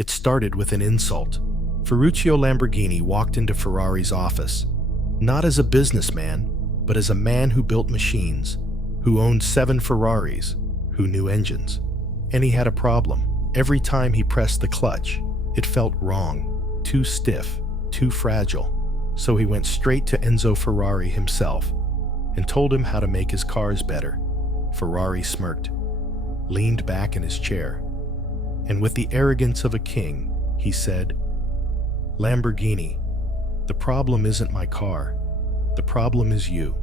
It started with an insult. Ferruccio Lamborghini walked into Ferrari's office, not as a businessman, but as a man who built machines, who owned 7 Ferraris, who knew engines. And he had a problem. Every time he pressed the clutch, it felt wrong, too stiff, too fragile. So he went straight to Enzo Ferrari himself and told him how to make his cars better. Ferrari smirked, leaned back in his chair, and with the arrogance of a king, he said, "Lamborghini, the problem isn't my car. The problem is you.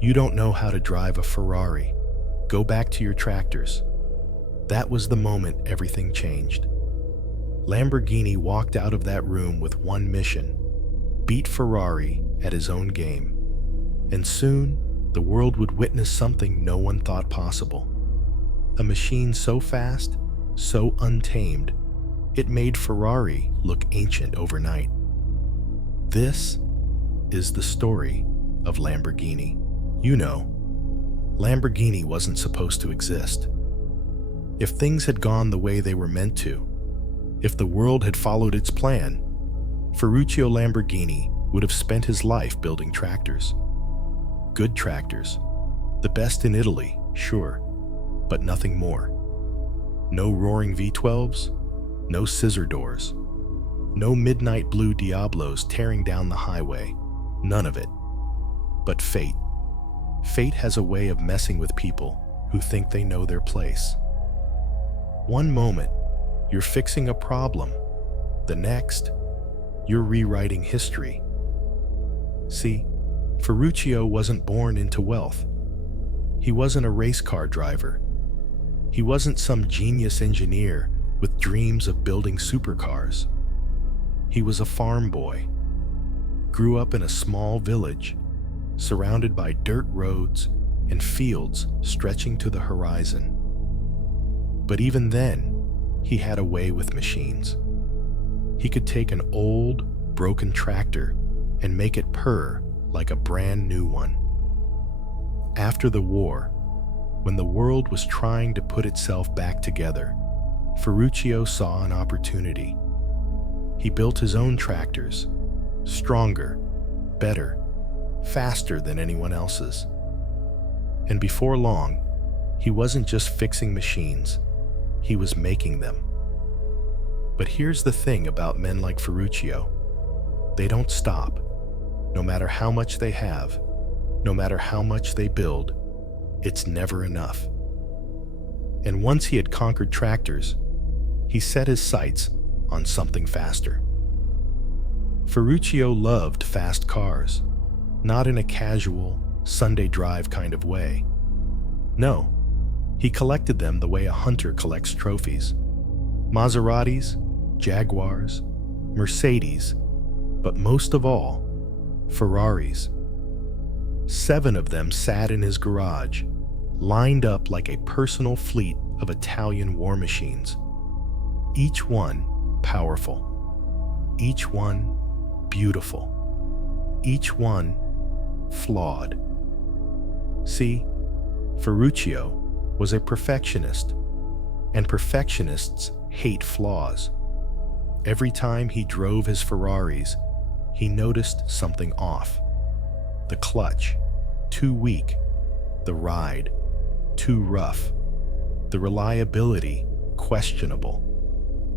You don't know how to drive a Ferrari. Go back to your tractors." That was the moment everything changed. Lamborghini walked out of that room with one mission: beat Ferrari at his own game. And soon, the world would witness something no one thought possible. A machine so fast, so untamed, it made Ferrari look ancient overnight. This is the story of Lamborghini. You know, Lamborghini wasn't supposed to exist. If things had gone the way they were meant to, if the world had followed its plan, Ferruccio Lamborghini would have spent his life building tractors. Good tractors, the best in Italy, sure, but nothing more. No roaring V12s, no scissor doors, no midnight blue Diablos tearing down the highway, none of it. But fate. Fate has a way of messing with people who think they know their place. One moment, you're fixing a problem. The next, you're rewriting history. See, Ferruccio wasn't born into wealth. He wasn't a race car driver. He wasn't some genius engineer with dreams of building supercars. He was a farm boy. Grew up in a small village, surrounded by dirt roads and fields stretching to the horizon. But even then, he had a way with machines. He could take an old, broken tractor and make it purr like a brand new one. After the war, when the world was trying to put itself back together, Ferruccio saw an opportunity. He built his own tractors, stronger, better, faster than anyone else's. And before long, he wasn't just fixing machines, he was making them. But here's the thing about men like Ferruccio. They don't stop. No matter how much they have, no matter how much they build, it's never enough. And once he had conquered tractors, he set his sights on something faster. Ferruccio loved fast cars, not in a casual, Sunday drive kind of way. No, he collected them the way a hunter collects trophies. Maseratis, Jaguars, Mercedes, but most of all, Ferraris. 7 of them sat in his garage, lined up like a personal fleet of Italian war machines. Each one powerful, each one beautiful, each one flawed. See, Ferruccio was a perfectionist, and perfectionists hate flaws. Every time he drove his Ferraris, he noticed something off. The clutch, too weak. The ride, too rough. The reliability, questionable.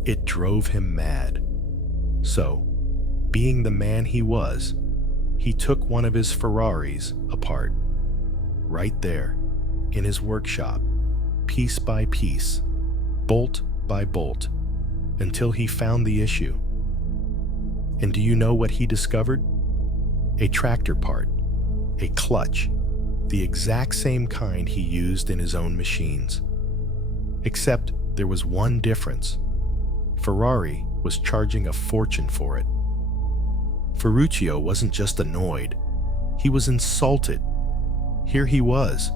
It drove him mad. So, being the man he was, he took one of his Ferraris apart. Right there, in his workshop, piece by piece, bolt by bolt, until he found the issue. And do you know what he discovered? A tractor part, a clutch, the exact same kind he used in his own machines. Except there was one difference. Ferrari was charging a fortune for it. Ferruccio wasn't just annoyed, he was insulted. Here he was,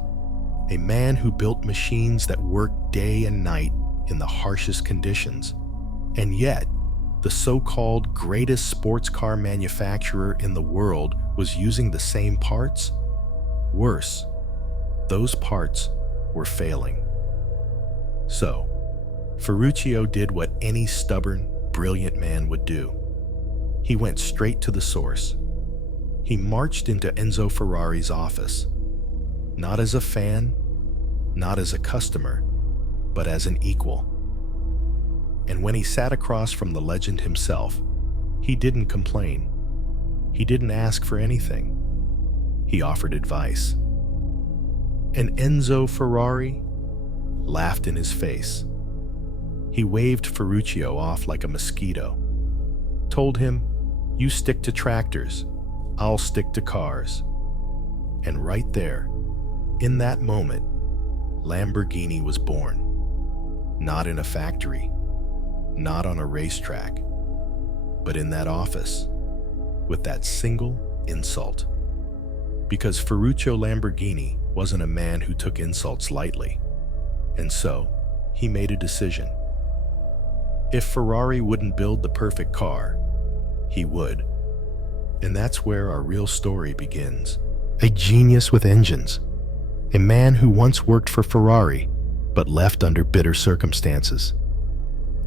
a man who built machines that worked day and night in the harshest conditions. And yet, the so-called greatest sports car manufacturer in the world was using the same parts? Worse, those parts were failing. So, Ferruccio did what any stubborn, brilliant man would do. He went straight to the source. He marched into Enzo Ferrari's office, not as a fan, not as a customer, but as an equal. And when he sat across from the legend himself, he didn't complain. He didn't ask for anything. He offered advice. And Enzo Ferrari laughed in his face. He waved Ferruccio off like a mosquito, told him, "You stick to tractors, I'll stick to cars." And right there, in that moment, Lamborghini was born. Not in a factory, not on a racetrack, but in that office, with that single insult. Because Ferruccio Lamborghini wasn't a man who took insults lightly, and so he made a decision. If Ferrari wouldn't build the perfect car, he would. And that's where our real story begins. A genius with engines. A man who once worked for Ferrari, but left under bitter circumstances.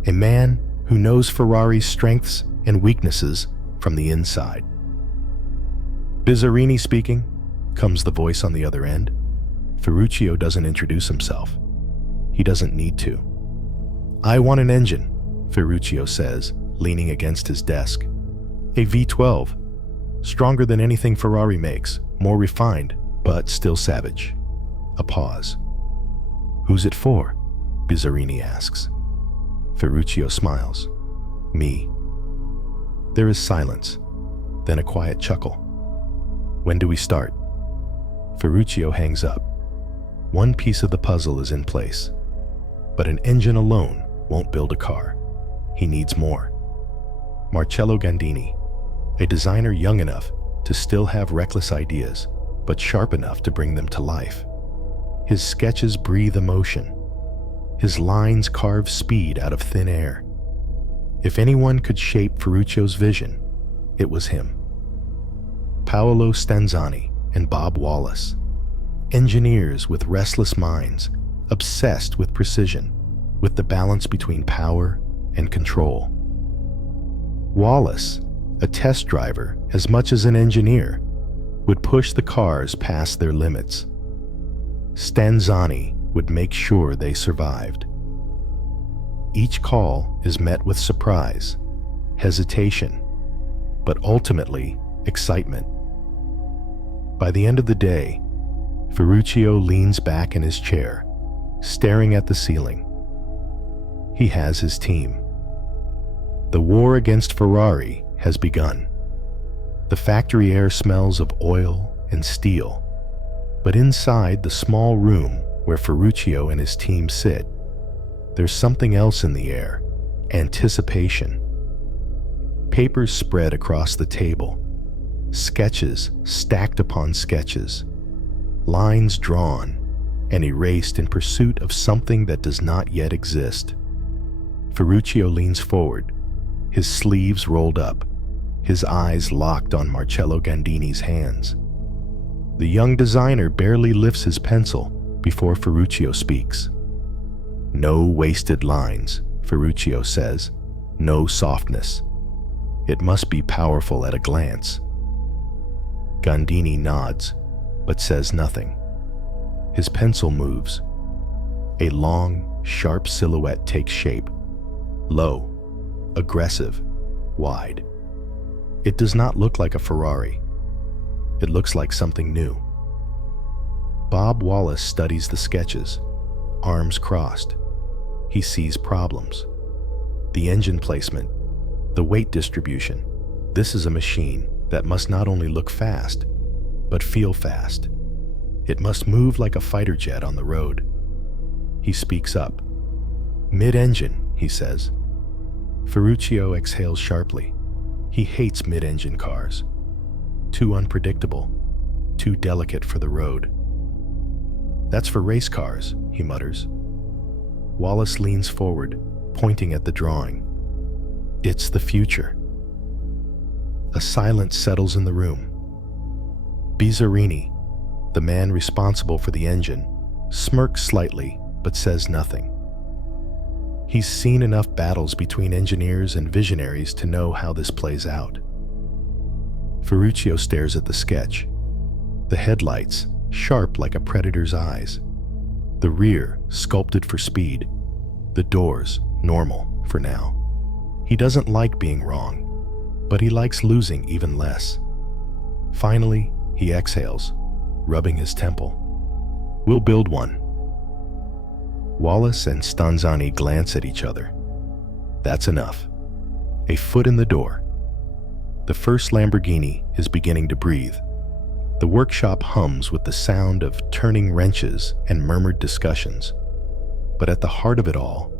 A man who knows Ferrari's strengths and weaknesses from the inside. Bizzarini speaking, comes the voice on the other end. Ferruccio doesn't introduce himself. He doesn't need to. "I want an engine," Ferruccio says, leaning against his desk. "A V12, stronger than anything Ferrari makes, more refined, but still savage." A pause. "Who's it for?" Bizzarini asks. Ferruccio smiles. "Me." There is silence, then a quiet chuckle. "When do we start?" Ferruccio hangs up. One piece of the puzzle is in place, but an engine alone won't build a car. He needs more. Marcello Gandini, a designer young enough to still have reckless ideas, but sharp enough to bring them to life. His sketches breathe emotion. His lines carve speed out of thin air. If anyone could shape Ferruccio's vision, it was him. Paolo Stanzani and Bob Wallace, engineers with restless minds, obsessed with precision, with the balance between power and control. Wallace, a test driver as much as an engineer, would push the cars past their limits. Stanzani would make sure they survived. Each call is met with surprise, hesitation, but ultimately excitement. By the end of the day, Ferruccio leans back in his chair, staring at the ceiling. He has his team. The war against Ferrari has begun. The factory air smells of oil and steel, but inside the small room where Ferruccio and his team sit, there's something else in the air: anticipation. Papers spread across the table, sketches stacked upon sketches, lines drawn and erased in pursuit of something that does not yet exist. Ferruccio leans forward, his sleeves rolled up, his eyes locked on Marcello Gandini's hands. The young designer barely lifts his pencil before Ferruccio speaks. "No wasted lines," Ferruccio says. "No softness. It must be powerful at a glance." Gandini nods, but says nothing. His pencil moves. A long, sharp silhouette takes shape. Low, aggressive, wide. It does not look like a Ferrari. It looks like something new. Bob Wallace studies the sketches, arms crossed. He sees problems. The engine placement, the weight distribution. This is a machine that must not only look fast, but feel fast. It must move like a fighter jet on the road. He speaks up. "Mid-engine," he says. Ferruccio exhales sharply. He hates mid-engine cars. Too unpredictable, too delicate for the road. "That's for race cars," he mutters. Wallace leans forward, pointing at the drawing. It's the future. A silence settles in the room. Bizzarini, the man responsible for the engine, smirks slightly but says nothing. He's seen enough battles between engineers and visionaries to know how this plays out. Ferruccio stares at the sketch. The headlights, sharp like a predator's eyes. The rear, sculpted for speed. The doors, normal for now. He doesn't like being wrong, but he likes losing even less. Finally, he exhales, rubbing his temple. "We'll build one." Wallace and Stanzani glance at each other. That's enough. A foot in the door. The first Lamborghini is beginning to breathe. The workshop hums with the sound of turning wrenches and murmured discussions. But at the heart of it all,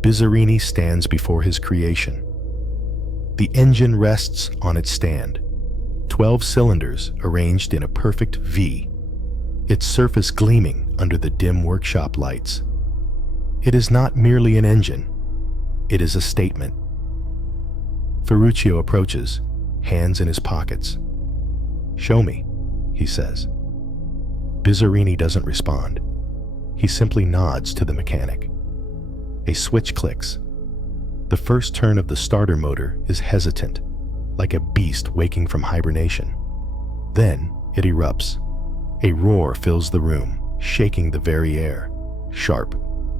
Bizzarini stands before his creation. The engine rests on its stand, 12 cylinders arranged in a perfect V, its surface gleaming under the dim workshop lights. It is not merely an engine, it is a statement. Ferruccio approaches, hands in his pockets. "Show me," he says. Bizzarini doesn't respond. He simply nods to the mechanic. A switch clicks. The first turn of the starter motor is hesitant, like a beast waking from hibernation. Then it erupts. A roar fills the room, shaking the very air. Sharp,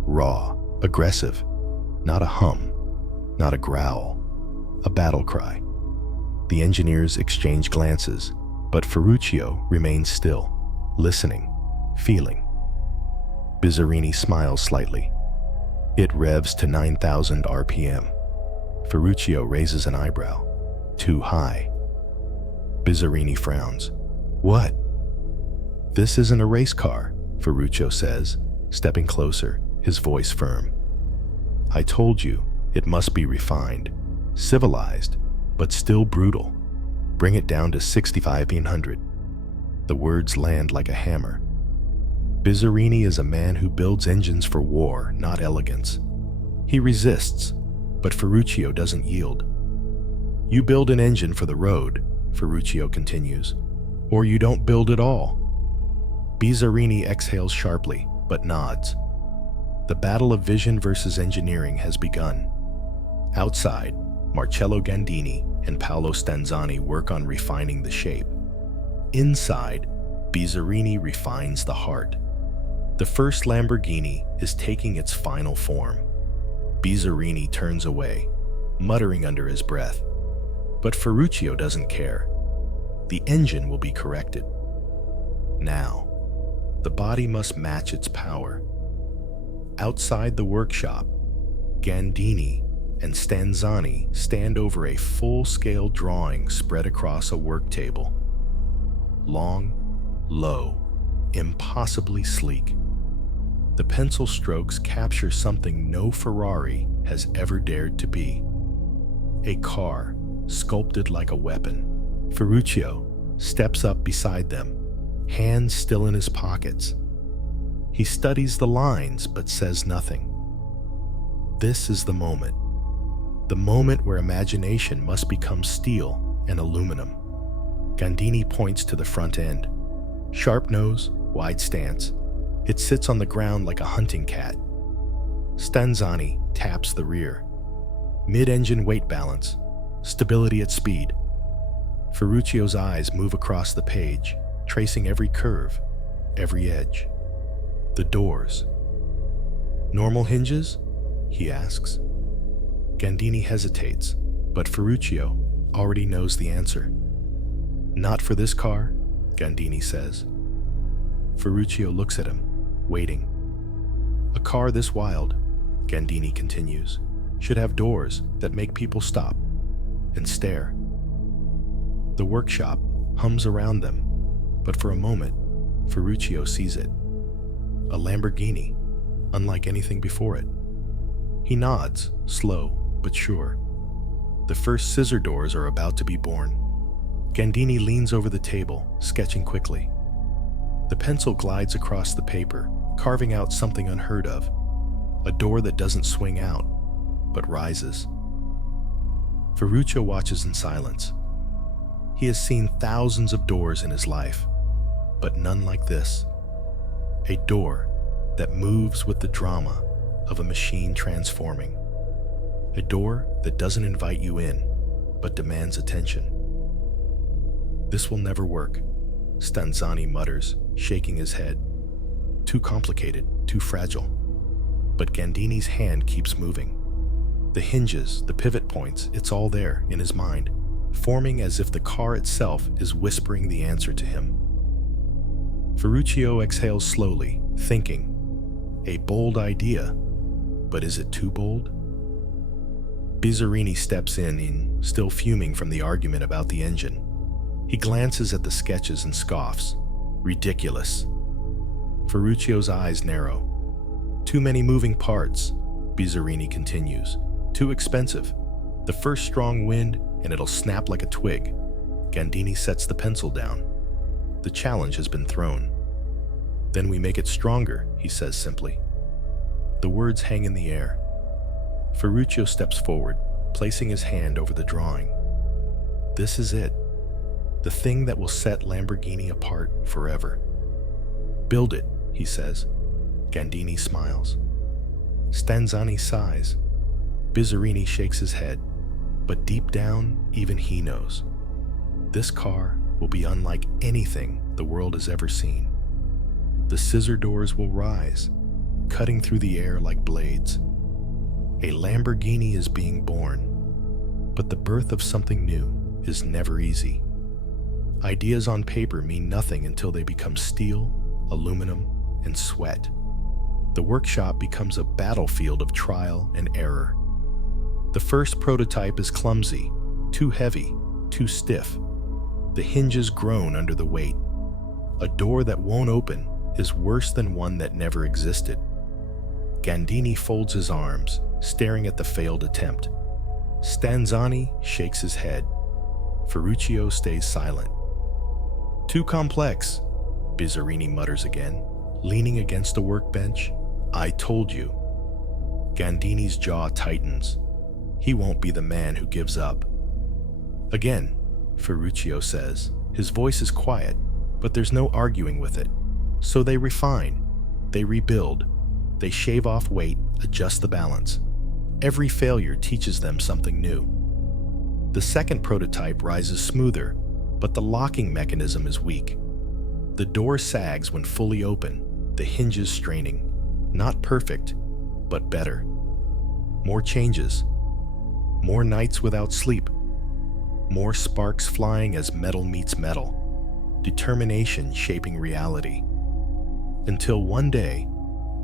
raw, aggressive. Not a hum, not a growl, a battle cry. The engineers exchange glances, but Ferruccio remains still, listening, feeling. Bizzarini smiles slightly. It revs to 9,000 RPM. Ferruccio raises an eyebrow. Too high. Bizzarini frowns. "What?" "This isn't a race car," Ferruccio says, stepping closer, his voice firm. "I told you, it must be refined, civilized, but still brutal. Bring it down to 6,500. The words land like a hammer. Bizzarini is a man who builds engines for war, not elegance. He resists, but Ferruccio doesn't yield. "You build an engine for the road," Ferruccio continues, "or you don't build at all." Bizzarini exhales sharply, but nods. The battle of vision versus engineering has begun. Outside, Marcello Gandini and Paolo Stanzani work on refining the shape. Inside, Bizzarini refines the heart. The first Lamborghini is taking its final form. Bizzarini turns away, muttering under his breath. But Ferruccio doesn't care. The engine will be corrected. Now, the body must match its power. Outside the workshop, Gandini and Stanzani stand over a full-scale drawing spread across a work table. Long, low, impossibly sleek. The pencil strokes capture something no Ferrari has ever dared to be. A car, sculpted like a weapon. Ferruccio steps up beside them, hands still in his pockets. He studies the lines but says nothing. This is the moment where imagination must become steel and aluminum. Gandini points to the front end. Sharp nose, wide stance. It sits on the ground like a hunting cat. Stanzani taps the rear. Mid-engine weight balance, stability at speed. Ferruccio's eyes move across the page, tracing every curve, every edge. The doors. "Normal hinges?" he asks. Gandini hesitates, but Ferruccio already knows the answer. "Not for this car," Gandini says. Ferruccio looks at him, waiting. "A car this wild," Gandini continues, "should have doors that make people stop and stare." The workshop hums around them, but for a moment, Ferruccio sees it. A Lamborghini, unlike anything before it. He nods, slow but sure. The first scissor doors are about to be born. Gandini leans over the table, sketching quickly. The pencil glides across the paper, carving out something unheard of. A door that doesn't swing out, but rises. Ferruccio watches in silence. He has seen thousands of doors in his life, but none like this. A door that moves with the drama, of a machine transforming. A door that doesn't invite you in, but demands attention. "This will never work," Stanzani mutters, shaking his head. "Too complicated, too fragile." But Gandini's hand keeps moving. The hinges, the pivot points, it's all there in his mind, forming as if the car itself is whispering the answer to him. Ferruccio exhales slowly, thinking, a bold idea, but is it too bold? Bizzarini steps in, still fuming from the argument about the engine. He glances at the sketches and scoffs. Ridiculous. Ferruccio's eyes narrow. "Too many moving parts," Bizzarini continues. "Too expensive. The first strong wind, and it'll snap like a twig." Gandini sets the pencil down. The challenge has been thrown. "Then we make it stronger," he says simply. The words hang in the air. Ferruccio steps forward, placing his hand over the drawing. This is it. The thing that will set Lamborghini apart forever. "Build it," he says. Gandini smiles. Stanzani sighs. Bizzarini shakes his head, but deep down, even he knows. This car will be unlike anything the world has ever seen. The scissor doors will rise, cutting through the air like blades. A Lamborghini is being born, but the birth of something new is never easy. Ideas on paper mean nothing until they become steel, aluminum, and sweat. The workshop becomes a battlefield of trial and error. The first prototype is clumsy, too heavy, too stiff. The hinges groan under the weight. A door that won't open is worse than one that never existed. Gandini folds his arms, staring at the failed attempt. Stanzani shakes his head. Ferruccio stays silent. "Too complex," Bizzarini mutters again, leaning against a workbench. "I told you." Gandini's jaw tightens. He won't be the man who gives up. "Again," Ferruccio says. His voice is quiet, but there's no arguing with it. So they refine, they rebuild, they shave off weight, adjust the balance. Every failure teaches them something new. The second prototype rises smoother, but the locking mechanism is weak. The door sags when fully open, the hinges straining. Not perfect, but better. More changes. More nights without sleep. More sparks flying as metal meets metal. Determination shaping reality. Until one day,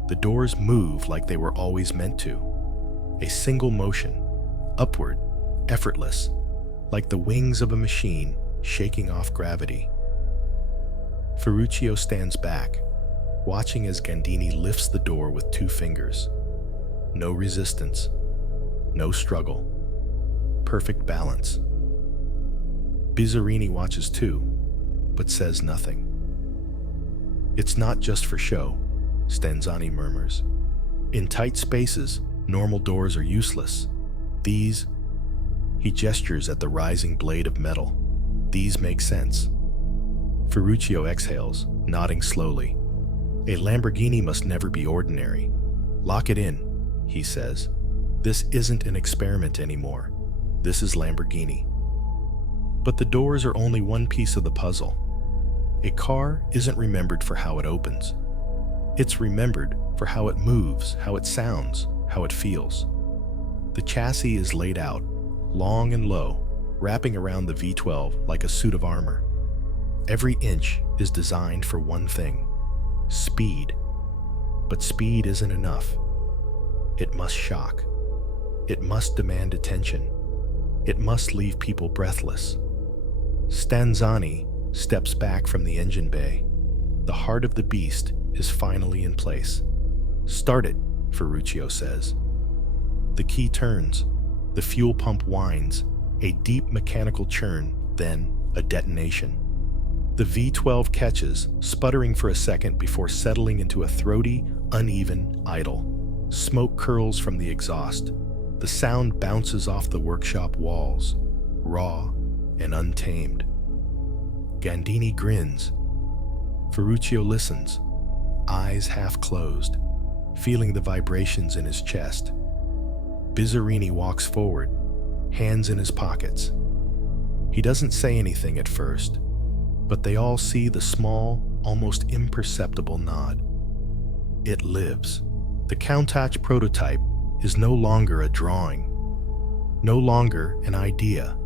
the doors move like they were always meant to. A single motion, upward, effortless, like the wings of a machine shaking off gravity. Ferruccio stands back, watching as Gandini lifts the door with 2 fingers. No resistance, no struggle. Perfect balance. Bizzarini watches too, but says nothing. "It's not just for show," Stanzani murmurs. "In tight spaces, normal doors are useless. These," he gestures at the rising blade of metal, "these make sense." Ferruccio exhales, nodding slowly. "A Lamborghini must never be ordinary. Lock it in," he says. "This isn't an experiment anymore. This is Lamborghini." But the doors are only one piece of the puzzle. A car isn't remembered for how it opens. It's remembered for how it moves, how it sounds, how it feels. The chassis is laid out, long and low, wrapping around the V12 like a suit of armor. Every inch is designed for one thing: speed. But speed isn't enough. It must shock. It must demand attention. It must leave people breathless. Stanzani steps back from the engine bay. The heart of the beast is finally in place. "Start it," Ferruccio says. The key turns. The fuel pump whines, a deep mechanical churn, then a detonation. The V12 catches, sputtering for a second before settling into a throaty, uneven idle. Smoke curls from the exhaust. The sound bounces off the workshop walls, raw and untamed. Gandini grins. Ferruccio listens, eyes half closed. feeling the vibrations in his chest. Bizzarini walks forward, hands in his pockets. He doesn't say anything at first, but they all see the small, almost imperceptible nod. It lives. The Countach prototype is no longer a drawing, no longer an idea.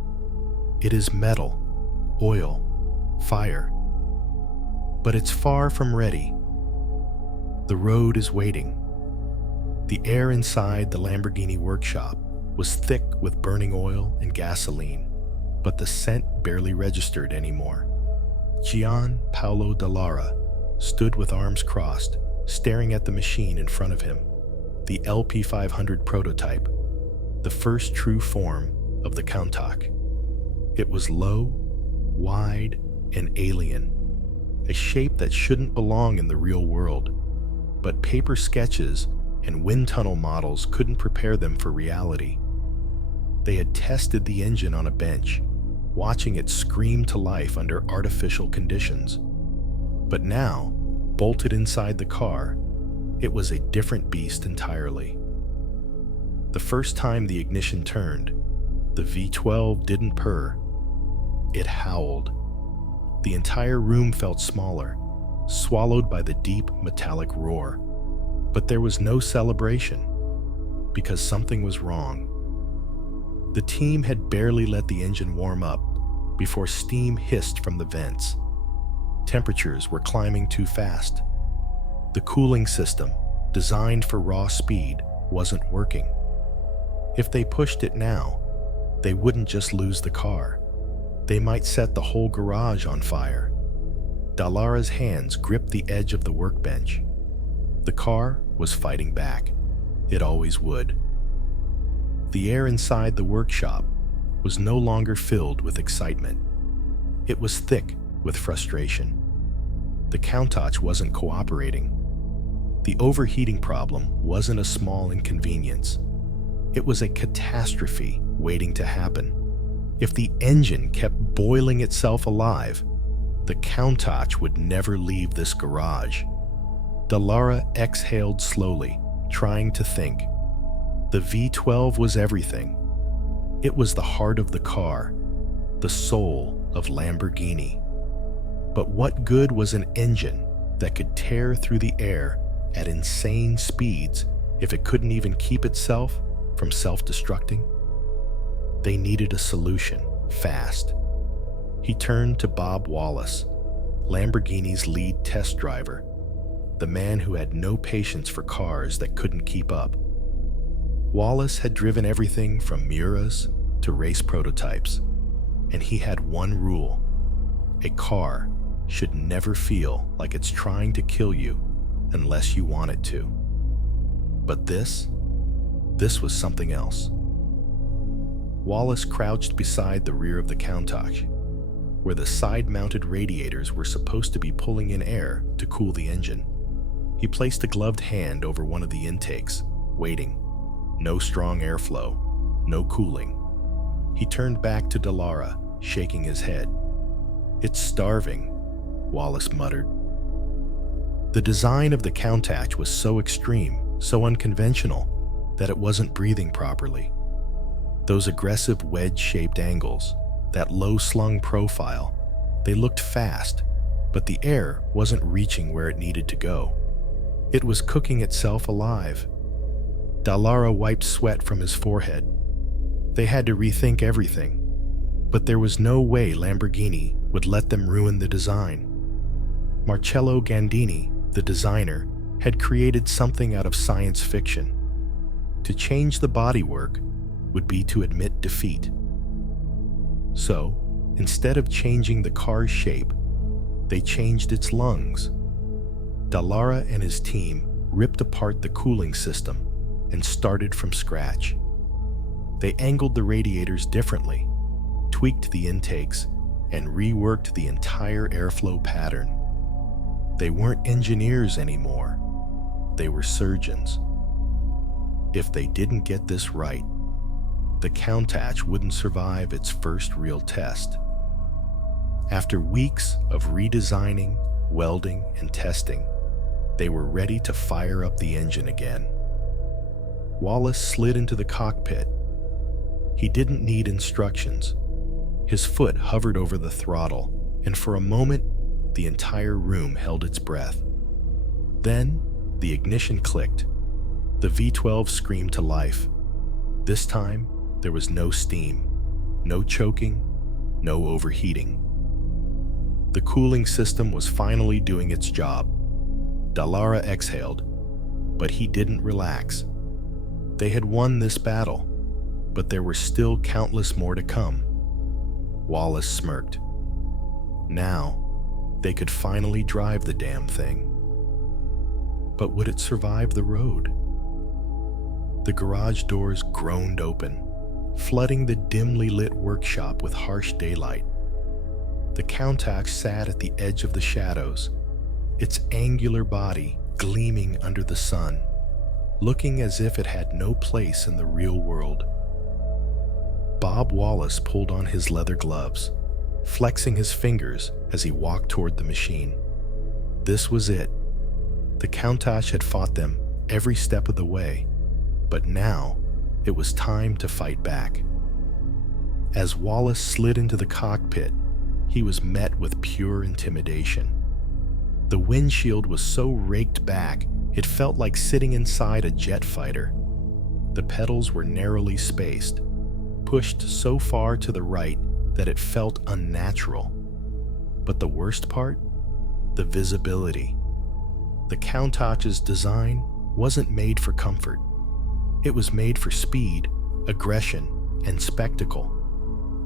It is metal, oil, fire. But it's far from ready. The road is waiting. The air inside the Lamborghini workshop was thick with burning oil and gasoline, but the scent barely registered anymore. Gian Paolo Dallara stood with arms crossed, staring at the machine in front of him, the LP500 prototype, the first true form of the Countach. It was low, wide, and alien, a shape that shouldn't belong in the real world, but paper sketches and wind tunnel models couldn't prepare them for reality. They had tested the engine on a bench, watching it scream to life under artificial conditions. But now, bolted inside the car, it was a different beast entirely. The first time the ignition turned, the V12 didn't purr. It howled. The entire room felt smaller, swallowed by the deep metallic roar. But there was no celebration, because something was wrong. The team had barely let the engine warm up before steam hissed from the vents. Temperatures were climbing too fast. The cooling system, designed for raw speed, wasn't working. If they pushed it now, they wouldn't just lose the car. They might set the whole garage on fire. Dallara's hands gripped the edge of the workbench. The car was fighting back. It always would. The air inside the workshop was no longer filled with excitement. It was thick with frustration. The Countach wasn't cooperating. The overheating problem wasn't a small inconvenience. It was a catastrophe waiting to happen. If the engine kept boiling itself alive, the Countach would never leave this garage. Dallara exhaled slowly, trying to think. The V12 was everything. It was the heart of the car, the soul of Lamborghini. But what good was an engine that could tear through the air at insane speeds if it couldn't even keep itself from self-destructing? They needed a solution, fast. He turned to Bob Wallace, Lamborghini's lead test driver, the man who had no patience for cars that couldn't keep up. Wallace had driven everything from Miuras to race prototypes, and he had one rule: a car should never feel like it's trying to kill you unless you want it to. But this was something else. Wallace crouched beside the rear of the Countach, where the side-mounted radiators were supposed to be pulling in air to cool the engine. He placed a gloved hand over one of the intakes, waiting. No strong airflow, no cooling. He turned back to Dallara, shaking his head. "It's starving," Wallace muttered. The design of the Countach was so extreme, so unconventional, that it wasn't breathing properly. Those aggressive wedge-shaped angles, that low-slung profile, they looked fast, but the air wasn't reaching where it needed to go. It was cooking itself alive. Dallara wiped sweat from his forehead. They had to rethink everything, but there was no way Lamborghini would let them ruin the design. Marcello Gandini, the designer, had created something out of science fiction. To change the bodywork would be to admit defeat. So, instead of changing the car's shape, they changed its lungs. Dallara and his team ripped apart the cooling system and started from scratch. They angled the radiators differently, tweaked the intakes, and reworked the entire airflow pattern. They weren't engineers anymore. They were surgeons. If they didn't get this right, the Countach wouldn't survive its first real test. After weeks of redesigning, welding, and testing, They were ready to fire up the engine again. Wallace slid into the cockpit. He didn't need instructions. His foot hovered over the throttle, and for a moment, the entire room held its breath. Then, the ignition clicked. The V12 screamed to life. This time, there was no steam, no choking, no overheating. The cooling system was finally doing its job. Dallara exhaled, but he didn't relax. They had won this battle, but there were still countless more to come. Wallace smirked. Now, they could finally drive the damn thing. But would it survive the road? The garage doors groaned open, flooding the dimly lit workshop with harsh daylight. The Countach sat at the edge of the shadows, its angular body gleaming under the sun, looking as if it had no place in the real world. Bob Wallace pulled on his leather gloves, flexing his fingers as he walked toward the machine. This was it. The Countach had fought them every step of the way, but now it was time to fight back. As Wallace slid into the cockpit, he was met with pure intimidation. The windshield was so raked back, it felt like sitting inside a jet fighter. The pedals were narrowly spaced, pushed so far to the right that it felt unnatural. But the worst part? The visibility. The Countach's design wasn't made for comfort. It was made for speed, aggression, and spectacle.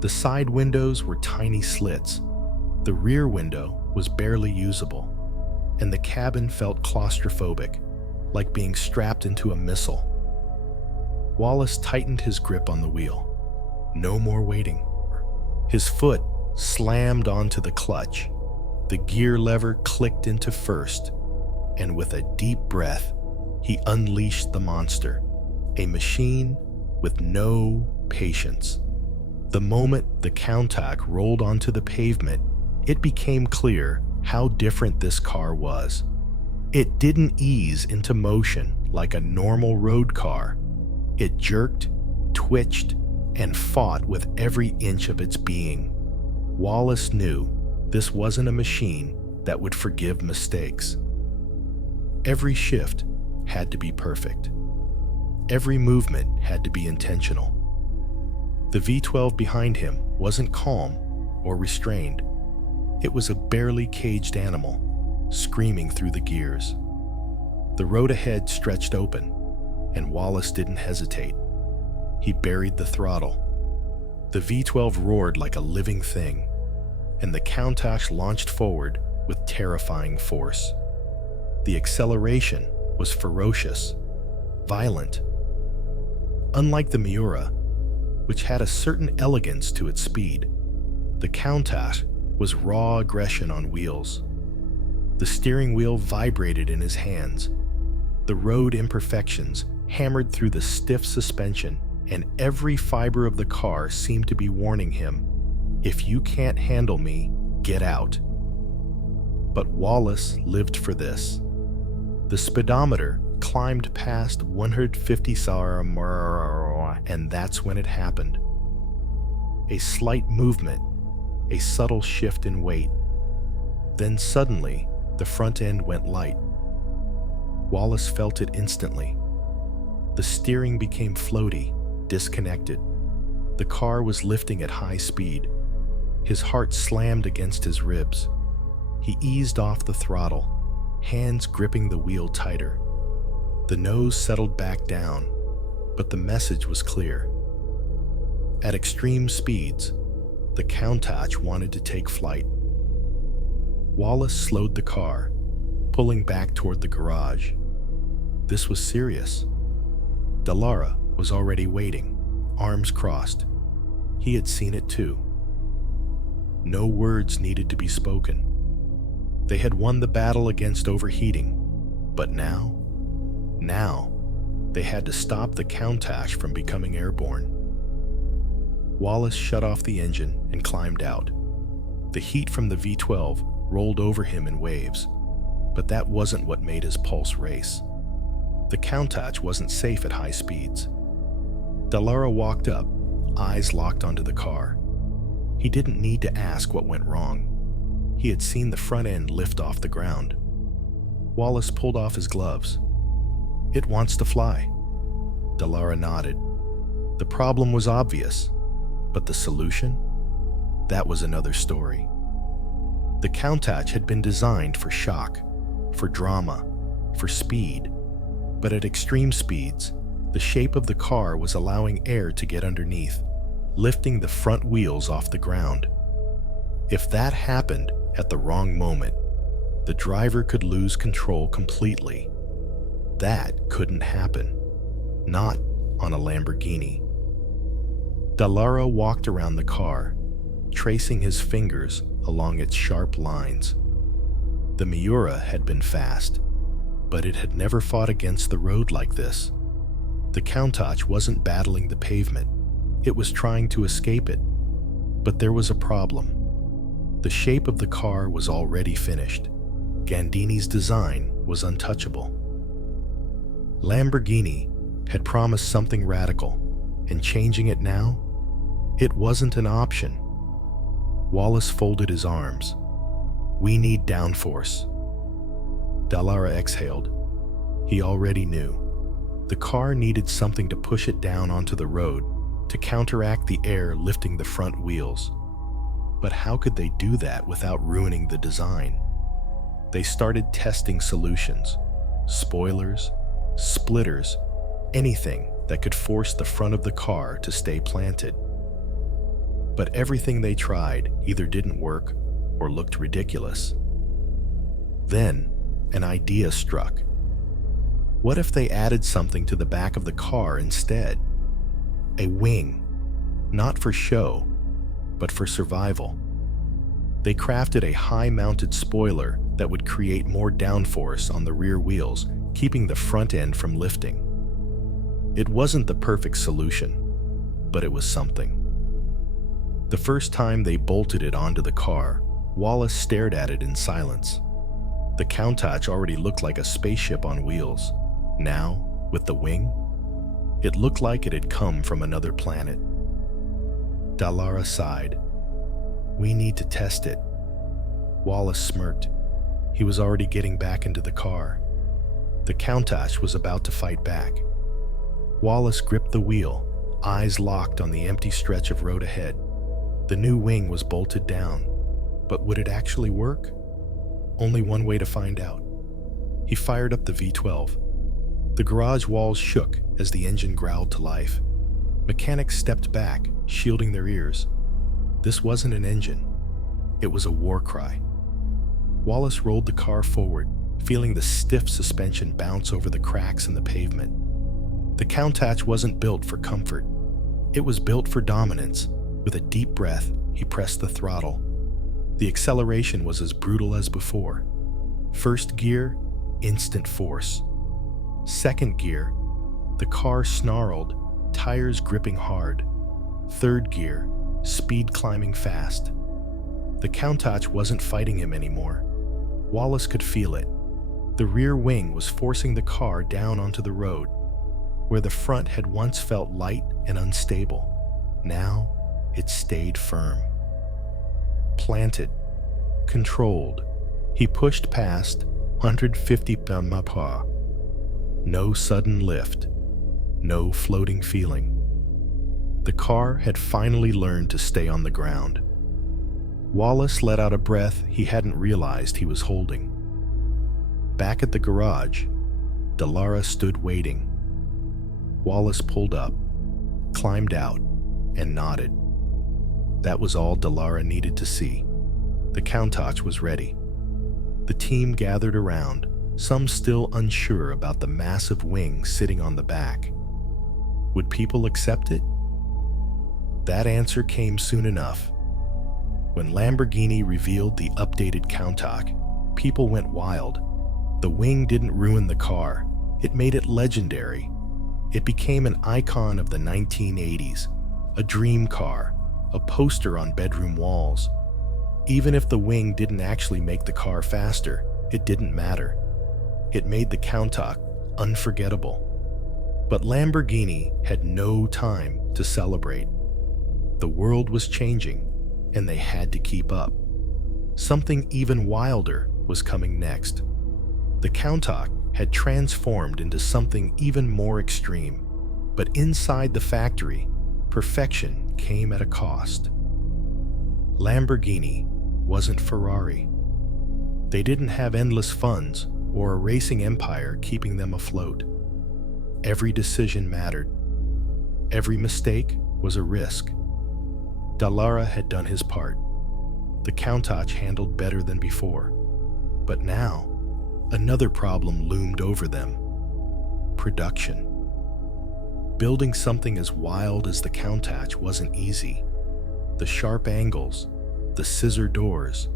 The side windows were tiny slits. The rear window was barely usable, and the cabin felt claustrophobic, like being strapped into a missile. Wallace tightened his grip on the wheel. No more waiting. His foot slammed onto the clutch. The gear lever clicked into first, and with a deep breath, he unleashed the monster, a machine with no patience. The moment the Countach rolled onto the pavement, it became clear how different this car was. It didn't ease into motion like a normal road car. It jerked, twitched, and fought with every inch of its being. Wallace knew this wasn't a machine that would forgive mistakes. Every shift had to be perfect. Every movement had to be intentional. The V12 behind him wasn't calm or restrained. It was a barely caged animal, screaming through the gears. The road ahead stretched open, and Wallace didn't hesitate. He buried the throttle. The V12 roared like a living thing, and the Countach launched forward with terrifying force. The acceleration was ferocious, violent. Unlike the Miura, which had a certain elegance to its speed, the Countach was raw aggression on wheels. The steering wheel vibrated in his hands. The road imperfections hammered through the stiff suspension, and every fiber of the car seemed to be warning him, "If you can't handle me, get out." But Wallace lived for this. The speedometer climbed past 150 km/h, and that's when it happened. A slight movement, a subtle shift in weight. Then suddenly, the front end went light. Wallace felt it instantly. The steering became floaty, disconnected. The car was lifting at high speed. His heart slammed against his ribs. He eased off the throttle, hands gripping the wheel tighter. The nose settled back down, but the message was clear. At extreme speeds, the Countach wanted to take flight. Wallace slowed the car, pulling back toward the garage. This was serious. Dallara was already waiting, arms crossed. He had seen it too. No words needed to be spoken. They had won the battle against overheating, but now they had to stop the Countach from becoming airborne. Wallace shut off the engine and climbed out. The heat from the V12 rolled over him in waves. But that wasn't what made his pulse race. The Countach wasn't safe at high speeds. Dallara walked up, eyes locked onto the car. He didn't need to ask what went wrong. He had seen the front end lift off the ground. Wallace pulled off his gloves. "It wants to fly." Dallara nodded. The problem was obvious, but the solution? That was another story. The Countach had been designed for shock, for drama, for speed, but at extreme speeds, the shape of the car was allowing air to get underneath, lifting the front wheels off the ground. If that happened at the wrong moment, the driver could lose control completely. That couldn't happen. Not on a Lamborghini. Dallara walked around the car, tracing his fingers along its sharp lines. The Miura had been fast, but it had never fought against the road like this. The Countach wasn't battling the pavement. It was trying to escape it. But there was a problem. The shape of the car was already finished. Gandini's design was untouchable. Lamborghini had promised something radical, and changing it now, it wasn't an option. Wallace folded his arms. "We need downforce." Dallara exhaled. He already knew. The car needed something to push it down onto the road, to counteract the air lifting the front wheels. But how could they do that without ruining the design? They started testing solutions. Spoilers, splitters, anything that could force the front of the car to stay planted. But everything they tried either didn't work or looked ridiculous. Then, an idea struck. What if they added something to the back of the car instead? A wing, not for show, but for survival. They crafted a high-mounted spoiler that would create more downforce on the rear wheels, keeping the front end from lifting. It wasn't the perfect solution, but it was something. The first time they bolted it onto the car, Wallace stared at it in silence. The Countach already looked like a spaceship on wheels. Now, with the wing, it looked like it had come from another planet. Dallara sighed. "We need to test it." Wallace smirked. He was already getting back into the car. The Countach was about to fight back. Wallace gripped the wheel, eyes locked on the empty stretch of road ahead. The new wing was bolted down, but would it actually work? Only one way to find out. He fired up the V12. The garage walls shook as the engine growled to life. Mechanics stepped back, shielding their ears. This wasn't an engine. It was a war cry. Wallace rolled the car forward, feeling the stiff suspension bounce over the cracks in the pavement. The Countach wasn't built for comfort. It was built for dominance. With a deep breath, he pressed the throttle. The acceleration was as brutal as before. First gear, instant force. Second gear, the car snarled, tires gripping hard. Third gear, speed climbing fast. The Countach wasn't fighting him anymore. Wallace could feel it. The rear wing was forcing the car down onto the road, where the front had once felt light and unstable. Now, it stayed firm. Planted, controlled, he pushed past 150 mph. No sudden lift, no floating feeling. The car had finally learned to stay on the ground. Wallace let out a breath he hadn't realized he was holding. Back at the garage, Dallara stood waiting. Wallace pulled up, climbed out, and nodded. That was all Dallara needed to see. The Countach was ready. The team gathered around, some still unsure about the massive wing sitting on the back. Would people accept it? That answer came soon enough. When Lamborghini revealed the updated Countach, people went wild. The wing didn't ruin the car. It made it legendary. It became an icon of the 1980s, a dream car, a poster on bedroom walls. Even if the wing didn't actually make the car faster, it didn't matter. It made the Countach unforgettable. But Lamborghini had no time to celebrate. The world was changing, and they had to keep up. Something even wilder was coming next. The Countach had transformed into something even more extreme, but inside the factory, perfection came at a cost. Lamborghini wasn't Ferrari. They didn't have endless funds or a racing empire keeping them afloat. Every decision mattered. Every mistake was a risk. Gallardo had done his part. The Countach handled better than before. But now, another problem loomed over them: production. Building something as wild as the Countach wasn't easy. The sharp angles, the scissor doors,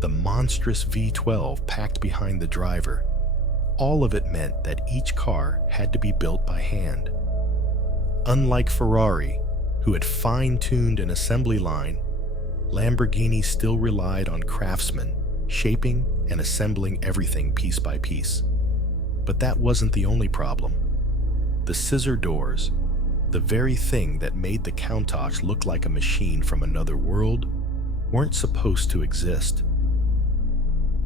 the monstrous V12 packed behind the driver, all of it meant that each car had to be built by hand. Unlike Ferrari, who had fine-tuned an assembly line, Lamborghini still relied on craftsmen, shaping and assembling everything piece by piece. But that wasn't the only problem. The scissor doors, the very thing that made the Countach look like a machine from another world, weren't supposed to exist.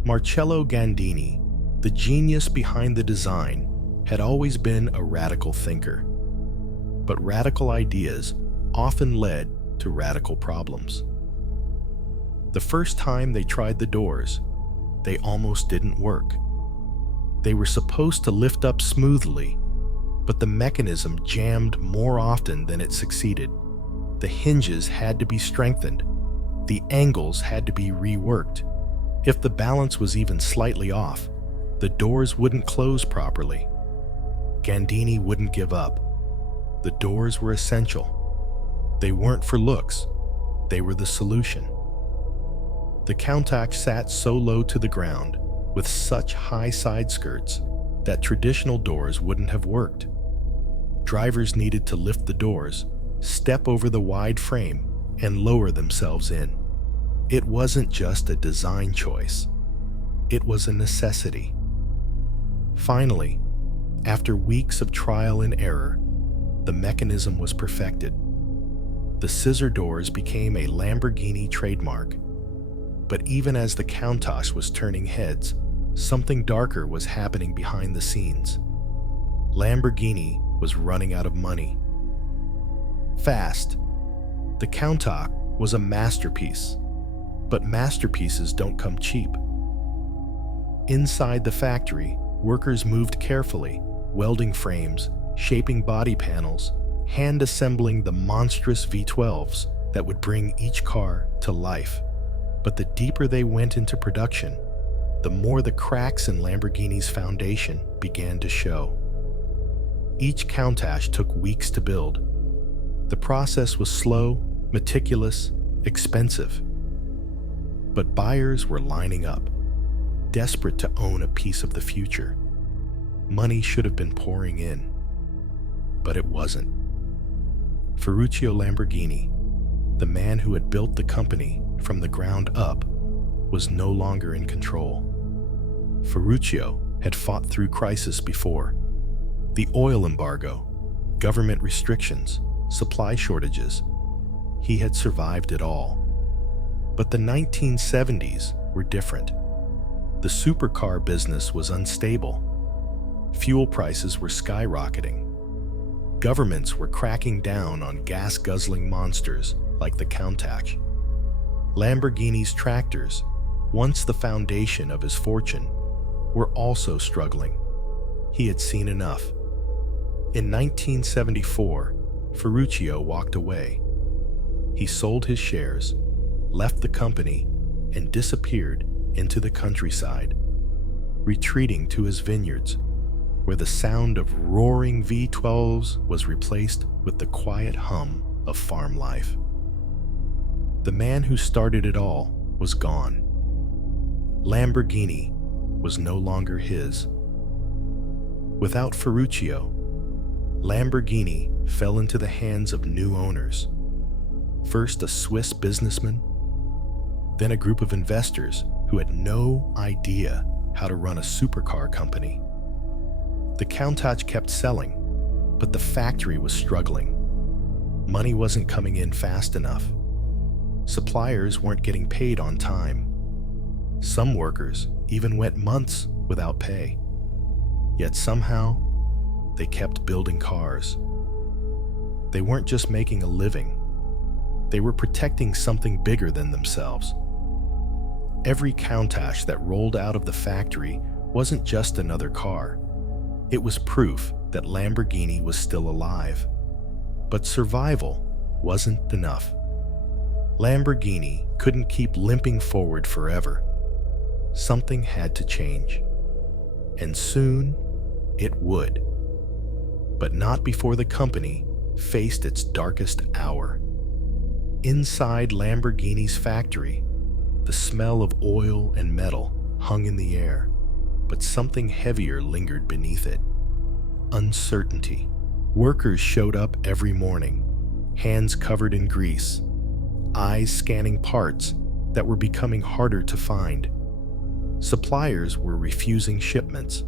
Marcello Gandini, the genius behind the design, had always been a radical thinker. But radical ideas often led to radical problems. The first time they tried the doors, they almost didn't work. They were supposed to lift up smoothly, but the mechanism jammed more often than it succeeded. The hinges had to be strengthened. The angles had to be reworked. If the balance was even slightly off, the doors wouldn't close properly. Gandini wouldn't give up. The doors were essential. They weren't for looks. They were the solution. The Countach sat so low to the ground, with such high side skirts, that traditional doors wouldn't have worked. Drivers needed to lift the doors, step over the wide frame, and lower themselves in. It wasn't just a design choice. It was a necessity. Finally, after weeks of trial and error, the mechanism was perfected. The scissor doors became a Lamborghini trademark. But even as the Countach was turning heads, something darker was happening behind the scenes. Lamborghini was running out of money. Fast. The Countach was a masterpiece, but masterpieces don't come cheap. Inside the factory, workers moved carefully, welding frames, shaping body panels, hand-assembling the monstrous V12s that would bring each car to life. But the deeper they went into production, the more the cracks in Lamborghini's foundation began to show. Each Countach took weeks to build. The process was slow, meticulous, expensive. But buyers were lining up, desperate to own a piece of the future. Money should have been pouring in, but it wasn't. Ferruccio Lamborghini, the man who had built the company from the ground up, was no longer in control. Ferruccio had fought through crisis before. The oil embargo, government restrictions, supply shortages. He had survived it all. But the 1970s were different. The supercar business was unstable. Fuel prices were skyrocketing. Governments were cracking down on gas-guzzling monsters like the Countach. Lamborghini's tractors, once the foundation of his fortune, were also struggling. He had seen enough. In 1974, Ferruccio walked away. He sold his shares, left the company, and disappeared into the countryside, retreating to his vineyards, where the sound of roaring V12s was replaced with the quiet hum of farm life. The man who started it all was gone. Lamborghini was no longer his. Without Ferruccio, Lamborghini fell into the hands of new owners. First a Swiss businessman, then a group of investors who had no idea how to run a supercar company. The Countach kept selling, but the factory was struggling. Money wasn't coming in fast enough. Suppliers weren't getting paid on time. Some workers even went months without pay. Yet somehow, they kept building cars. They weren't just making a living. They were protecting something bigger than themselves. Every Countach that rolled out of the factory wasn't just another car. It was proof that Lamborghini was still alive. But survival wasn't enough. Lamborghini couldn't keep limping forward forever. Something had to change. And soon, it would. But not before the company faced its darkest hour. Inside Lamborghini's factory, the smell of oil and metal hung in the air, but something heavier lingered beneath it. Uncertainty. Workers showed up every morning, hands covered in grease, eyes scanning parts that were becoming harder to find. Suppliers were refusing shipments.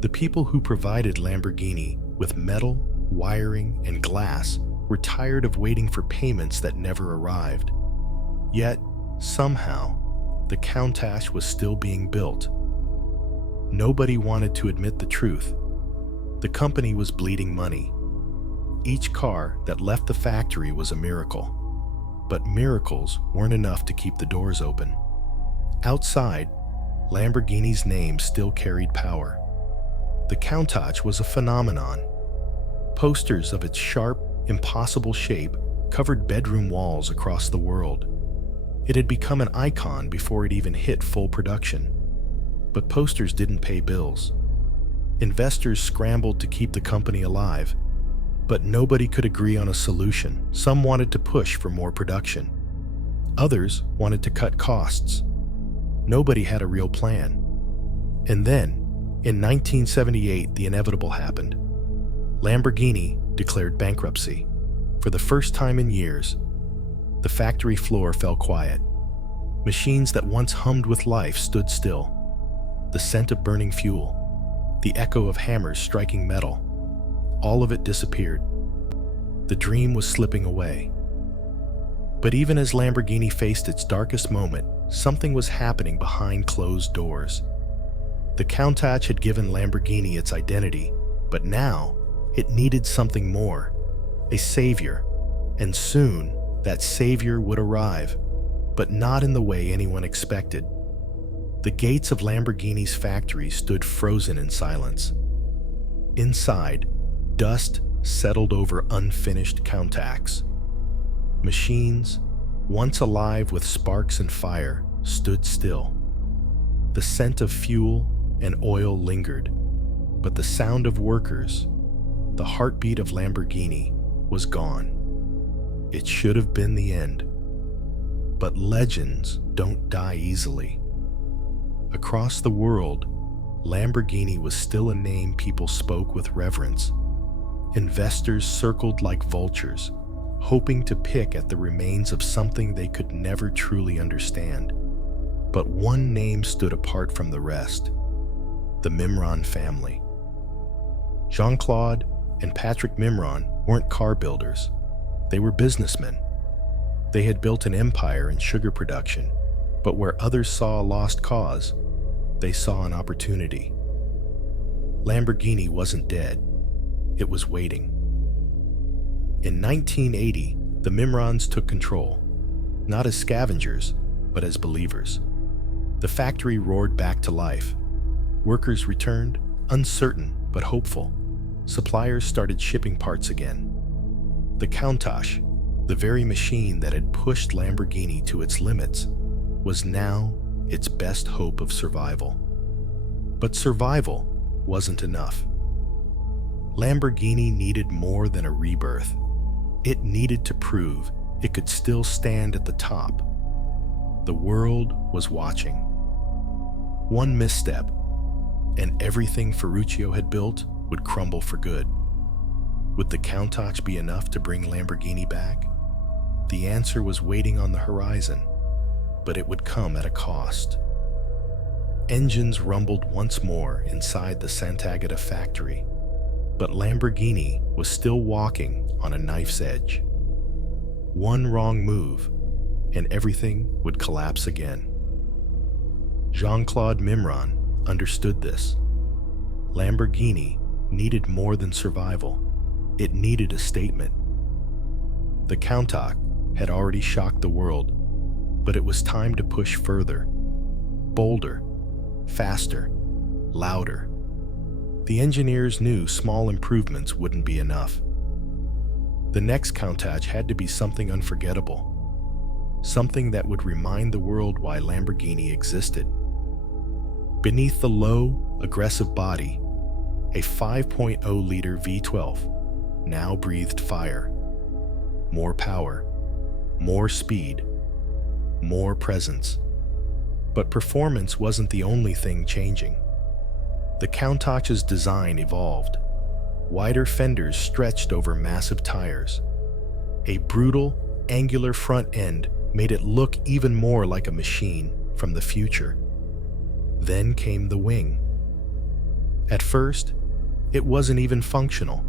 The people who provided Lamborghini with metal, wiring, and glass were tired of waiting for payments that never arrived. Yet, somehow, the Countach was still being built. Nobody wanted to admit the truth. The company was bleeding money. Each car that left the factory was a miracle. But miracles weren't enough to keep the doors open. Outside, Lamborghini's name still carried power. The Countach was a phenomenon. Posters of its sharp, impossible shape covered bedroom walls across the world. It had become an icon before it even hit full production. But posters didn't pay bills. Investors scrambled to keep the company alive, but nobody could agree on a solution. Some wanted to push for more production. Others wanted to cut costs. Nobody had a real plan. And then, in 1978, the inevitable happened. Lamborghini declared bankruptcy. For the first time in years, the factory floor fell quiet. Machines that once hummed with life stood still. The scent of burning fuel, the echo of hammers striking metal, all of it disappeared. The dream was slipping away. But even as Lamborghini faced its darkest moment, something was happening behind closed doors. The Countach had given Lamborghini its identity, but now it needed something more, a savior. And soon, that savior would arrive, but not in the way anyone expected. The gates of Lamborghini's factory stood frozen in silence. Inside, dust settled over unfinished Countachs. Machines, once alive with sparks and fire, stood still. The scent of fuel and oil lingered, but the sound of workers, the heartbeat of Lamborghini, was gone. It should have been the end. But legends don't die easily. Across the world, Lamborghini was still a name people spoke with reverence. Investors circled like vultures, hoping to pick at the remains of something they could never truly understand. But one name stood apart from the rest: the Mimran family. Jean-Claude and Patrick Mimran weren't car builders. They were businessmen. They had built an empire in sugar production, but where others saw a lost cause, they saw an opportunity. Lamborghini wasn't dead. It was waiting. In 1980, the Mimrans took control, not as scavengers, but as believers. The factory roared back to life. Workers returned, uncertain but hopeful. Suppliers started shipping parts again. The Countach, the very machine that had pushed Lamborghini to its limits, was now its best hope of survival. But survival wasn't enough. Lamborghini needed more than a rebirth. It needed to prove it could still stand at the top. The world was watching. One misstep, and everything Ferruccio had built would crumble for good. Would the Countach be enough to bring Lamborghini back? The answer was waiting on the horizon. but it would come at a cost. Engines rumbled once more inside the Sant'Agata factory, but Lamborghini was still walking on a knife's edge. One wrong move, and everything would collapse again. Jean-Claude Mimran understood this. Lamborghini needed more than survival. It needed a statement. The Countach had already shocked the world, but it was time to push further, bolder, faster, louder. The engineers knew small improvements wouldn't be enough. The next Countach had to be something unforgettable, something that would remind the world why Lamborghini existed. Beneath the low, aggressive body, a 5.0-liter V12 now breathed fire. More power, more speed, more presence. But performance wasn't the only thing changing. The Countach's design evolved. Wider fenders stretched over massive tires. A brutal, angular front end made it look even more like a machine from the future. Then came the wing. At first, it wasn't even functional.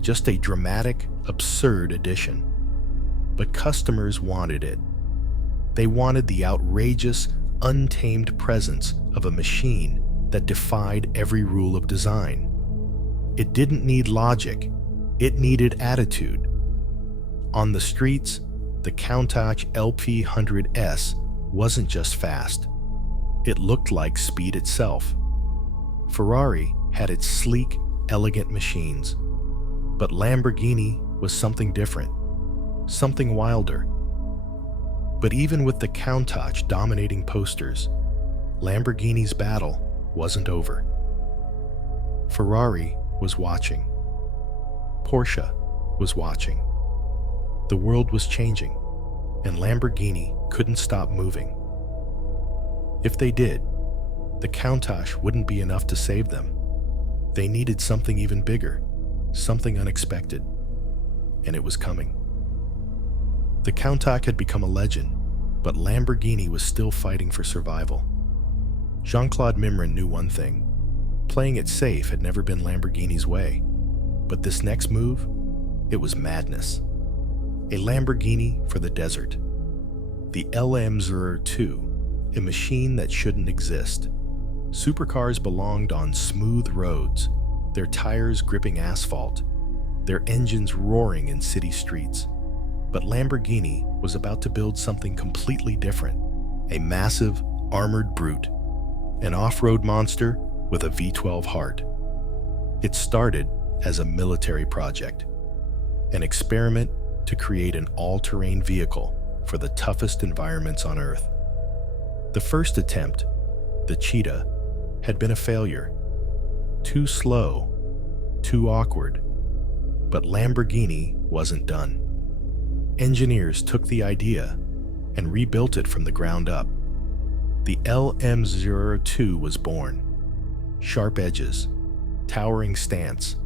Just a dramatic, absurd addition. But customers wanted it. They wanted the outrageous, untamed presence of a machine that defied every rule of design. It didn't need logic, it needed attitude. On the streets, the Countach LP100S wasn't just fast. It looked like speed itself. Ferrari had its sleek, elegant machines. But Lamborghini was something different, something wilder. But even with the Countach dominating posters, Lamborghini's battle wasn't over. Ferrari was watching. Porsche was watching. The world was changing, and Lamborghini couldn't stop moving. If they did, the Countach wouldn't be enough to save them. They needed something even bigger, something unexpected, and it was coming. The Countach had become a legend, but Lamborghini was still fighting for survival. Jean-Claude Mimran knew one thing. Playing it safe had never been Lamborghini's way. But this next move, it was madness. A Lamborghini for the desert. The LM02, a machine that shouldn't exist. Supercars belonged on smooth roads, their tires gripping asphalt, their engines roaring in city streets. But Lamborghini was about to build something completely different. A massive, armored brute. An off-road monster with a V12 heart. It started as a military project. An experiment to create an all-terrain vehicle for the toughest environments on Earth. The first attempt, the Cheetah, had been a failure. Too slow, too awkward. But Lamborghini wasn't done. Engineers took the idea and rebuilt it from the ground up. The LM02 was born. Sharp edges, towering stance,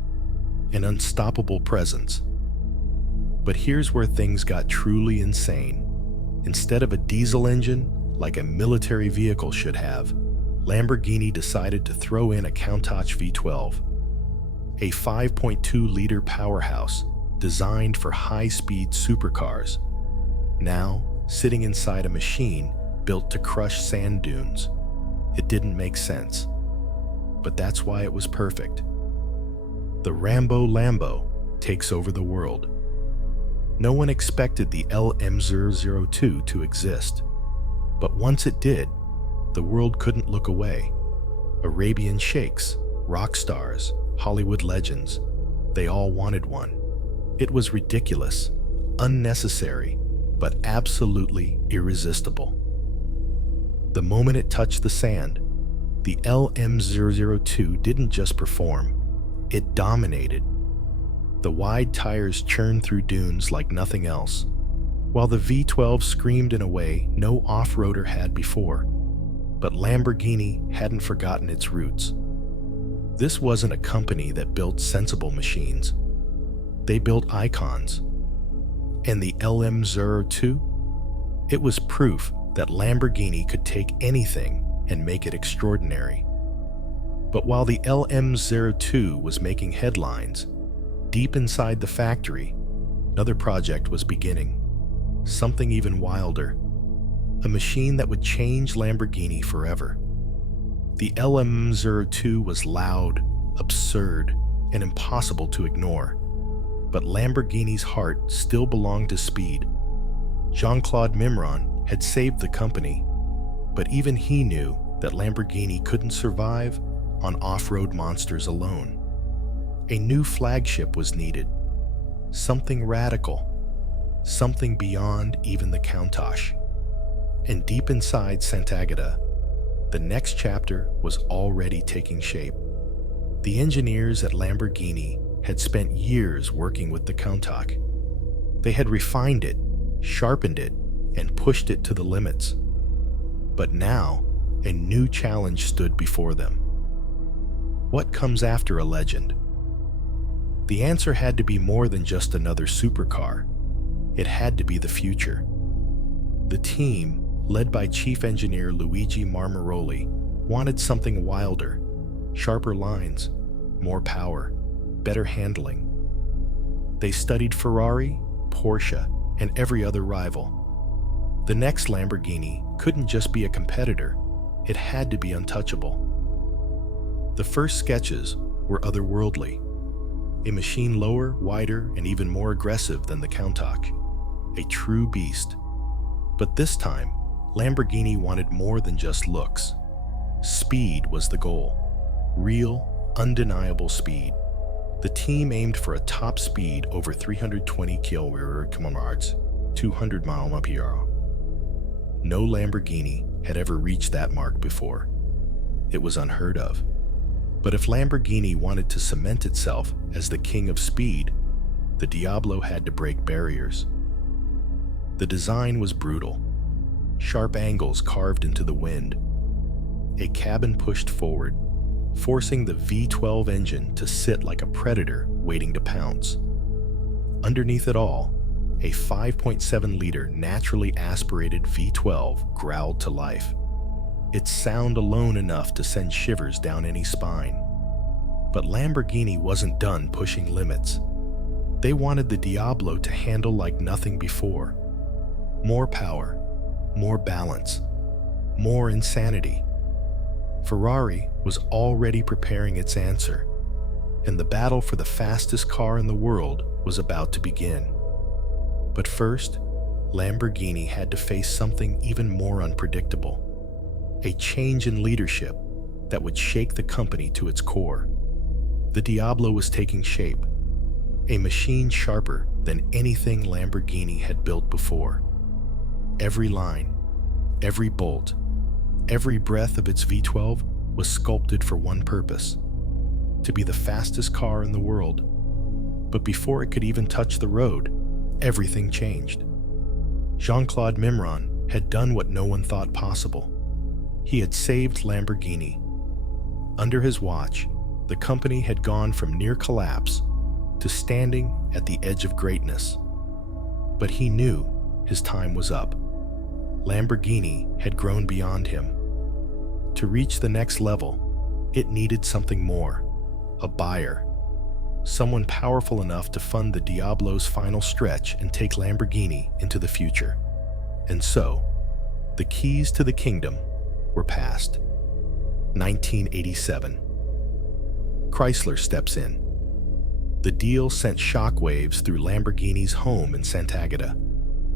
an unstoppable presence. But here's where things got truly insane. Instead of a diesel engine, like a military vehicle should have, Lamborghini decided to throw in a Countach V12, a 5.2-liter powerhouse designed for high-speed supercars, now sitting inside a machine built to crush sand dunes. It didn't make sense, but that's why it was perfect. The Rambo Lambo takes over the world. No one expected the LM002 to exist, but once it did, the world couldn't look away. Arabian sheikhs, rock stars, Hollywood legends, they all wanted one. It was ridiculous, unnecessary, but absolutely irresistible. The moment it touched the sand, the LM002 didn't just perform, it dominated. The wide tires churned through dunes like nothing else, while the V12 screamed in a way no off-roader had before. But Lamborghini hadn't forgotten its roots. This wasn't a company that built sensible machines. They built icons. And the LM02? It was proof that Lamborghini could take anything and make it extraordinary. But while the LM02 was making headlines, deep inside the factory, another project was beginning. Something even wilder. A machine that would change Lamborghini forever. The LM02 was loud, absurd, and impossible to ignore. But Lamborghini's heart still belonged to speed. Jean-Claude Mimran had saved the company, but even he knew that Lamborghini couldn't survive on off-road monsters alone. A new flagship was needed. Something radical. Something beyond even the Countach. And deep inside Sant'Agata, the next chapter was already taking shape. The engineers at Lamborghini had spent years working with the Countach. They had refined it, sharpened it, and pushed it to the limits. But now, a new challenge stood before them. What comes after a legend? The answer had to be more than just another supercar. It had to be the future. The team, led by Chief Engineer Luigi Marmaroli, wanted something wilder, sharper lines, more power, better handling. They studied Ferrari, Porsche, and every other rival. The next Lamborghini couldn't just be a competitor, it had to be untouchable. The first sketches were otherworldly. A machine lower, wider, and even more aggressive than the Countach. A true beast. But this time, Lamborghini wanted more than just looks. Speed was the goal. Real, undeniable speed. The team aimed for a top speed over 320 km/h, 200 mph. No Lamborghini had ever reached that mark before. It was unheard of. But if Lamborghini wanted to cement itself as the king of speed, the Diablo had to break barriers. The design was brutal. Sharp angles carved into the wind. A cabin pushed forward, forcing the V12 engine to sit like a predator waiting to pounce. Underneath it all, a 5.7-liter naturally aspirated V12 growled to life. Its sound alone enough to send shivers down any spine. But Lamborghini wasn't done pushing limits. They wanted the Diablo to handle like nothing before. More power, more balance, more insanity. Ferrari was already preparing its answer, and the battle for the fastest car in the world was about to begin. But first, Lamborghini had to face something even more unpredictable. A change in leadership that would shake the company to its core. The Diablo was taking shape, a machine sharper than anything Lamborghini had built before. Every line, every bolt, every breath of its V12 was sculpted for one purpose: to be the fastest car in the world. But before it could even touch the road, everything changed. Jean-Claude Mimran had done what no one thought possible. He had saved Lamborghini. Under his watch, the company had gone from near collapse to standing at the edge of greatness. But he knew his time was up. Lamborghini had grown beyond him. To reach the next level, it needed something more: a buyer. Someone powerful enough to fund the Diablo's final stretch and take Lamborghini into the future. And so, the keys to the kingdom were passed. 1987. Chrysler steps in. The deal sent shockwaves through Lamborghini's home in Sant'Agata.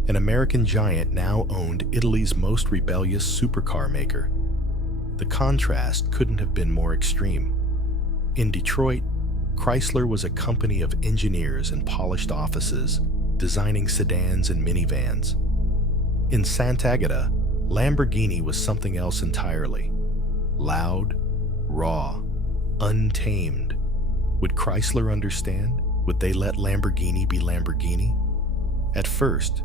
An American giant now owned Italy's most rebellious supercar maker. The contrast couldn't have been more extreme. In Detroit, Chrysler was a company of engineers in polished offices, designing sedans and minivans. In Sant'Agata, Lamborghini was something else entirely. Loud, raw, untamed. Would Chrysler understand? Would they let Lamborghini be Lamborghini? At first,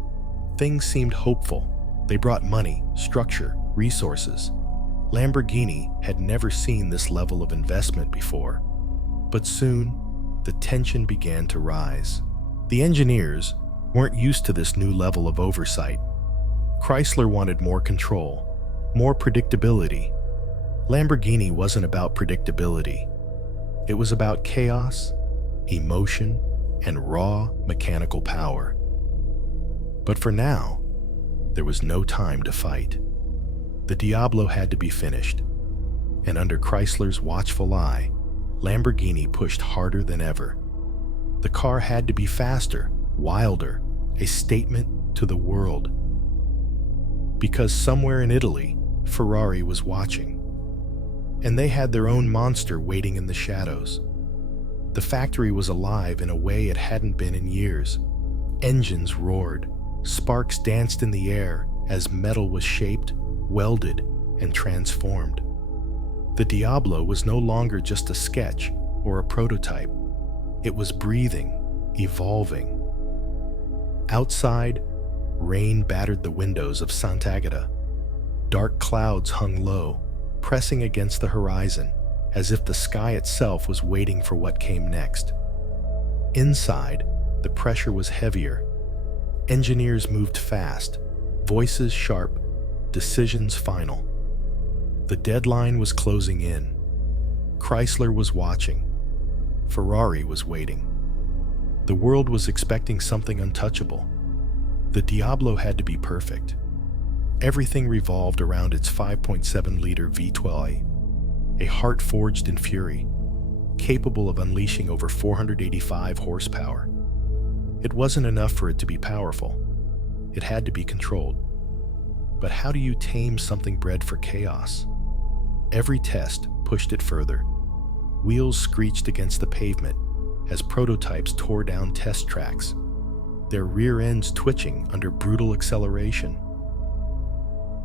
things seemed hopeful. They brought money, structure, resources. Lamborghini had never seen this level of investment before. But soon, the tension began to rise. The engineers weren't used to this new level of oversight. Chrysler wanted more control, more predictability. Lamborghini wasn't about predictability. It was about chaos, emotion, and raw mechanical power. But for now, there was no time to fight. The Diablo had to be finished, and under Chrysler's watchful eye, Lamborghini pushed harder than ever. The car had to be faster, wilder, a statement to the world. Because somewhere in Italy, Ferrari was watching, and they had their own monster waiting in the shadows. The factory was alive in a way it hadn't been in years. Engines roared, sparks danced in the air as metal was shaped, welded, and transformed. The Diablo was no longer just a sketch or a prototype. It was breathing, evolving. Outside, rain battered the windows of Sant'Agata. Dark clouds hung low, pressing against the horizon, as if the sky itself was waiting for what came next. Inside, the pressure was heavier. Engineers moved fast, voices sharp, decisions final. The deadline was closing in. Chrysler was watching. Ferrari was waiting. The world was expecting something untouchable. The Diablo had to be perfect. Everything revolved around its 5.7-liter V12, a heart forged in fury, capable of unleashing over 485 horsepower. It wasn't enough for it to be powerful. It had to be controlled. But how do you tame something bred for chaos? Every test pushed it further. Wheels screeched against the pavement as prototypes tore down test tracks, their rear ends twitching under brutal acceleration.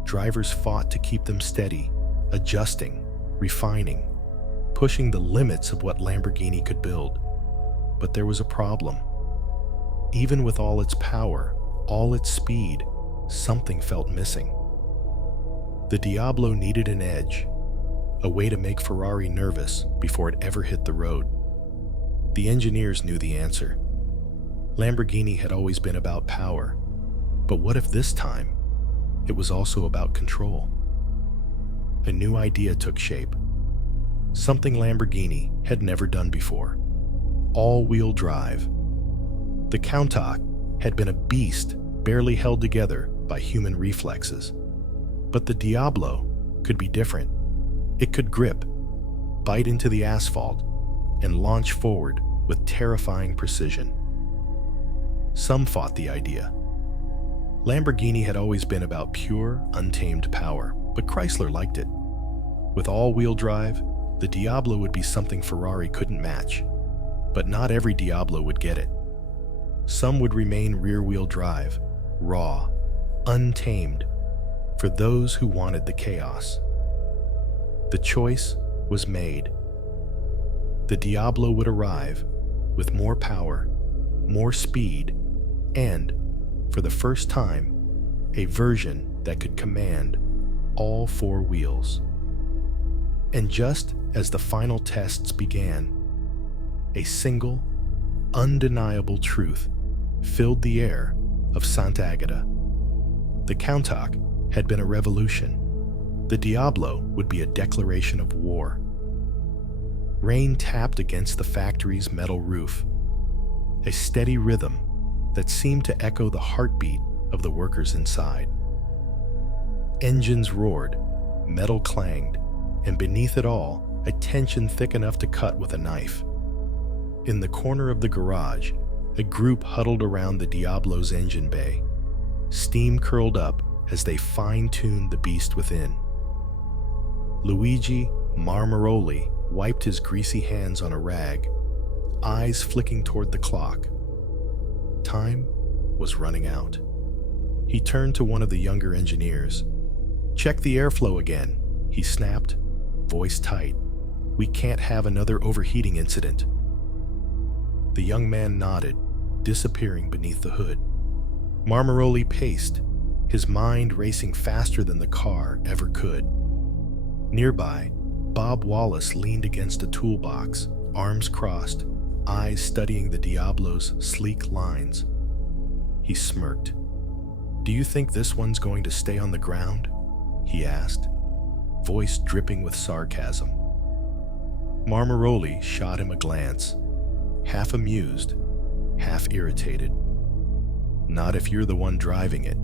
Drivers fought to keep them steady, adjusting, refining, pushing the limits of what Lamborghini could build. But there was a problem. Even with all its power, all its speed, something felt missing. The Diablo needed an edge, a way to make Ferrari nervous before it ever hit the road. The engineers knew the answer. Lamborghini had always been about power, but what if this time it was also about control? A new idea took shape, something Lamborghini had never done before: all-wheel drive. The Countach had been a beast barely held together by human reflexes. But the Diablo could be different. It could grip, bite into the asphalt, and launch forward with terrifying precision. Some fought the idea. Lamborghini had always been about pure, untamed power, but Chrysler liked it. With all-wheel drive, the Diablo would be something Ferrari couldn't match. But not every Diablo would get it. Some would remain rear-wheel drive, raw, untamed, for those who wanted the chaos. The choice was made. The Diablo would arrive with more power, more speed, and, for the first time, a version that could command all four wheels. And just as the final tests began, a single, undeniable truth filled the air of Sant'Agata. The Countach had been a revolution. The Diablo would be a declaration of war. Rain tapped against the factory's metal roof, a steady rhythm that seemed to echo the heartbeat of the workers inside. Engines roared, metal clanged, and beneath it all, a tension thick enough to cut with a knife. In the corner of the garage, a group huddled around the Diablo's engine bay. Steam curled up as they fine-tuned the beast within. Luigi Marmaroli wiped his greasy hands on a rag, eyes flicking toward the clock. Time was running out. He turned to one of the younger engineers. "Check the airflow again," he snapped, voice tight. "We can't have another overheating incident." The young man nodded, disappearing beneath the hood. Marmaroli paced, his mind racing faster than the car ever could. Nearby, Bob Wallace leaned against a toolbox, arms crossed, eyes studying the Diablo's sleek lines. He smirked. "Do you think this one's going to stay on the ground?" he asked, voice dripping with sarcasm. Marmaroli shot him a glance, half amused, half irritated. "Not if you're the one driving it."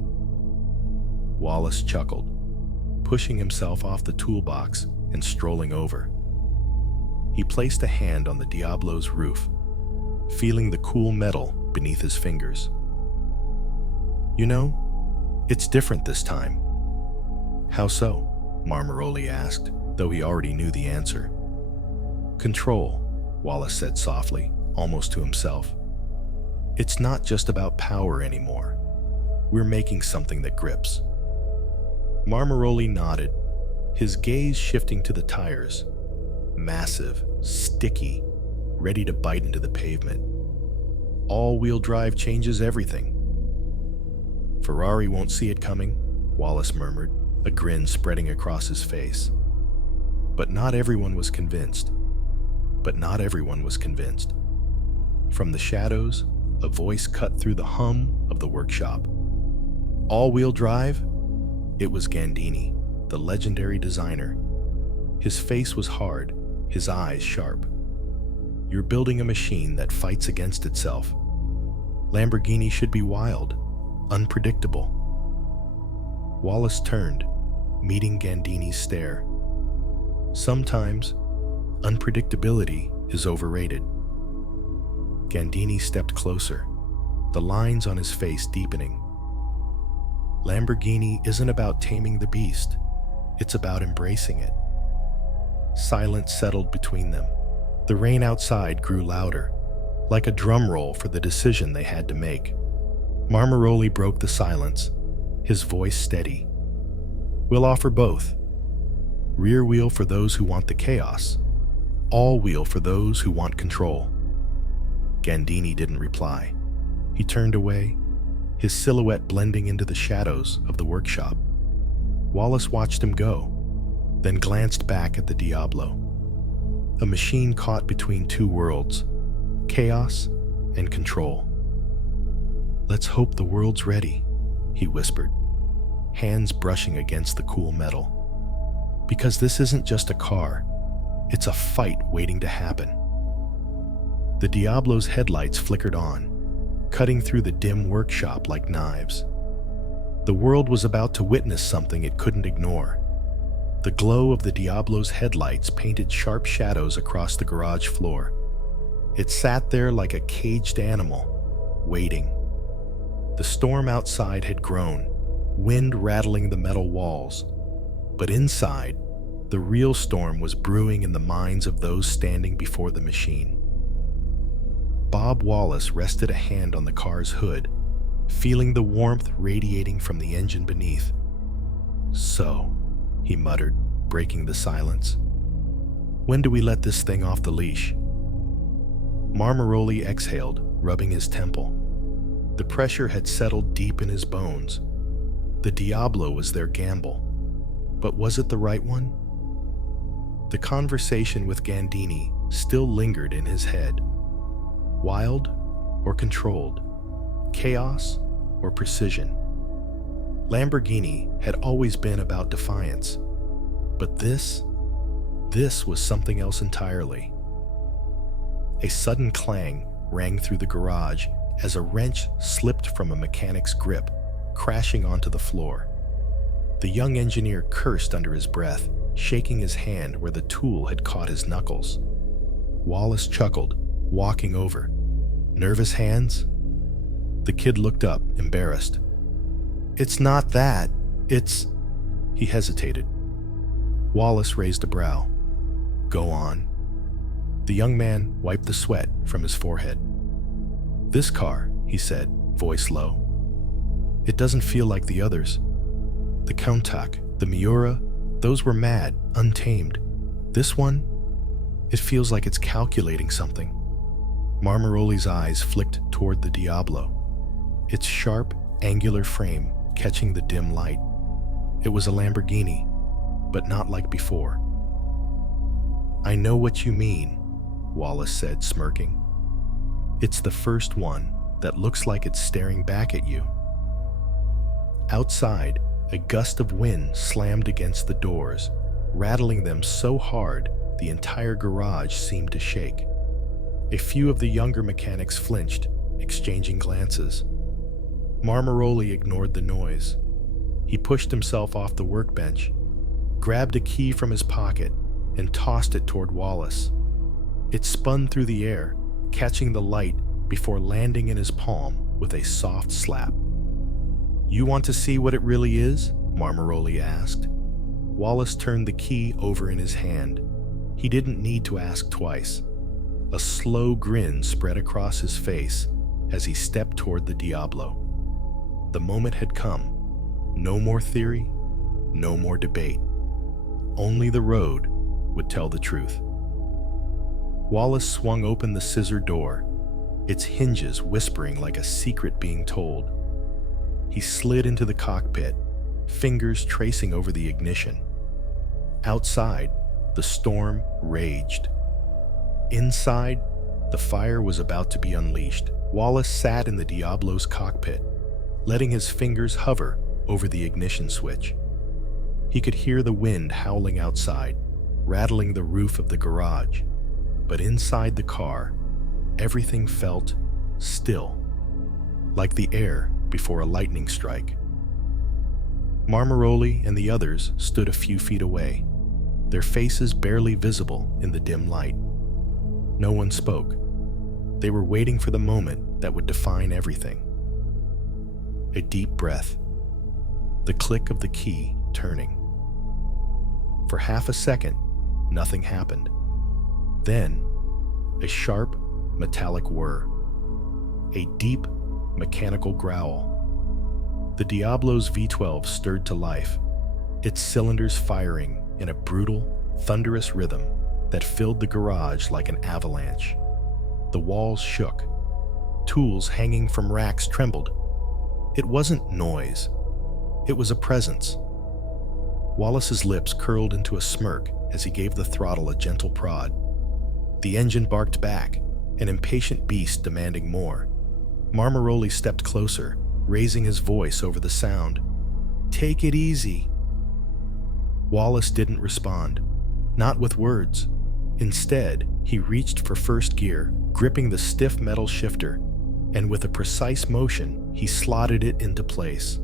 Wallace chuckled, pushing himself off the toolbox and strolling over. He placed a hand on the Diablo's roof, feeling the cool metal beneath his fingers. "You know, it's different this time." "How so?" Marmaroli asked, though he already knew the answer. "Control," Wallace said softly, almost to himself. "It's not just about power anymore. We're making something that grips." Marmaroli nodded, his gaze shifting to the tires. Massive, sticky, ready to bite into the pavement. All-wheel drive changes everything. "Ferrari won't see it coming," Wallace murmured, a grin spreading across his face. But not everyone was convinced. From the shadows, a voice cut through the hum of the workshop. "All-wheel drive?" It was Gandini, the legendary designer. His face was hard, his eyes sharp. "You're building a machine that fights against itself. Lamborghini should be wild, unpredictable." Wallace turned, meeting Gandini's stare. Sometimes, unpredictability is overrated. Gandini stepped closer, the lines on his face deepening. "Lamborghini isn't about taming the beast, it's about embracing it." Silence settled between them. The rain outside grew louder, like a drum roll for the decision they had to make. Marmaroli broke the silence, his voice steady. "We'll offer both. Rear wheel for those who want the chaos, all wheel for those who want control." Gandini didn't reply. He turned away, his silhouette blending into the shadows of the workshop. Wallace watched him go, then glanced back at the Diablo. A machine caught between two worlds, chaos and control. "Let's hope the world's ready," he whispered, hands brushing against the cool metal. "Because this isn't just a car, it's a fight waiting to happen." The Diablo's headlights flickered on, cutting through the dim workshop like knives. The world was about to witness something it couldn't ignore. The glow of the Diablo's headlights painted sharp shadows across the garage floor. It sat there like a caged animal, waiting. The storm outside had grown, wind rattling the metal walls. But inside, the real storm was brewing in the minds of those standing before the machine. Bob Wallace rested a hand on the car's hood, feeling the warmth radiating from the engine beneath. "So," he muttered, breaking the silence, "when do we let this thing off the leash?" Marmaroli exhaled, rubbing his temple. The pressure had settled deep in his bones. The Diablo was their gamble. But was it the right one? The conversation with Gandini still lingered in his head. Wild or controlled? Chaos or precision? Lamborghini had always been about defiance. But this was something else entirely. A sudden clang rang through the garage as a wrench slipped from a mechanic's grip, crashing onto the floor. The young engineer cursed under his breath, shaking his hand where the tool had caught his knuckles. Wallace chuckled, walking over. "Nervous hands?" The kid looked up, embarrassed. "It's not that. It's..." He hesitated. Wallace raised a brow. "Go on." The young man wiped the sweat from his forehead. "This car," he said, voice low. "It doesn't feel like the others. The Countach, the Miura, those were mad, untamed. This one, it feels like it's calculating something." Marmaroli's eyes flicked toward the Diablo, its sharp, angular frame catching the dim light. It was a Lamborghini, but not like before. "I know what you mean," Wallace said, smirking. "It's the first one that looks like it's staring back at you." Outside, a gust of wind slammed against the doors, rattling them so hard the entire garage seemed to shake. A few of the younger mechanics flinched, exchanging glances. Marmaroli ignored the noise. He pushed himself off the workbench, grabbed a key from his pocket, and tossed it toward Wallace. It spun through the air, catching the light before landing in his palm with a soft slap. "You want to see what it really is?" Marmaroli asked. Wallace turned the key over in his hand. He didn't need to ask twice. A slow grin spread across his face as he stepped toward the Diablo. The moment had come. No more theory, no more debate. Only the road would tell the truth. Wallace swung open the scissor door, its hinges whispering like a secret being told. He slid into the cockpit, fingers tracing over the ignition. Outside, the storm raged. Inside, the fire was about to be unleashed. Wallace sat in the Diablo's cockpit, letting his fingers hover over the ignition switch. He could hear the wind howling outside, rattling the roof of the garage. But inside the car, everything felt still, like the air before a lightning strike. Marmaroli and the others stood a few feet away, their faces barely visible in the dim light. No one spoke. They were waiting for the moment that would define everything. A deep breath. The click of the key turning. For half a second, nothing happened. Then, a sharp, metallic whir. A deep, mechanical growl. The Diablo's V12 stirred to life, its cylinders firing in a brutal, thunderous rhythm that filled the garage like an avalanche. The walls shook. Tools hanging from racks trembled. It wasn't noise. It was a presence. Wallace's lips curled into a smirk as he gave the throttle a gentle prod. The engine barked back, an impatient beast demanding more. Marmaroli stepped closer, raising his voice over the sound. "Take it easy." Wallace didn't respond, not with words. Instead, he reached for first gear, gripping the stiff metal shifter, and with a precise motion, he slotted it into place.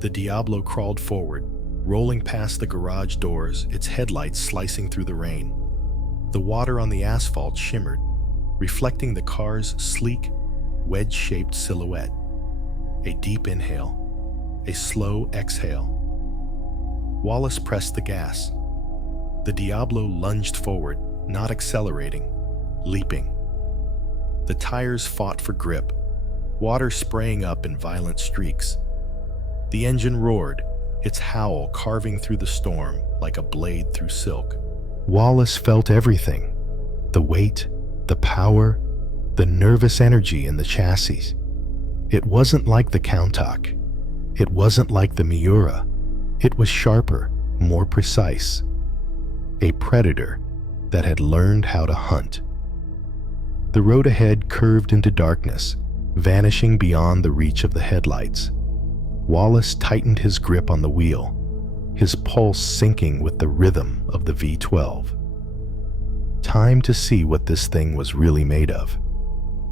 The Diablo crawled forward, rolling past the garage doors, its headlights slicing through the rain. The water on the asphalt shimmered, reflecting the car's sleek, wedge-shaped silhouette. A deep inhale, a slow exhale. Wallace pressed the gas. The Diablo lunged forward, not accelerating, leaping. The tires fought for grip, water spraying up in violent streaks. The engine roared, its howl carving through the storm like a blade through silk. Wallace felt everything: the weight, the power, the nervous energy in the chassis. It wasn't like the Countach. It wasn't like the Miura. It was sharper, more precise. A predator that had learned how to hunt. The road ahead curved into darkness, vanishing beyond the reach of the headlights. Wallace tightened his grip on the wheel, his pulse syncing with the rhythm of the V12. Time to see what this thing was really made of.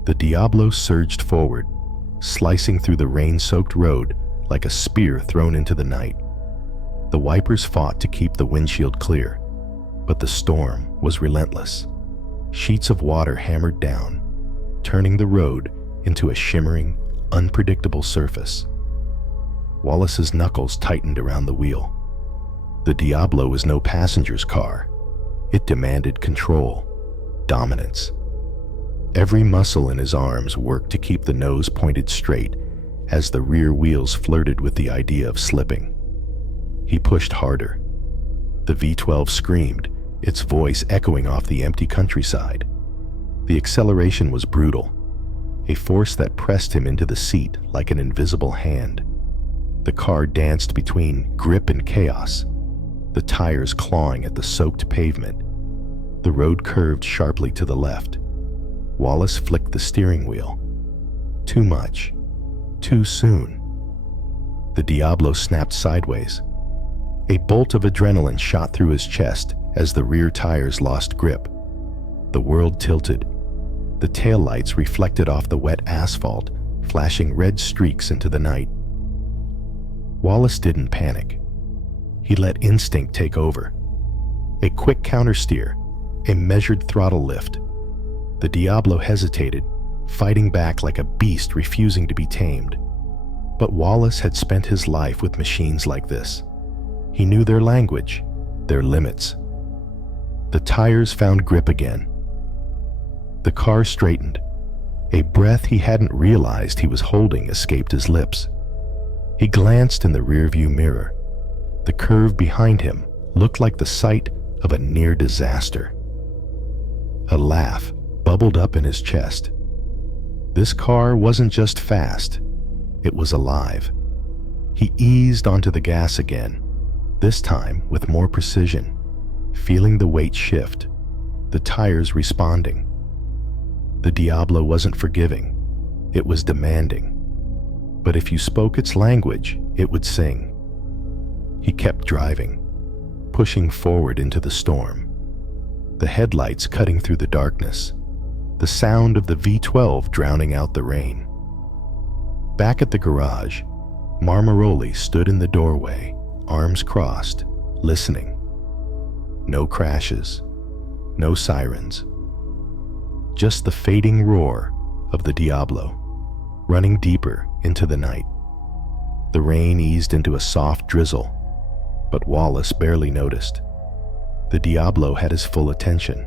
The Diablo surged forward, slicing through the rain-soaked road like a spear thrown into the night. The wipers fought to keep the windshield clear, but the storm was relentless. Sheets of water hammered down, turning the road into a shimmering, unpredictable surface. Wallace's knuckles tightened around the wheel. The Diablo was no passenger's car. It demanded control, dominance. Every muscle in his arms worked to keep the nose pointed straight as the rear wheels flirted with the idea of slipping. He pushed harder. The V12 screamed, its voice echoing off the empty countryside. The acceleration was brutal, a force that pressed him into the seat like an invisible hand. The car danced between grip and chaos, the tires clawing at the soaked pavement. The road curved sharply to the left. Wallace flicked the steering wheel. Too much. Too soon. The Diablo snapped sideways. A bolt of adrenaline shot through his chest as the rear tires lost grip. The world tilted. The taillights reflected off the wet asphalt, flashing red streaks into the night. Wallace didn't panic. He let instinct take over. A quick countersteer, a measured throttle lift. The Diablo hesitated, fighting back like a beast refusing to be tamed. But Wallace had spent his life with machines like this. He knew their language, their limits. The tires found grip again. The car straightened. A breath he hadn't realized he was holding escaped his lips. He glanced in the rearview mirror. The curve behind him looked like the site of a near disaster. A laugh bubbled up in his chest. This car wasn't just fast, it was alive. He eased onto the gas again, this time with more precision, feeling the weight shift, the tires responding. The Diablo wasn't forgiving, it was demanding. But if you spoke its language, it would sing. He kept driving, pushing forward into the storm. The headlights cutting through the darkness, the sound of the V12 drowning out the rain. Back at the garage, Marmaroli stood in the doorway, arms crossed, listening. No crashes, no sirens. Just the fading roar of the Diablo, running deeper into the night. The rain eased into a soft drizzle, but Wallace barely noticed. The Diablo had his full attention.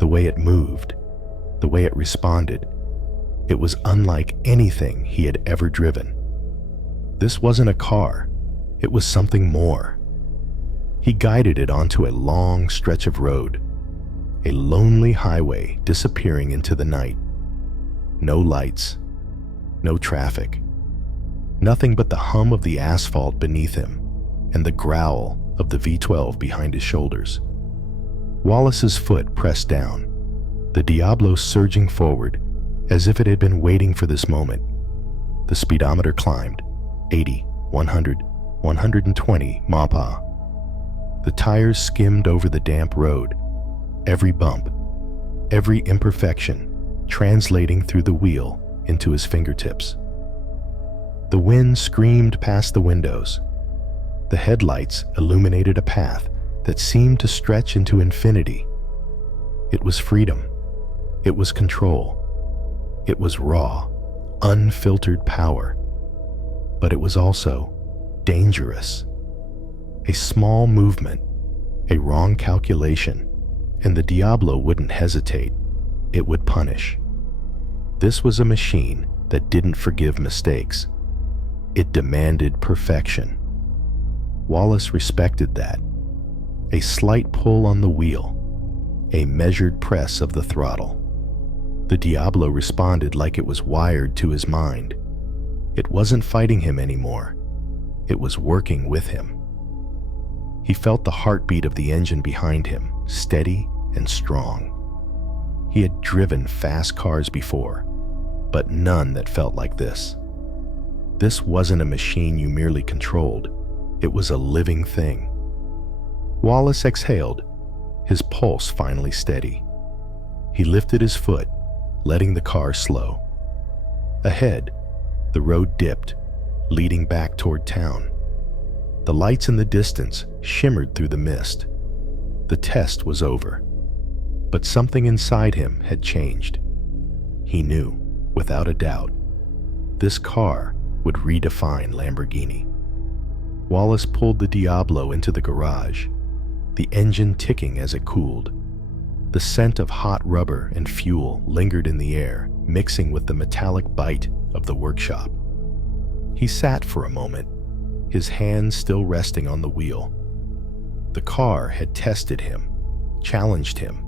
The way it moved, the way it responded, it was unlike anything he had ever driven. This wasn't a car, it was something more. He guided it onto a long stretch of road, a lonely highway disappearing into the night. No lights, no traffic, nothing but the hum of the asphalt beneath him and the growl of the V12 behind his shoulders. Wallace's foot pressed down, the Diablo surging forward as if it had been waiting for this moment. The speedometer climbed, 80, 100, 120 mph. The tires skimmed over the damp road, every bump, every imperfection translating through the wheel into his fingertips. The wind screamed past the windows. The headlights illuminated a path that seemed to stretch into infinity. It was freedom. It was control. It was raw, unfiltered power. But it was also dangerous. A small movement, a wrong calculation, and the Diablo wouldn't hesitate. It would punish. This was a machine that didn't forgive mistakes. It demanded perfection. Wallace respected that. A slight pull on the wheel, a measured press of the throttle. The Diablo responded like it was wired to his mind. It wasn't fighting him anymore. It was working with him. He felt the heartbeat of the engine behind him, steady and strong. He had driven fast cars before, but none that felt like this. This wasn't a machine you merely controlled. It was a living thing. Wallace exhaled, his pulse finally steady. He lifted his foot, letting the car slow. Ahead, the road dipped, leading back toward town. The lights in the distance shimmered through the mist. The test was over. But something inside him had changed. He knew, without a doubt, this car would redefine Lamborghini. Wallace pulled the Diablo into the garage, the engine ticking as it cooled. The scent of hot rubber and fuel lingered in the air, mixing with the metallic bite of the workshop. He sat for a moment, his hands still resting on the wheel. The car had tested him, challenged him,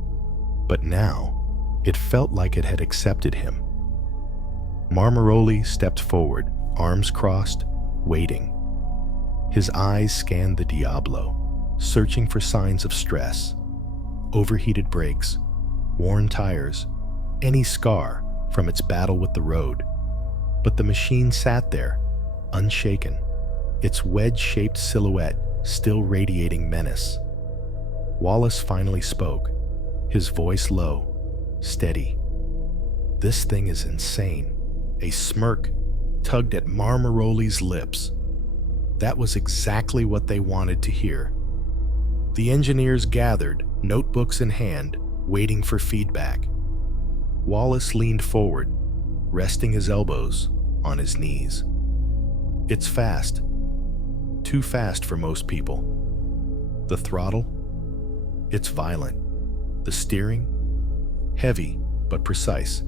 but now it felt like it had accepted him. Marmaroli stepped forward, arms crossed, waiting. His eyes scanned the Diablo, searching for signs of stress. Overheated brakes, worn tires, any scar from its battle with the road. But the machine sat there, unshaken, its wedge-shaped silhouette still radiating menace. Wallace finally spoke, his voice low, steady. "This thing is insane." A smirk tugged at Marmaroli's lips. That was exactly what they wanted to hear. The engineers gathered, notebooks in hand, waiting for feedback. Wallace leaned forward, resting his elbows on his knees. "It's fast. Too fast for most people. The throttle? It's violent. The steering? Heavy, but precise.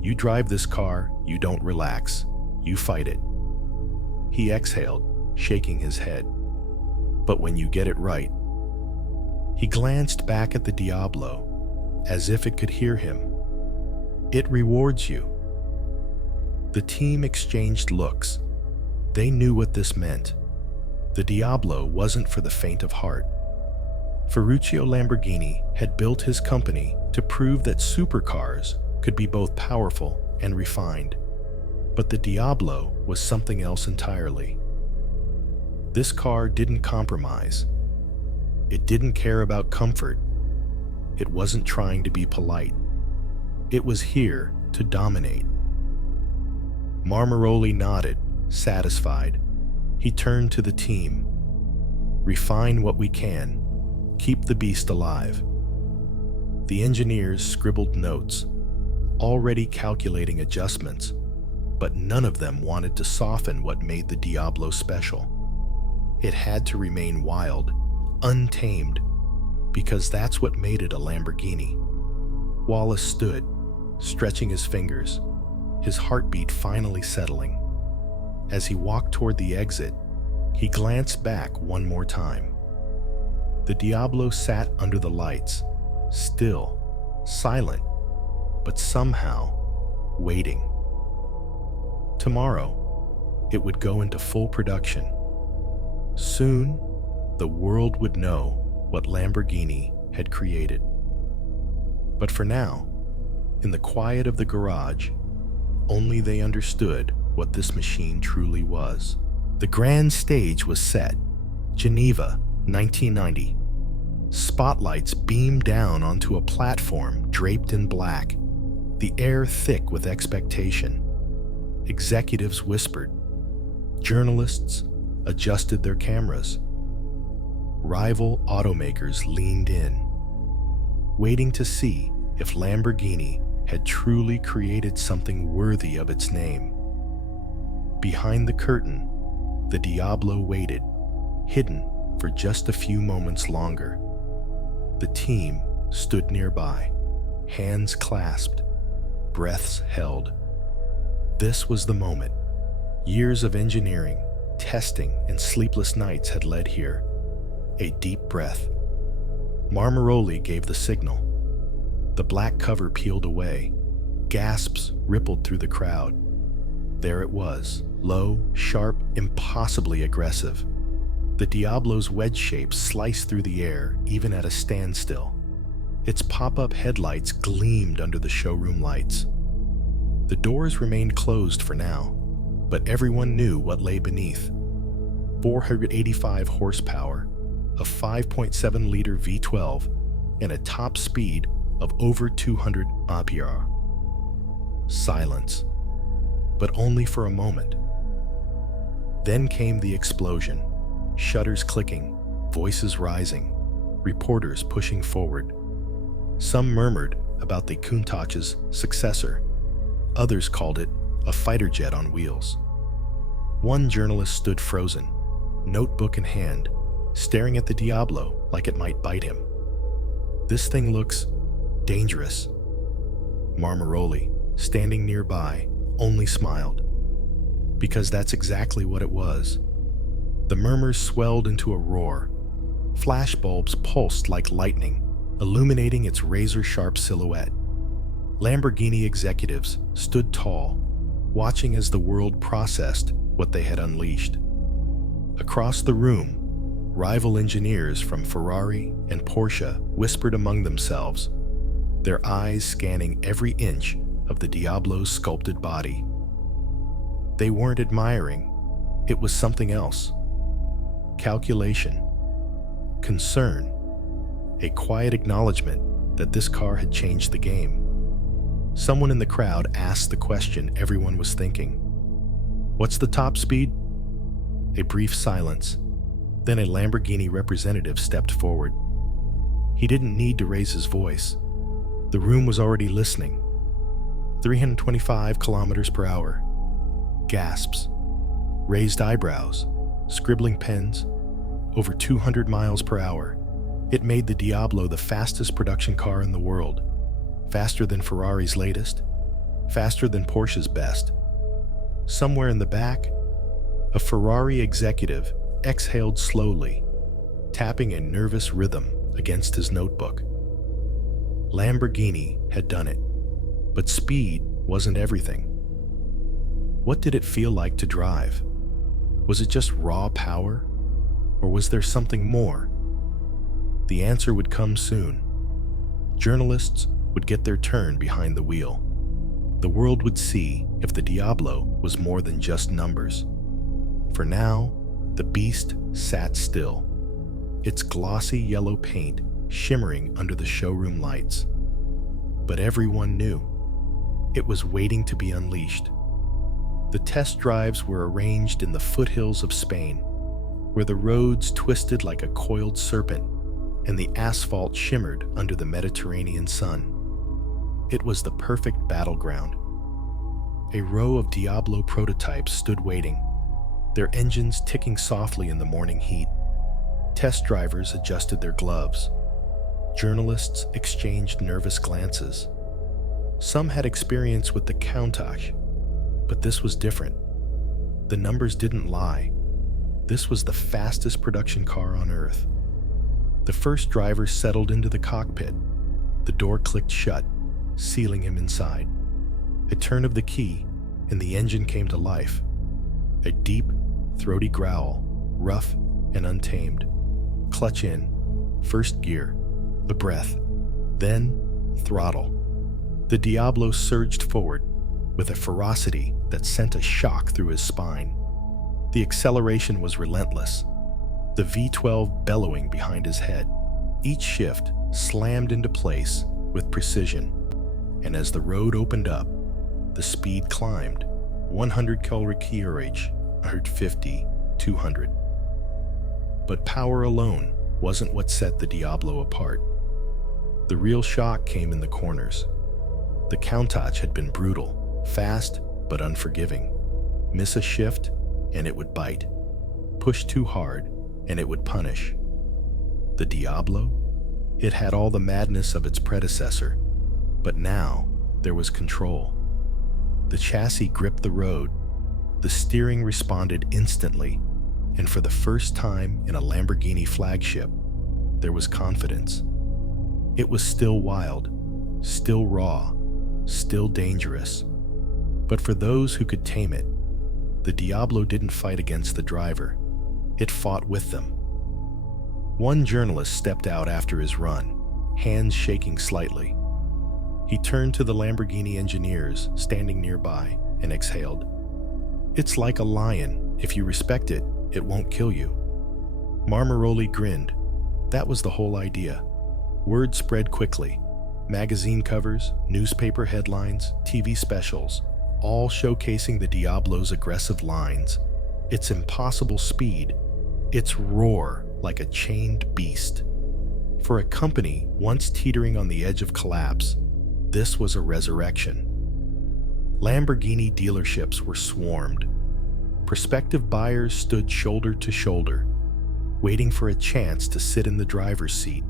You drive this car, you don't relax. You fight it." He exhaled, shaking his head. "But when you get it right..." He glanced back at the Diablo, as if it could hear him. "It rewards you." The team exchanged looks. They knew what this meant. The Diablo wasn't for the faint of heart. Ferruccio Lamborghini had built his company to prove that supercars could be both powerful and refined. But the Diablo was something else entirely. This car didn't compromise. It didn't care about comfort. It wasn't trying to be polite. It was here to dominate. Marmaroli nodded, satisfied. He turned to the team. "Refine what we can. Keep the beast alive." The engineers scribbled notes, already calculating adjustments, but none of them wanted to soften what made the Diablo special. It had to remain wild, untamed, because that's what made it a Lamborghini. Wallace stood, stretching his fingers, his heartbeat finally settling. As he walked toward the exit, he glanced back one more time. The Diablo sat under the lights, still, silent, but somehow waiting. Tomorrow, it would go into full production. Soon, the world would know what Lamborghini had created. But for now, in the quiet of the garage, only they understood what this machine truly was. The grand stage was set. Geneva, 1990. Spotlights beamed down onto a platform draped in black, the air thick with expectation. Executives whispered. Journalists adjusted their cameras. Rival automakers leaned in, waiting to see if Lamborghini had truly created something worthy of its name. Behind the curtain, the Diablo waited, hidden for just a few moments longer. The team stood nearby, hands clasped, breaths held. This was the moment. Years of engineering, testing, and sleepless nights had led here. A deep breath. Marmaroli gave the signal. The black cover peeled away. Gasps rippled through the crowd. There it was, low, sharp, impossibly aggressive. The Diablo's wedge shape sliced through the air, even at a standstill. Its pop-up headlights gleamed under the showroom lights. The doors remained closed for now, but everyone knew what lay beneath. 485 horsepower, a 5.7-liter V12, and a top speed of over 200 mph. Silence, but only for a moment. Then came the explosion, shutters clicking, voices rising, reporters pushing forward. Some murmured about the Countach's successor. Others called it a fighter jet on wheels. One journalist stood frozen, notebook in hand, staring at the Diablo like it might bite him. "This thing looks dangerous." Marmaroli, standing nearby, only smiled, because that's exactly what it was. The murmurs swelled into a roar. Flashbulbs pulsed like lightning, illuminating its razor-sharp silhouette. Lamborghini executives stood tall, watching as the world processed what they had unleashed. Across the room, rival engineers from Ferrari and Porsche whispered among themselves, their eyes scanning every inch of the Diablo's sculpted body. They weren't admiring, It was something else. Calculation. Concern. A quiet acknowledgement that this car had changed the game. Someone in the crowd asked the question everyone was thinking. "What's the top speed?" A brief silence. Then a Lamborghini representative stepped forward. He didn't need to raise his voice. The room was already listening. 325 kilometers per hour. Gasps. Raised eyebrows. Scribbling pens. Over 200 miles per hour. It made the Diablo the fastest production car in the world. Faster than Ferrari's latest. Faster than Porsche's best. Somewhere in the back, a Ferrari executive exhaled slowly, tapping a nervous rhythm against his notebook. Lamborghini had done it, but speed wasn't everything. What did it feel like to drive? Was it just raw power, or was there something more? The answer would come soon. Journalists would get their turn behind the wheel. The world would see if the Diablo was more than just numbers. For now, the beast sat still, its glossy yellow paint shimmering under the showroom lights. But everyone knew it was waiting to be unleashed. The test drives were arranged in the foothills of Spain, where the roads twisted like a coiled serpent and the asphalt shimmered under the Mediterranean sun. It was the perfect battleground. A row of Diablo prototypes stood waiting, their engines ticking softly in the morning heat. Test drivers adjusted their gloves. Journalists exchanged nervous glances. Some had experience with the Countach, but this was different. The numbers didn't lie. This was the fastest production car on Earth. The first driver settled into the cockpit. The door clicked shut, sealing him inside. A turn of the key, and the engine came to life. A deep, throaty growl, rough and untamed. Clutch in, first gear, a breath, then throttle. The Diablo surged forward with a ferocity that sent a shock through his spine. The acceleration was relentless, the V12 bellowing behind his head. Each shift slammed into place with precision, and as the road opened up, the speed climbed. 100 km/h, 150, 200. But power alone wasn't what set the Diablo apart. The real shock came in the corners. The Countach had been brutal, fast but unforgiving. Miss a shift, and it would bite. Push too hard, and it would punish. The Diablo? It had all the madness of its predecessor, but now there was control. The chassis gripped the road, the steering responded instantly, and for the first time in a Lamborghini flagship, there was confidence. It was still wild, still raw, still dangerous. But for those who could tame it, the Diablo didn't fight against the driver. It fought with them. One journalist stepped out after his run, hands shaking slightly. He turned to the Lamborghini engineers standing nearby and exhaled. "It's like a lion. If you respect it, it won't kill you." Marmaroli grinned. That was the whole idea. Word spread quickly. Magazine covers, newspaper headlines, TV specials, all showcasing the Diablo's aggressive lines, its impossible speed, its roar like a chained beast. For a company once teetering on the edge of collapse, this was a resurrection. Lamborghini dealerships were swarmed. Prospective buyers stood shoulder to shoulder, waiting for a chance to sit in the driver's seat,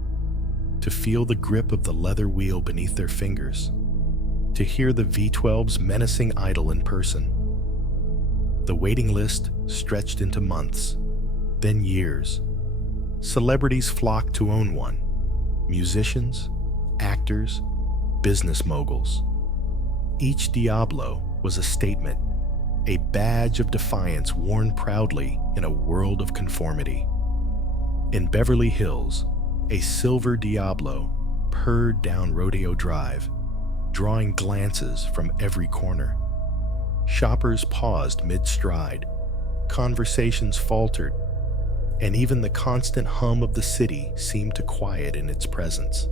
to feel the grip of the leather wheel beneath their fingers, to hear the V12's menacing idol in person. The waiting list stretched into months, then years. Celebrities flocked to own one. Musicians, actors, business moguls. Each Diablo was a statement, a badge of defiance worn proudly in a world of conformity. In Beverly Hills, a silver Diablo purred down Rodeo Drive, drawing glances from every corner. Shoppers paused mid-stride, Conversations faltered, and even the constant hum of the city seemed to quiet in its presence.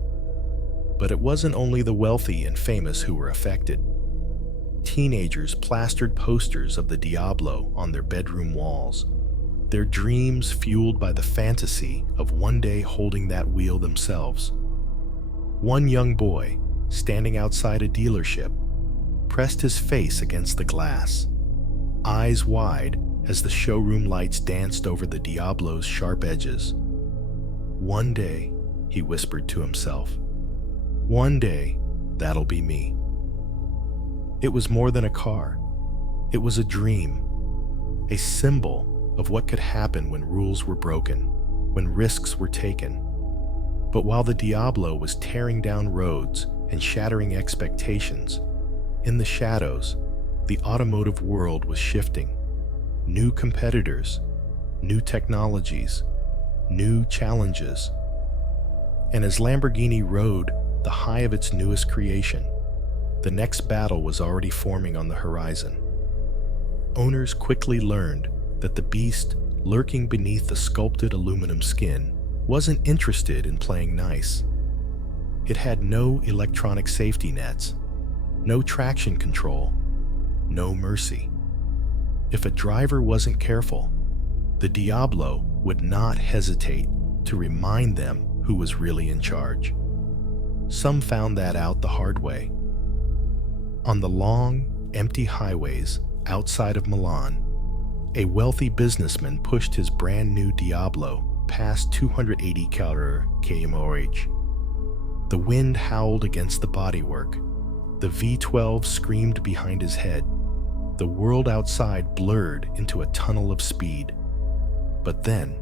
But it wasn't only the wealthy and famous who were affected. Teenagers plastered posters of the Diablo on their bedroom walls, their dreams fueled by the fantasy of one day holding that wheel themselves. One young boy, standing outside a dealership, pressed his face against the glass, eyes wide as the showroom lights danced over the Diablo's sharp edges. "One day," he whispered to himself, "one day, that'll be me." It was more than a car. It was a dream, a symbol of what could happen when rules were broken, when risks were taken. But while the Diablo was tearing down roads and shattering expectations, in the shadows, the automotive world was shifting. New competitors, new technologies, new challenges. And as Lamborghini rode the high of its newest creation, the next battle was already forming on the horizon. Owners quickly learned that the beast lurking beneath the sculpted aluminum skin wasn't interested in playing nice. It had no electronic safety nets, no traction control, no mercy. If a driver wasn't careful, the Diablo would not hesitate to remind them who was really in charge. Some found that out the hard way. On the long, empty highways outside of Milan, a wealthy businessman pushed his brand new Diablo past 280 km/h. The wind howled against the bodywork. The V12 screamed behind his head. The world outside blurred into a tunnel of speed. But then,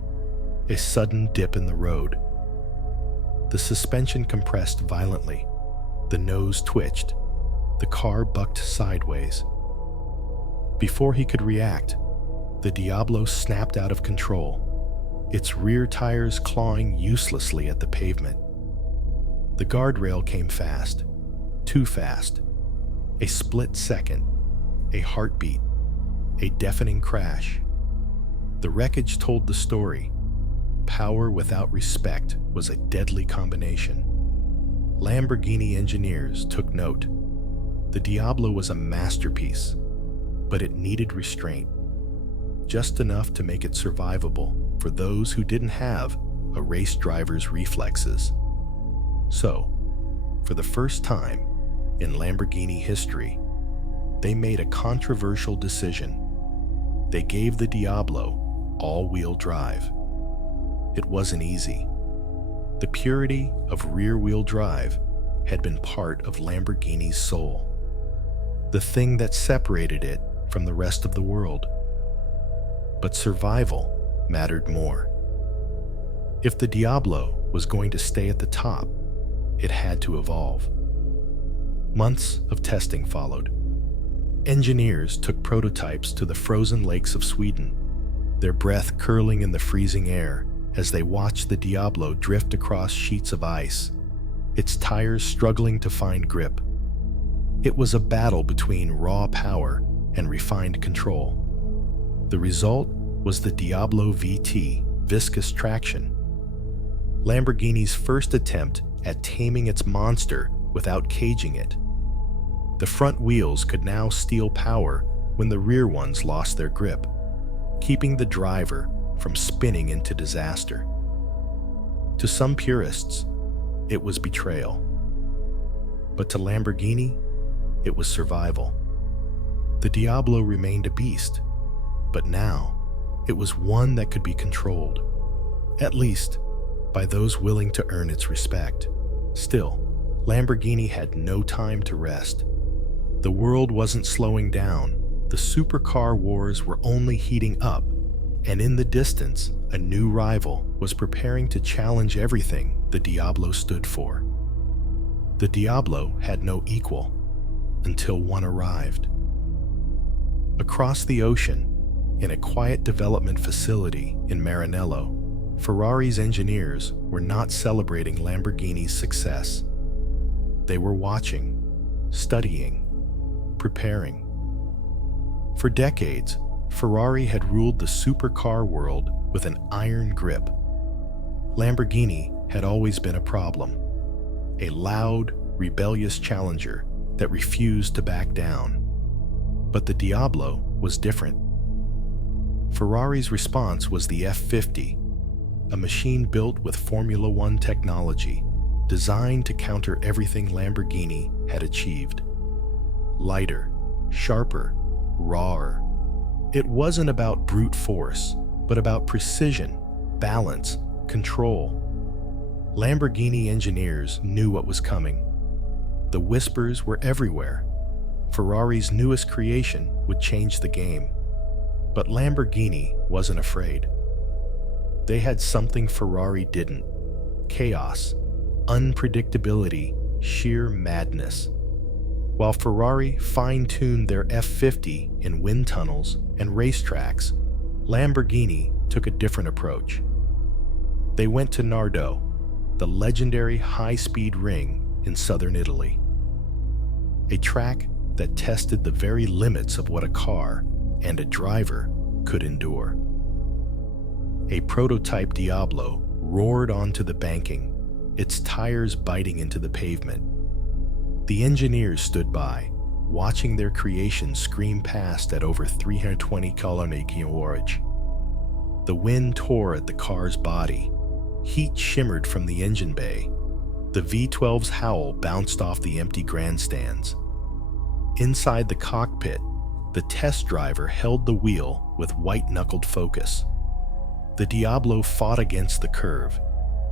a sudden dip in the road. The suspension compressed violently. The nose twitched. The car bucked sideways. Before he could react, the Diablo snapped out of control, its rear tires clawing uselessly at the pavement. The guardrail came fast, too fast. A split second, a heartbeat, a deafening crash. The wreckage told the story. Power without respect was a deadly combination. Lamborghini engineers took note. The Diablo was a masterpiece, but it needed restraint, just enough to make it survivable for those who didn't have a race driver's reflexes. So, for the first time in Lamborghini history, they made a controversial decision. They gave the Diablo all-wheel drive. It wasn't easy. The purity of rear-wheel drive had been part of Lamborghini's soul, the thing that separated it from the rest of the world. But survival mattered more. If the Diablo was going to stay at the top, it had to evolve. Months of testing followed. Engineers took prototypes to the frozen lakes of Sweden, their breath curling in the freezing air as they watched the Diablo drift across sheets of ice, its tires struggling to find grip. It was a battle between raw power and refined control. The result was the Diablo VT, viscous traction. Lamborghini's first attempt at taming its monster without caging it. The front wheels could now steal power when the rear ones lost their grip, keeping the driver from spinning into disaster. To some purists, it was betrayal. But to Lamborghini, it was survival. The Diablo remained a beast, but now it was one that could be controlled, at least by those willing to earn its respect. Still, Lamborghini had no time to rest. The world wasn't slowing down. The supercar wars were only heating up, and in the distance, a new rival was preparing to challenge everything the Diablo stood for. The Diablo had no equal until one arrived. Across the ocean, in a quiet development facility in Maranello, Ferrari's engineers were not celebrating Lamborghini's success. They were watching, studying, preparing. For decades, Ferrari had ruled the supercar world with an iron grip. Lamborghini had always been a problem, a loud, rebellious challenger that refused to back down. But the Diablo was different. Ferrari's response was the F50, a machine built with Formula One technology, designed to counter everything Lamborghini had achieved. Lighter, sharper, rawer. It wasn't about brute force, but about precision, balance, control. Lamborghini engineers knew what was coming. The whispers were everywhere. Ferrari's newest creation would change the game. But Lamborghini wasn't afraid. They had something Ferrari didn't: chaos, unpredictability, sheer madness. While Ferrari fine-tuned their F50 in wind tunnels and racetracks, Lamborghini took a different approach. They went to Nardo, the legendary high-speed ring in southern Italy. A track that tested the very limits of what a car and a driver could endure. A prototype Diablo roared onto the banking, its tires biting into the pavement. The engineers stood by, watching their creation scream past at over 320 km/h. The wind tore at the car's body. Heat shimmered from the engine bay. The V12's howl bounced off the empty grandstands. Inside the cockpit, the test driver held the wheel with white-knuckled focus. The Diablo fought against the curve,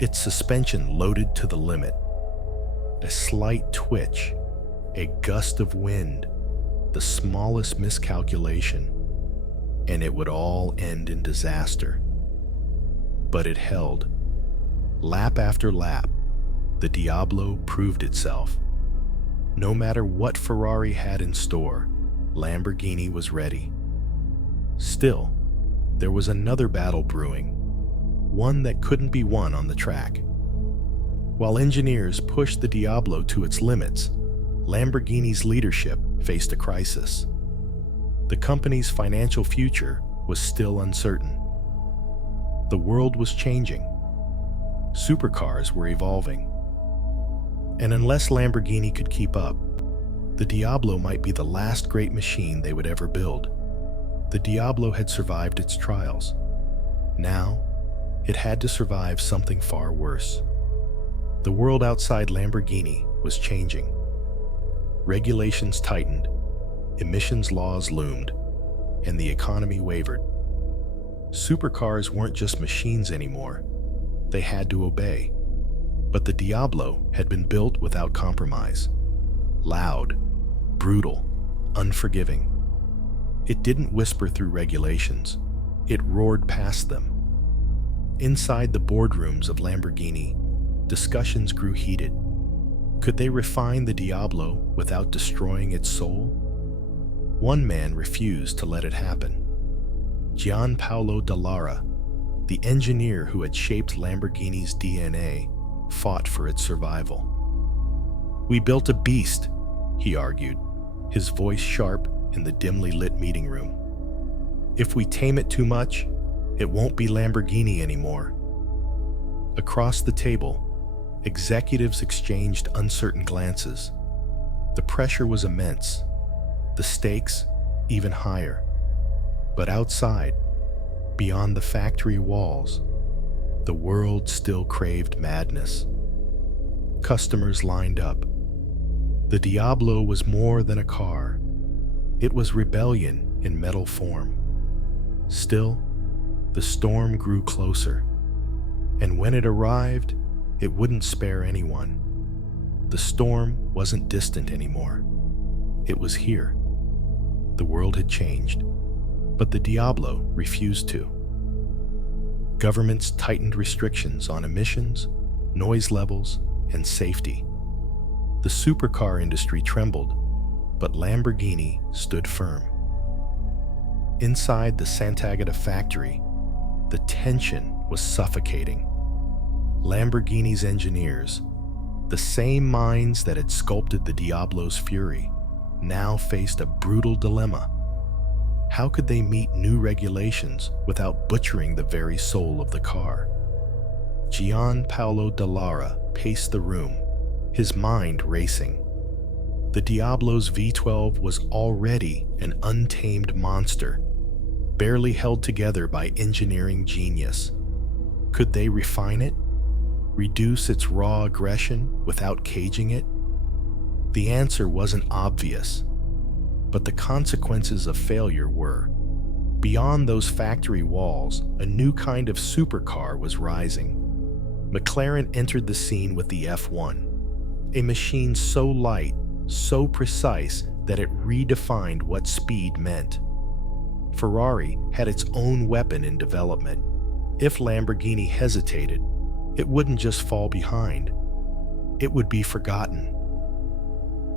its suspension loaded to the limit. A slight twitch, a gust of wind, the smallest miscalculation, and it would all end in disaster. But it held. Lap after lap, the Diablo proved itself. No matter what Ferrari had in store, Lamborghini was ready. Still, there was another battle brewing, one that couldn't be won on the track. While engineers pushed the Diablo to its limits, Lamborghini's leadership faced a crisis. The company's financial future was still uncertain. The world was changing. Supercars were evolving. And unless Lamborghini could keep up, the Diablo might be the last great machine they would ever build. The Diablo had survived its trials. Now, it had to survive something far worse. The world outside Lamborghini was changing. Regulations tightened, emissions laws loomed, and the economy wavered. Supercars weren't just machines anymore. They had to obey. But the Diablo had been built without compromise. Loud, brutal, unforgiving. It didn't whisper through regulations. It roared past them. Inside the boardrooms of Lamborghini, discussions grew heated. Could they refine the Diablo without destroying its soul? One man refused to let it happen. Gianpaolo Dallara, the engineer who had shaped Lamborghini's DNA, fought for its survival. "We built a beast," he argued, his voice sharp in the dimly lit meeting room. "If we tame it too much, it won't be Lamborghini anymore." Across the table, executives exchanged uncertain glances. The pressure was immense, the stakes even higher. But outside, beyond the factory walls, the world still craved madness. Customers lined up. The Diablo was more than a car. It was rebellion in metal form. Still, the storm grew closer. And when it arrived, it wouldn't spare anyone. The storm wasn't distant anymore. It was here. The world had changed, but the Diablo refused to. Governments tightened restrictions on emissions, noise levels, and safety. The supercar industry trembled, but Lamborghini stood firm. Inside the Sant'Agata factory, the tension was suffocating. Lamborghini's engineers, the same minds that had sculpted the Diablo's fury, now faced a brutal dilemma. How could they meet new regulations without butchering the very soul of the car? Gianpaolo Dallara paced the room, his mind racing. The Diablo's V12 was already an untamed monster, barely held together by engineering genius. Could they refine it? Reduce its raw aggression without caging it? The answer wasn't obvious, but the consequences of failure were. Beyond those factory walls, a new kind of supercar was rising. McLaren entered the scene with the F1, a machine so light, so precise that it redefined what speed meant. Ferrari had its own weapon in development. If Lamborghini hesitated, it wouldn't just fall behind, it would be forgotten.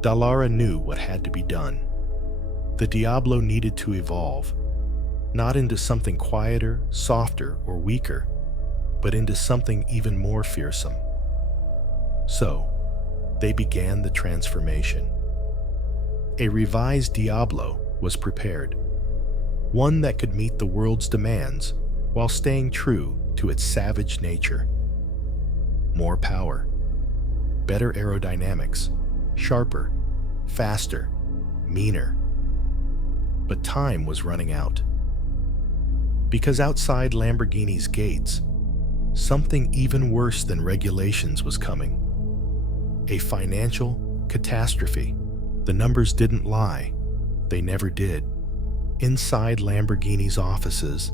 Dallara knew what had to be done. The Diablo needed to evolve, not into something quieter, softer, or weaker, but into something even more fearsome. So, they began the transformation. A revised Diablo was prepared, one that could meet the world's demands while staying true to its savage nature. More power, better aerodynamics, sharper, faster, meaner. But time was running out. Because outside Lamborghini's gates, something even worse than regulations was coming. A financial catastrophe. The numbers didn't lie. They never did. Inside Lamborghini's offices,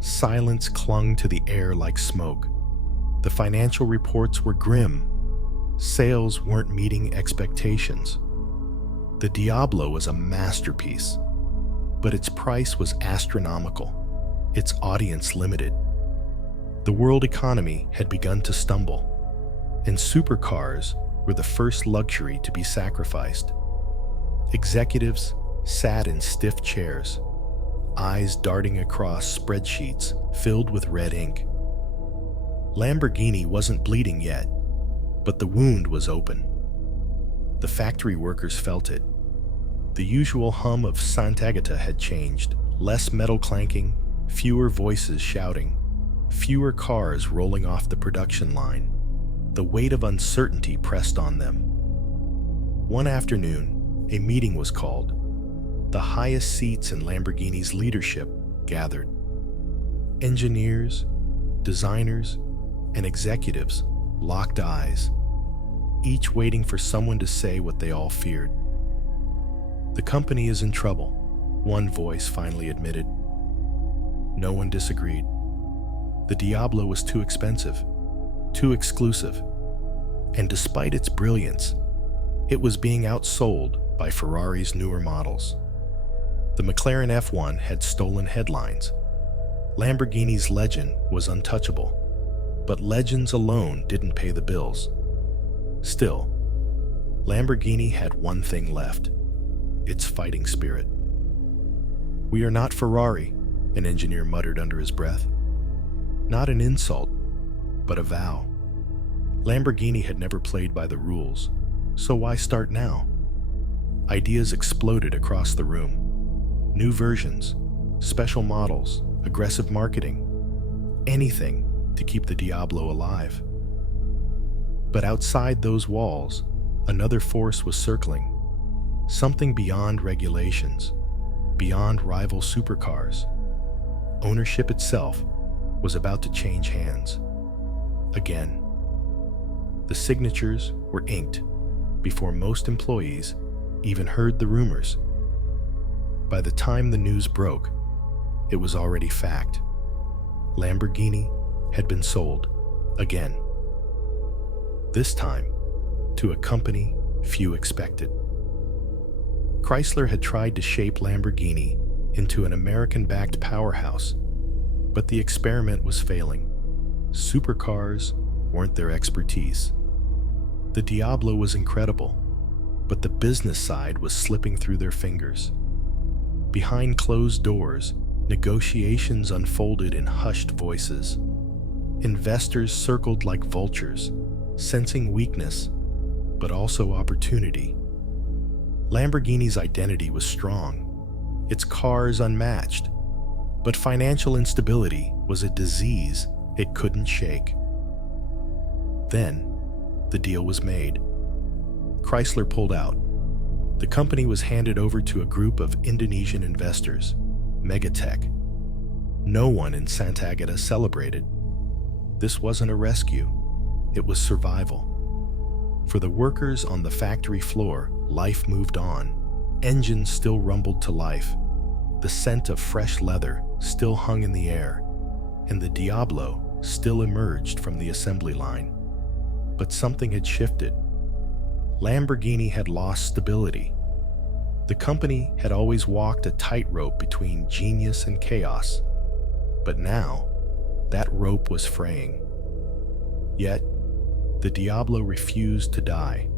silence clung to the air like smoke. The financial reports were grim. Sales weren't meeting expectations. The Diablo was a masterpiece, but its price was astronomical, its audience limited. The world economy had begun to stumble, and supercars were the first luxury to be sacrificed. Executives sat in stiff chairs, eyes darting across spreadsheets filled with red ink. Lamborghini wasn't bleeding yet, but the wound was open. The factory workers felt it. The usual hum of Sant'Agata had changed, less metal clanking, fewer voices shouting, fewer cars rolling off the production line. The weight of uncertainty pressed on them. One afternoon, a meeting was called. The highest seats in Lamborghini's leadership gathered. Engineers, designers, and executives locked eyes, each waiting for someone to say what they all feared. The company is in trouble, one voice finally admitted. No one disagreed. The Diablo was too expensive, too exclusive, and despite its brilliance, it was being outsold by Ferrari's newer models. The McLaren F1 had stolen headlines. Lamborghini's legend was untouchable, but legends alone didn't pay the bills. Still, Lamborghini had one thing left: its fighting spirit. "We are not Ferrari," an engineer muttered under his breath. Not an insult, but a vow. Lamborghini had never played by the rules, so why start now? Ideas exploded across the room. New versions, special models, aggressive marketing, anything to keep the Diablo alive. But outside those walls, another force was circling. Something beyond regulations, beyond rival supercars. Ownership itself was about to change hands. Again. The signatures were inked before most employees even heard the rumors. By the time the news broke, it was already fact. Lamborghini had been sold again. This time, to a company few expected. Chrysler had tried to shape Lamborghini into an American-backed powerhouse, but the experiment was failing. Supercars weren't their expertise. The Diablo was incredible, but the business side was slipping through their fingers. Behind closed doors, negotiations unfolded in hushed voices. Investors circled like vultures, sensing weakness, but also opportunity. Lamborghini's identity was strong, its cars unmatched. But financial instability was a disease it couldn't shake. Then, the deal was made. Chrysler pulled out. The company was handed over to a group of Indonesian investors, Megatech. No one in Sant'Agata celebrated. This wasn't a rescue, it was survival. For the workers on the factory floor, life moved on. Engines still rumbled to life. The scent of fresh leather still hung in the air, and the Diablo still emerged from the assembly line. But something had shifted. Lamborghini had lost stability. The company had always walked a tightrope between genius and chaos. But now, that rope was fraying. Yet, the Diablo refused to die.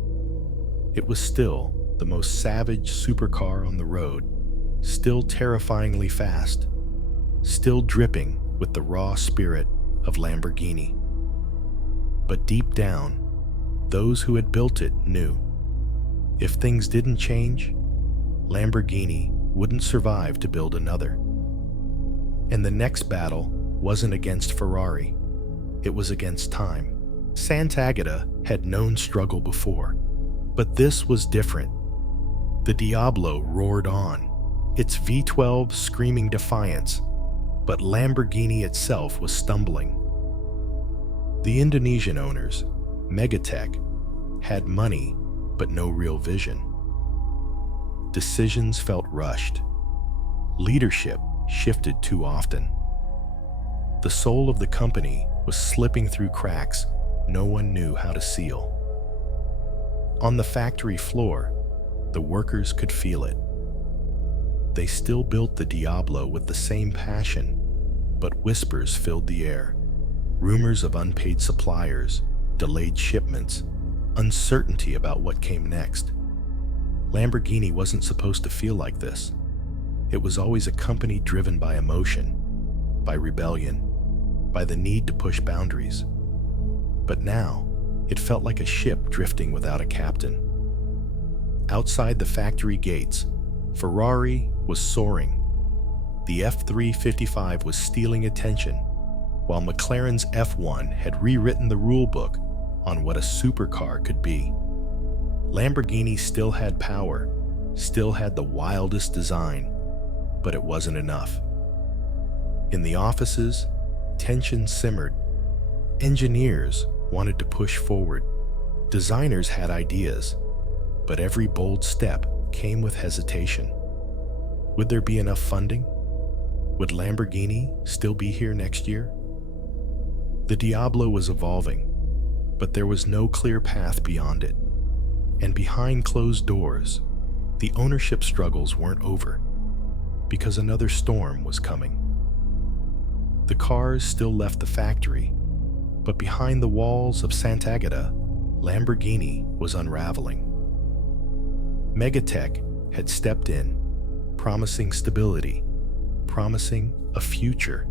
It was still the most savage supercar on the road, still terrifyingly fast, still dripping with the raw spirit of Lamborghini. But deep down, those who had built it knew. If things didn't change, Lamborghini wouldn't survive to build another. And the next battle wasn't against Ferrari, it was against time. Sant'Agata had known struggle before, but this was different. The Diablo roared on, its V12 screaming defiance, but Lamborghini itself was stumbling. The Indonesian owners, Megatech, had money but no real vision. Decisions felt rushed. Leadership shifted too often. The soul of the company was slipping through cracks no one knew how to seal. On the factory floor, the workers could feel it. They still built the Diablo with the same passion, but whispers filled the air. Rumors of unpaid suppliers, delayed shipments, uncertainty about what came next. Lamborghini wasn't supposed to feel like this. It was always a company driven by emotion, by rebellion, by the need to push boundaries. But now, it felt like a ship drifting without a captain. Outside the factory gates, Ferrari was soaring. The F355 was stealing attention, while McLaren's F1 had rewritten the rulebook on what a supercar could be. Lamborghini still had power, still had the wildest design, but it wasn't enough. In the offices, tension simmered. Engineers wanted to push forward. Designers had ideas, but every bold step came with hesitation. Would there be enough funding? Would Lamborghini still be here next year? The Diablo was evolving, but there was no clear path beyond it. And behind closed doors, the ownership struggles weren't over, because another storm was coming. The cars still left the factory, but behind the walls of Sant'Agata, Lamborghini was unraveling. Megatech had stepped in, promising stability, promising a future,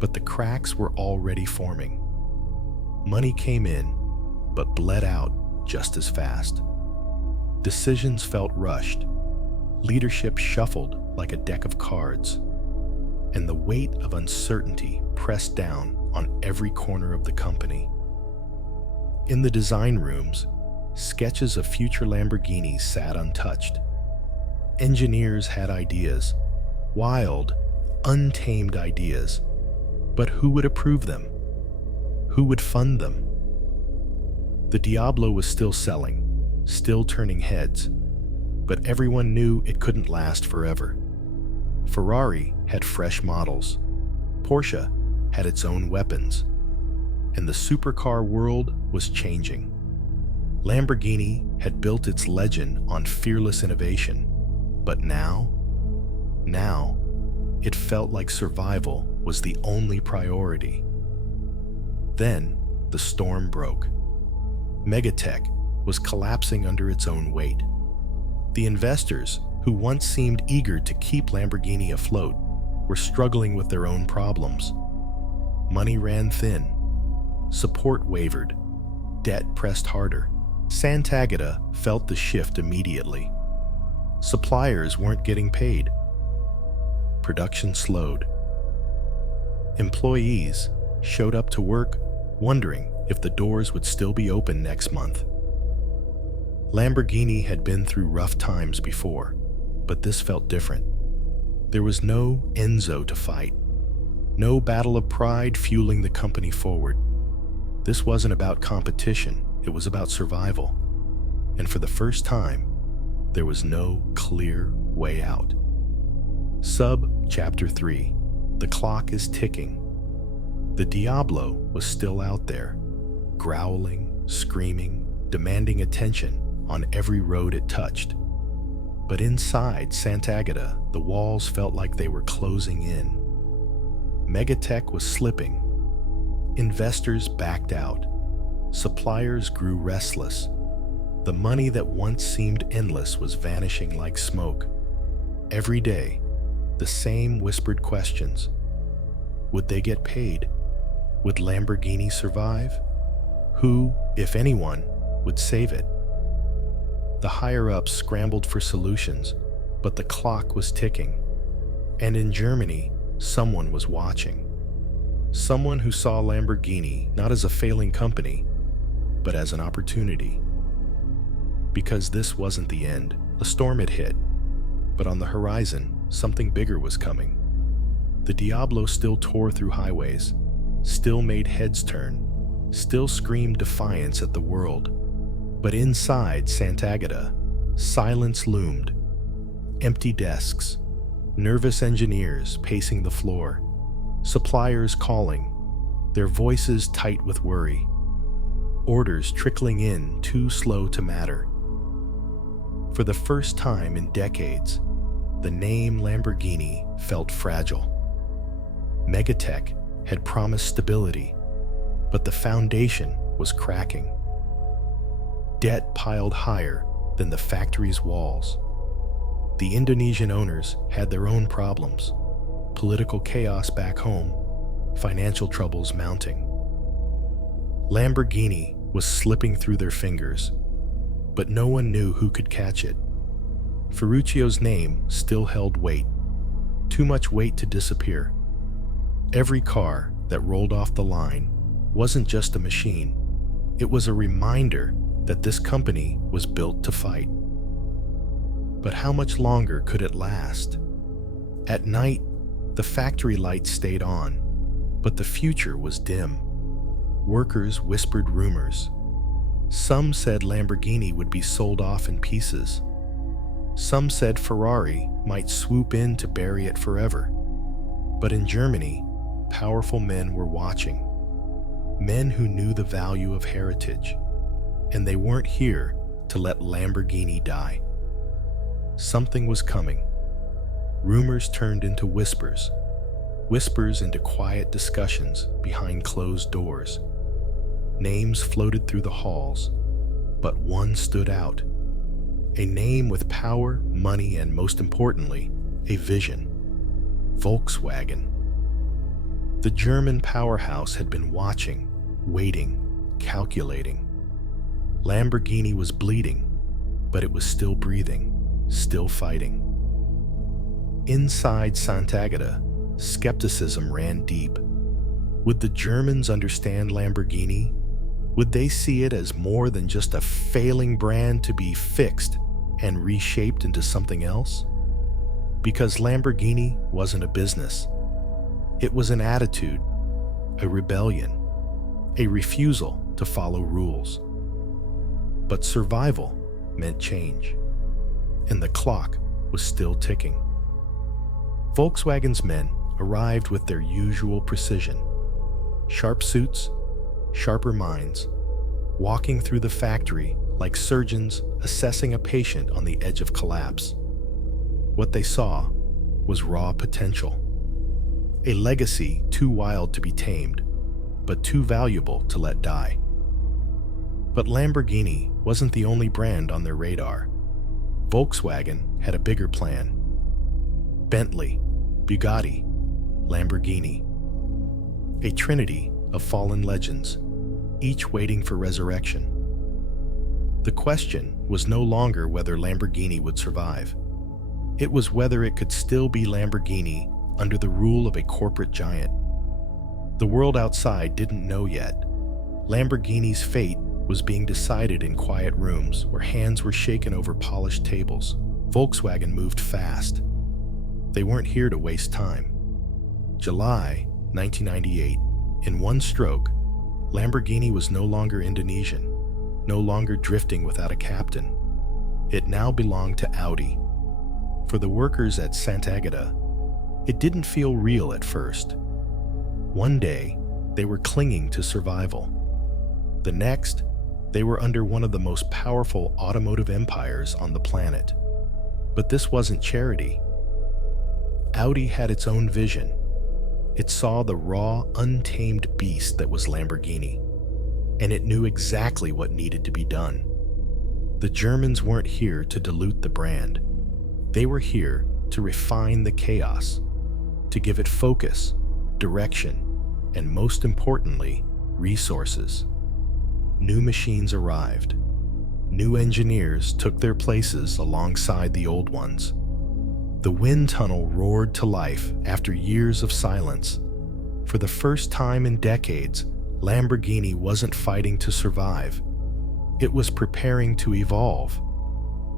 but the cracks were already forming. Money came in, but bled out just as fast. Decisions felt rushed. Leadership shuffled like a deck of cards, and the weight of uncertainty pressed down on every corner of the company. In the design rooms, sketches of future Lamborghinis sat untouched. Engineers had ideas, wild, untamed ideas, but who would approve them? Who would fund them? The Diablo was still selling, still turning heads, but everyone knew it couldn't last forever. Ferrari had fresh models. Porsche had its own weapons, and the supercar world was changing. Lamborghini had built its legend on fearless innovation, but now, it felt like survival was the only priority. Then, the storm broke. Megatech was collapsing under its own weight. The investors, who once seemed eager to keep Lamborghini afloat, were struggling with their own problems. Money ran thin. Support wavered. Debt pressed harder. Sant'Agata felt the shift immediately. Suppliers weren't getting paid. production slowed. Employees showed up to work wondering if the doors would still be open next month. Lamborghini had been through rough times before, but this felt different. There was no Enzo to fight, no battle of pride fueling the company forward. This wasn't about competition, it was about survival. And for the first time, there was no clear way out. Chapter 3. The clock is ticking. The Diablo was still out there, growling, screaming, demanding attention on every road it touched. But inside Sant'Agata, the walls felt like they were closing in. Megatech was slipping. Investors backed out. Suppliers grew restless. The money that once seemed endless was vanishing like smoke. Every day, the same whispered questions. Would they get paid? Would Lamborghini survive? Who, if anyone, would save it? The higher-ups scrambled for solutions, but the clock was ticking. And in Germany, someone was watching. Someone who saw Lamborghini not as a failing company, but as an opportunity. Because this wasn't the end, a storm had hit. But on the horizon, something bigger was coming. The Diablo still tore through highways, still made heads turn, still screamed defiance at the world. But inside Sant'Agata, silence loomed. Empty desks, nervous engineers pacing the floor, suppliers calling, their voices tight with worry, orders trickling in too slow to matter. For the first time in decades, the name Lamborghini felt fragile. Megatech had promised stability, but the foundation was cracking. Debt piled higher than the factory's walls. The Indonesian owners had their own problems, political chaos back home, financial troubles mounting. Lamborghini was slipping through their fingers, but no one knew who could catch it. Ferruccio's name still held weight, too much weight to disappear. Every car that rolled off the line wasn't just a machine, it was a reminder that this company was built to fight. But how much longer could it last? At night, the factory lights stayed on, but the future was dim. Workers whispered rumors. Some said Lamborghini would be sold off in pieces. Some said Ferrari might swoop in to bury it forever. But in Germany, powerful men were watching. Men who knew the value of heritage. And they weren't here to let Lamborghini die. Something was coming. Rumors turned into whispers. Whispers into quiet discussions behind closed doors. Names floated through the halls, but one stood out. A name with power, money, and most importantly, a vision. Volkswagen. The German powerhouse had been watching, waiting, calculating. Lamborghini was bleeding, but it was still breathing, still fighting. Inside Sant'Agata, skepticism ran deep. Would the Germans understand Lamborghini? Would they see it as more than just a failing brand to be fixed and reshaped into something else? Because Lamborghini wasn't a business. It was an attitude, a rebellion, a refusal to follow rules. But survival meant change, and the clock was still ticking. Volkswagen's men arrived with their usual precision. Sharp suits, sharper minds, walking through the factory like surgeons assessing a patient on the edge of collapse. What they saw was raw potential. A legacy too wild to be tamed, but too valuable to let die. But Lamborghini wasn't the only brand on their radar. Volkswagen had a bigger plan. Bentley, Bugatti, Lamborghini. A trinity of fallen legends, each waiting for resurrection. The question was no longer whether Lamborghini would survive. It was whether it could still be Lamborghini under the rule of a corporate giant. The world outside didn't know yet. Lamborghini's fate was being decided in quiet rooms where hands were shaken over polished tables. Volkswagen moved fast. They weren't here to waste time. July 1998, in one stroke, Lamborghini was no longer Indonesian, no longer drifting without a captain. It now belonged to Audi. For the workers at Sant'Agata, it didn't feel real at first. One day, they were clinging to survival. The next, they were under one of the most powerful automotive empires on the planet. But this wasn't charity. Audi had its own vision. It saw the raw, untamed beast that was Lamborghini, and it knew exactly what needed to be done. The Germans weren't here to dilute the brand. They were here to refine the chaos, to give it focus, direction, and most importantly, resources. New machines arrived. New engineers took their places alongside the old ones. The wind tunnel roared to life after years of silence. For the first time in decades, Lamborghini wasn't fighting to survive. It was preparing to evolve.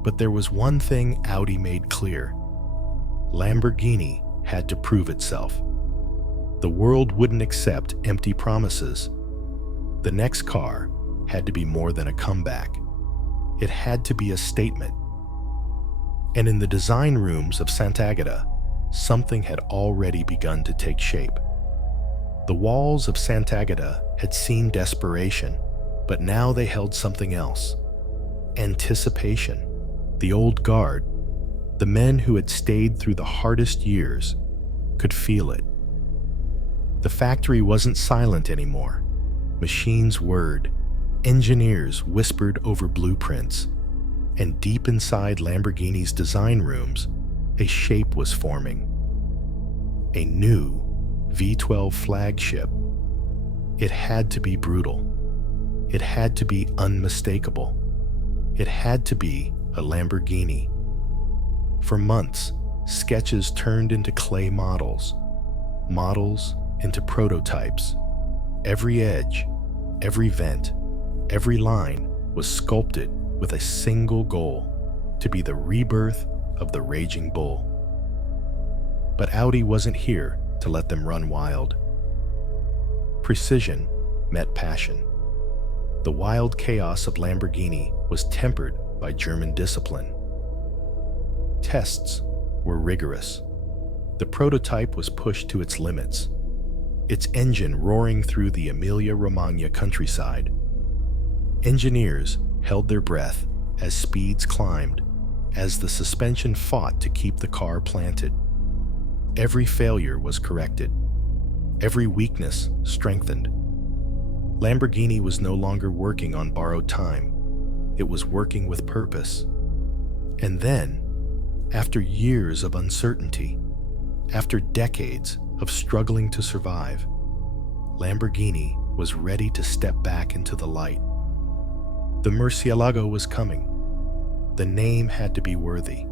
But there was one thing Audi made clear. Lamborghini had to prove itself. The world wouldn't accept empty promises. The next car had to be more than a comeback. It had to be a statement. And in the design rooms of Sant'Agata, something had already begun to take shape. The walls of Sant'Agata had seen desperation, but now they held something else. Anticipation. The old guard, the men who had stayed through the hardest years, could feel it. The factory wasn't silent anymore. Machines whirred, engineers whispered over blueprints, and deep inside Lamborghini's design rooms, a shape was forming. A new V12 flagship. It had to be brutal. It had to be unmistakable. It had to be a Lamborghini. For months, sketches turned into clay models, models into prototypes. Every edge, every vent, every line was sculpted with a single goal: to be the rebirth of the raging bull. But Audi wasn't here to let them run wild. Precision met passion. The wild chaos of Lamborghini was tempered by German discipline. Tests were rigorous. The prototype was pushed to its limits, its engine roaring through the Emilia-Romagna countryside. Engineers held their breath as speeds climbed, as the suspension fought to keep the car planted. Every failure was corrected, every weakness strengthened. Lamborghini was no longer working on borrowed time. It was working with purpose. And then, after years of uncertainty, after decades of struggling to survive, Lamborghini was ready to step back into the light. The Murcielago was coming. The name had to be worthy.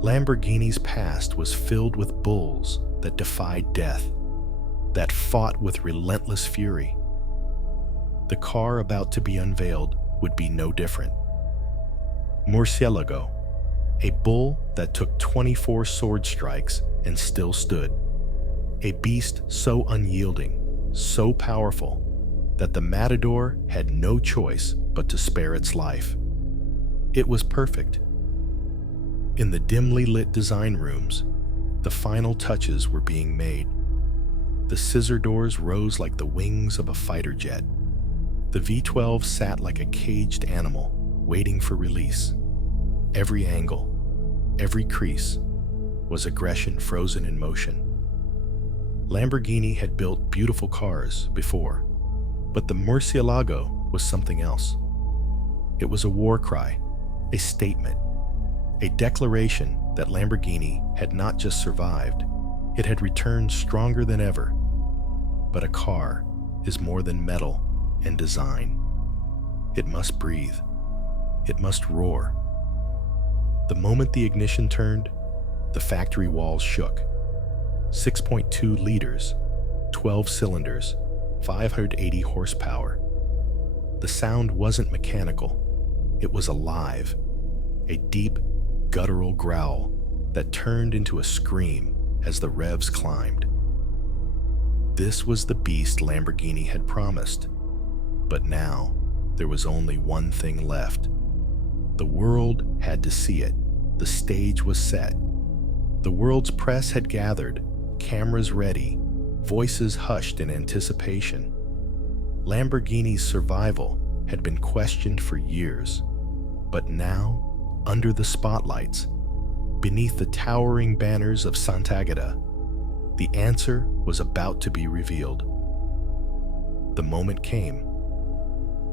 Lamborghini's past was filled with bulls that defied death, that fought with relentless fury. The car about to be unveiled would be no different. Murcielago, a bull that took 24 sword strikes and still stood. A beast so unyielding, so powerful, that the matador had no choice but to spare its life. It was perfect. In the dimly lit design rooms, the final touches were being made. The scissor doors rose like the wings of a fighter jet. The V12 sat like a caged animal, waiting for release. Every angle, every crease, was aggression frozen in motion. Lamborghini had built beautiful cars before, but the Murcielago was something else. It was a war cry, a statement, a declaration that Lamborghini had not just survived, it had returned stronger than ever. But a car is more than metal and design. It must breathe. It must roar. The moment the ignition turned, the factory walls shook. 6.2 liters, 12 cylinders, 580 horsepower. The sound wasn't mechanical, it was alive, a deep, guttural growl that turned into a scream as the revs climbed. This was the beast Lamborghini had promised, but now there was only one thing left. The world had to see it. The stage was set. The world's press had gathered, cameras ready, voices hushed in anticipation. Lamborghini's survival had been questioned for years, but now, under the spotlights, beneath the towering banners of Sant'Agata, the answer was about to be revealed. The moment came.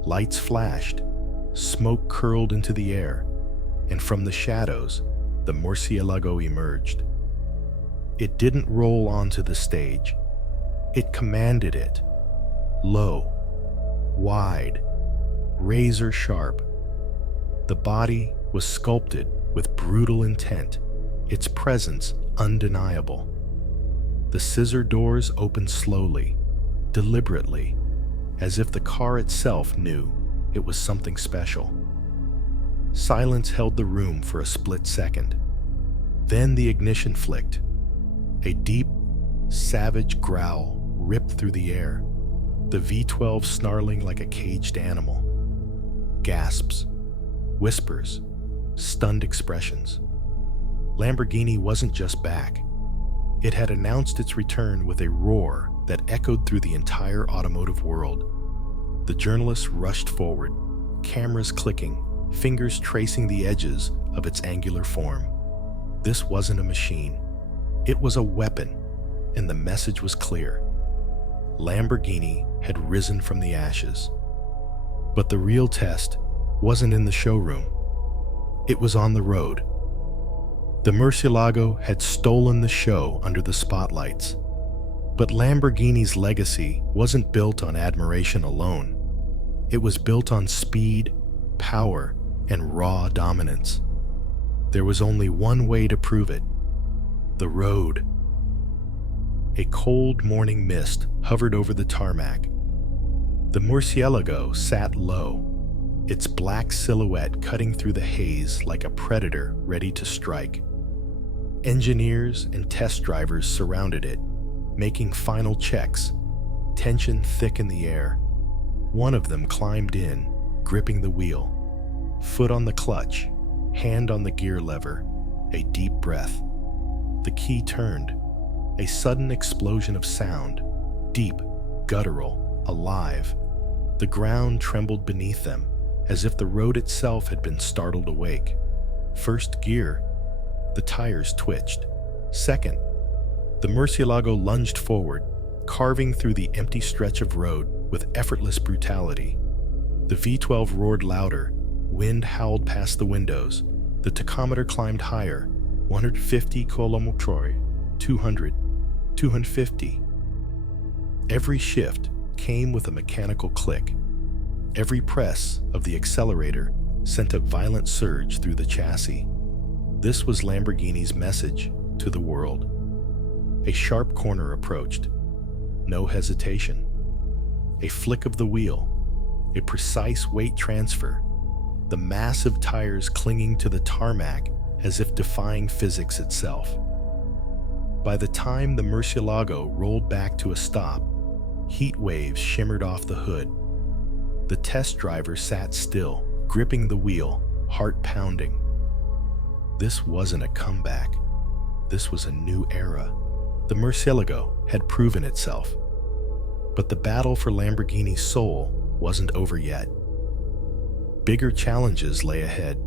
Lights flashed, smoke curled into the air, and from the shadows, the Murcielago emerged. It didn't roll onto the stage. It commanded it. Low, wide, razor sharp. The body was sculpted with brutal intent, its presence undeniable. The scissor doors opened slowly, deliberately, as if the car itself knew it was something special. Silence held the room for a split second. Then the ignition flicked. A deep, savage growl ripped through the air, the V12 snarling like a caged animal. Gasps, whispers, stunned expressions. Lamborghini wasn't just back. It had announced its return with a roar that echoed through the entire automotive world. The journalists rushed forward, cameras clicking, fingers tracing the edges of its angular form. This wasn't a machine. It was a weapon, and the message was clear. Lamborghini had risen from the ashes. But the real test wasn't in the showroom. It was on the road. The Murcielago had stolen the show under the spotlights. But Lamborghini's legacy wasn't built on admiration alone. It was built on speed, power, and raw dominance. There was only one way to prove it: the road. A cold morning mist hovered over the tarmac. The Murcielago sat low, its black silhouette cutting through the haze like a predator ready to strike. Engineers and test drivers surrounded it, making final checks, tension thick in the air. One of them climbed in, gripping the wheel, foot on the clutch, hand on the gear lever, a deep breath. The key turned. A sudden explosion of sound, deep, guttural, alive. The ground trembled beneath them, as if the road itself had been startled awake. First gear, the tires twitched. Second, the Murcielago lunged forward, carving through the empty stretch of road with effortless brutality. The V12 roared louder, wind howled past the windows, the tachometer climbed higher, 150 km/h, 200, 250. Every shift came with a mechanical click. Every press of the accelerator sent a violent surge through the chassis. This was Lamborghini's message to the world. A sharp corner approached. No hesitation. A flick of the wheel. A precise weight transfer. The massive tires clinging to the tarmac as if defying physics itself. By the time the Murcielago rolled back to a stop, heat waves shimmered off the hood. The test driver sat still, gripping the wheel, heart pounding. This wasn't a comeback. This was a new era. The Murcielago had proven itself. But the battle for Lamborghini's soul wasn't over yet. Bigger challenges lay ahead.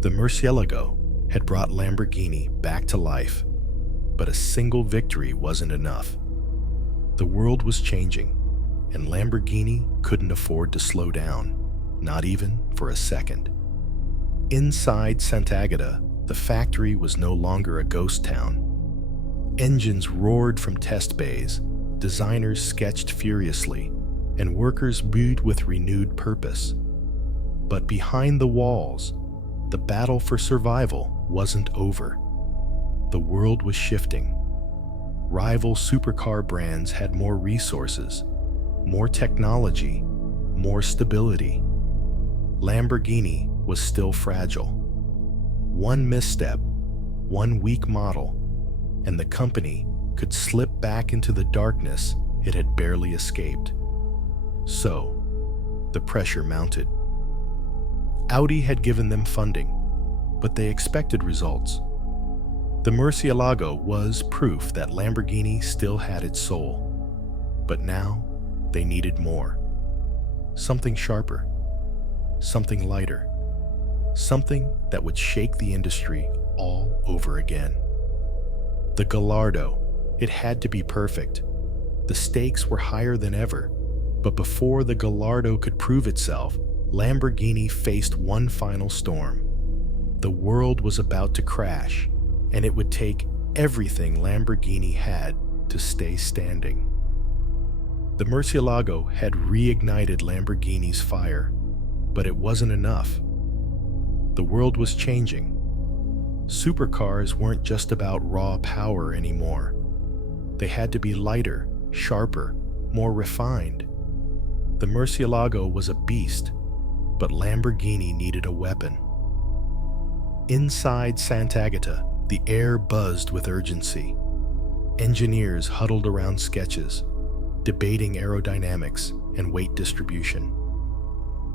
The Murcielago had brought Lamborghini back to life, but a single victory wasn't enough. The world was changing, and Lamborghini couldn't afford to slow down, not even for a second. Inside Sant'Agata, the factory was no longer a ghost town. Engines roared from test bays, designers sketched furiously, and workers buoyed with renewed purpose. But behind the walls, the battle for survival wasn't over. The world was shifting. Rival supercar brands had more resources, more technology, more stability. Lamborghini was still fragile. One misstep, one weak model, and the company could slip back into the darkness it had barely escaped. So, the pressure mounted. Audi had given them funding, but they expected results. The Murcielago was proof that Lamborghini still had its soul. But now, they needed more. Something sharper, something lighter, something that would shake the industry all over again. The Gallardo, it had to be perfect. The stakes were higher than ever. But before the Gallardo could prove itself, Lamborghini faced one final storm. The world was about to crash, and it would take everything Lamborghini had to stay standing. The Murcielago had reignited Lamborghini's fire, but it wasn't enough. The world was changing. Supercars weren't just about raw power anymore. They had to be lighter, sharper, more refined. The Murcielago was a beast, but Lamborghini needed a weapon. Inside Sant'Agata, the air buzzed with urgency. Engineers huddled around sketches, debating aerodynamics and weight distribution.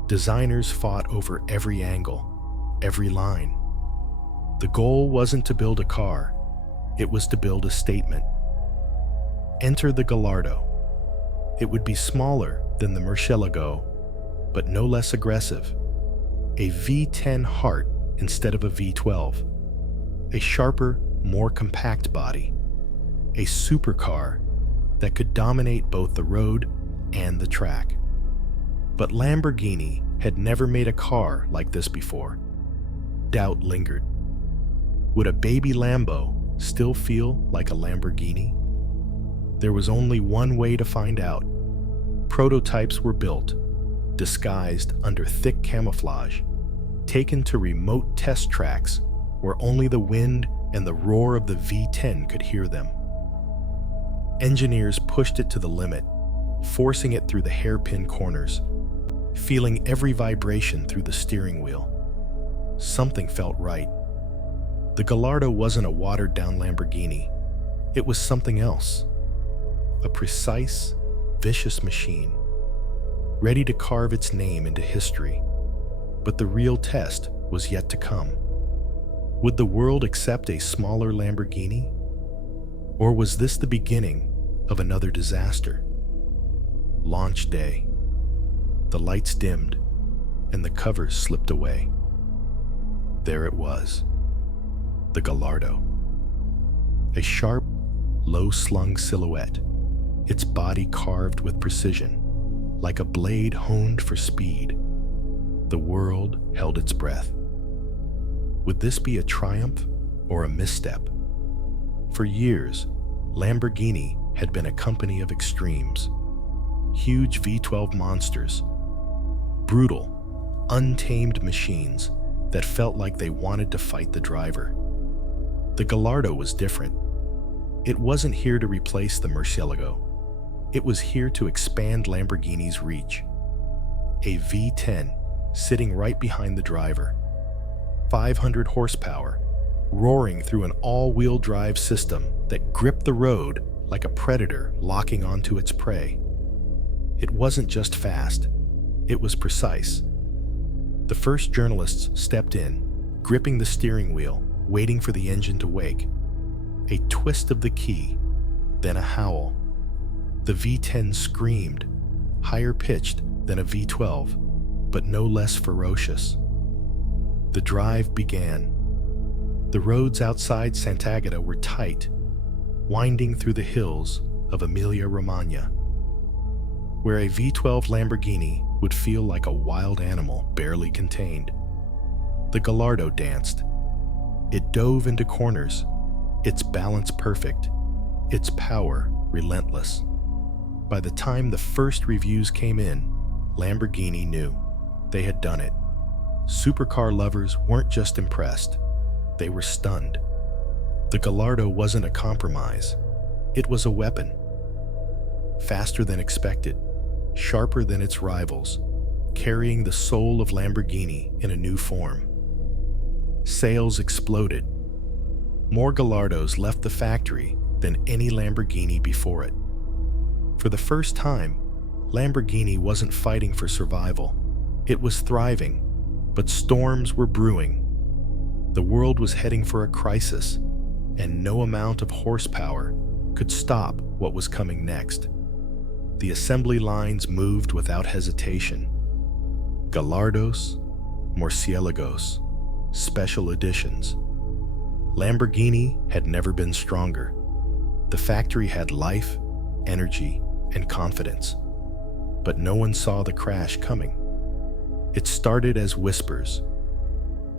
Designers fought over every angle, every line. The goal wasn't to build a car, it was to build a statement. Enter the Gallardo. It would be smaller than the Murcielago, but no less aggressive. A V10 heart instead of a V12. A sharper, more compact body. A supercar that could dominate both the road and the track. But Lamborghini had never made a car like this before. Doubt lingered. Would a baby Lambo still feel like a Lamborghini? There was only one way to find out. Prototypes were built, disguised under thick camouflage, taken to remote test tracks where only the wind and the roar of the V10 could hear them. Engineers pushed it to the limit, forcing it through the hairpin corners, feeling every vibration through the steering wheel. Something felt right. The Gallardo wasn't a watered-down Lamborghini. It was something else. A precise, vicious machine, ready to carve its name into history. But the real test was yet to come. Would the world accept a smaller Lamborghini? Or was this the beginning of another disaster? Launch day. The lights dimmed, and the covers slipped away. There it was, the Gallardo. A sharp, low-slung silhouette, its body carved with precision, like a blade honed for speed. The world held its breath. Would this be a triumph or a misstep? For years, Lamborghini had been a company of extremes. Huge V12 monsters, brutal, untamed machines that felt like they wanted to fight the driver. The Gallardo was different. It wasn't here to replace the Murcielago. It was here to expand Lamborghini's reach. A V10 sitting right behind the driver. 500 horsepower, roaring through an all-wheel drive system that gripped the road like a predator locking onto its prey. It wasn't just fast, it was precise. The first journalists stepped in, gripping the steering wheel, waiting for the engine to wake. A twist of the key, then a howl. The V10 screamed, higher pitched than a V12, but no less ferocious. The drive began. The roads outside Sant'Agata were tight, winding through the hills of Emilia-Romagna, where a V12 Lamborghini would feel like a wild animal barely contained. The Gallardo danced. It dove into corners, its balance perfect, its power relentless. By the time the first reviews came in, Lamborghini knew they had done it. Supercar lovers weren't just impressed, they were stunned. The Gallardo wasn't a compromise. It was a weapon. Faster than expected, sharper than its rivals, carrying the soul of Lamborghini in a new form. Sales exploded. More Gallardos left the factory than any Lamborghini before it. For the first time, Lamborghini wasn't fighting for survival. It was thriving, but storms were brewing. The world was heading for a crisis, and no amount of horsepower could stop what was coming next. The assembly lines moved without hesitation. Gallardos, Murciélagos, special editions. Lamborghini had never been stronger. The factory had life, energy, and confidence. But no one saw the crash coming. It started as whispers,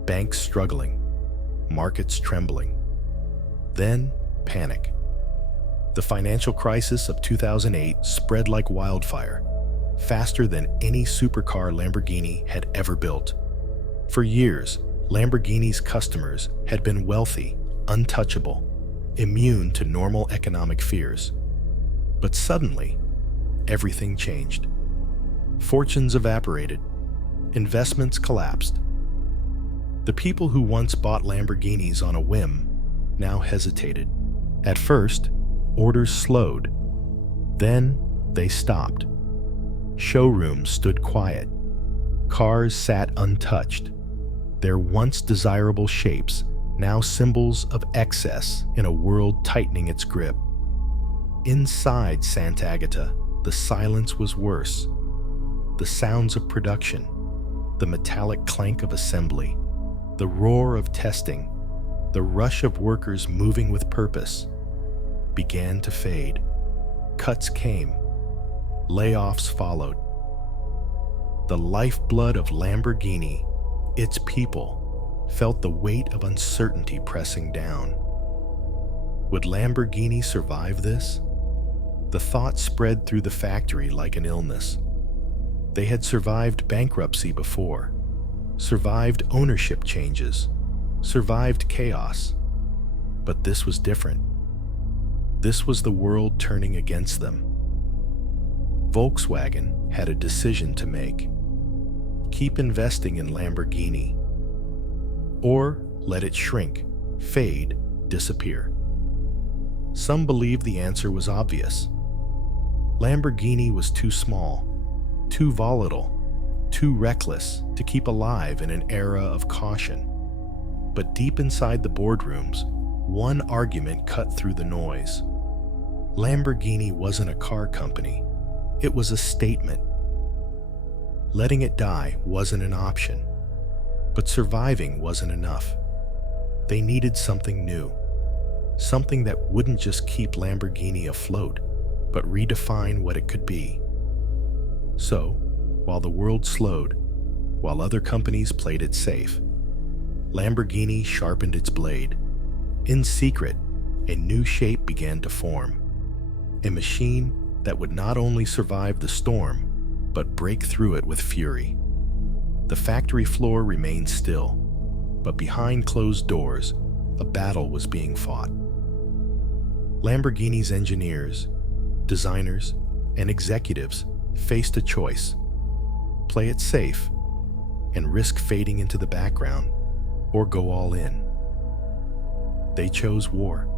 banks struggling, markets trembling. Then, panic. The financial crisis of 2008 spread like wildfire, faster than any supercar Lamborghini had ever built. For years, Lamborghini's customers had been wealthy, untouchable, immune to normal economic fears. But suddenly, everything changed. Fortunes evaporated. Investments collapsed. The people who once bought Lamborghinis on a whim now hesitated. At first, orders slowed. Then, they stopped. Showrooms stood quiet. Cars sat untouched. Their once desirable shapes, now symbols of excess in a world tightening its grip. Inside Sant'Agata, the silence was worse. The sounds of production, the metallic clank of assembly, the roar of testing, the rush of workers moving with purpose, began to fade. Cuts came. Layoffs followed. The lifeblood of Lamborghini, its people, felt the weight of uncertainty pressing down. Would Lamborghini survive this? The thought spread through the factory like an illness. They had survived bankruptcy before, survived ownership changes, survived chaos. But this was different. This was the world turning against them. Volkswagen had a decision to make. Keep investing in Lamborghini, or let it shrink, fade, disappear. Some believed the answer was obvious. Lamborghini was too small, too volatile, too reckless to keep alive in an era of caution. But deep inside the boardrooms, one argument cut through the noise. Lamborghini wasn't a car company. It was a statement. Letting it die wasn't an option, but surviving wasn't enough. They needed something new, something that wouldn't just keep Lamborghini afloat, but redefine what it could be. So, while the world slowed, while other companies played it safe, Lamborghini sharpened its blade. In secret, a new shape began to form. A machine that would not only survive the storm, but break through it with fury. The factory floor remained still, but behind closed doors, a battle was being fought. Lamborghini's engineers, designers, and executives faced a choice: play it safe and risk fading into the background, or go all in. They chose war.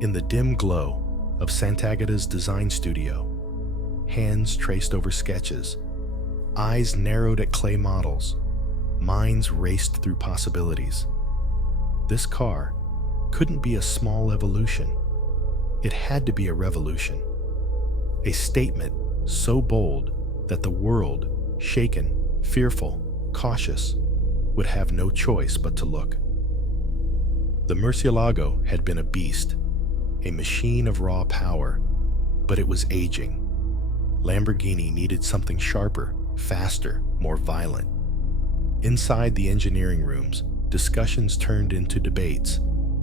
In the dim glow of Sant'Agata's design studio, hands traced over sketches, eyes narrowed at clay models, minds raced through possibilities. This car couldn't be a small evolution. It had to be a revolution. A statement so bold that the world, shaken, fearful, cautious, would have no choice but to look. The Murciélago had been a beast, a machine of raw power, but it was aging. Lamborghini needed something sharper, faster, more violent. Inside the engineering rooms, discussions turned into debates,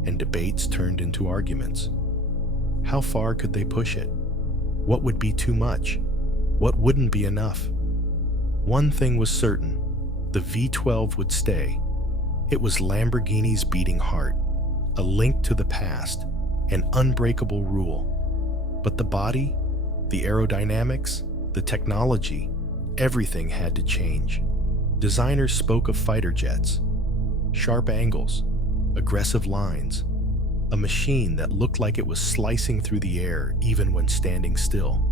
and debates turned into arguments. How far could they push it? What would be too much? What wouldn't be enough? One thing was certain: the V12 would stay. It was Lamborghini's beating heart, a link to the past, an unbreakable rule. But the body, the aerodynamics, the technology, everything had to change. Designers spoke of fighter jets, sharp angles, aggressive lines, a machine that looked like it was slicing through the air even when standing still.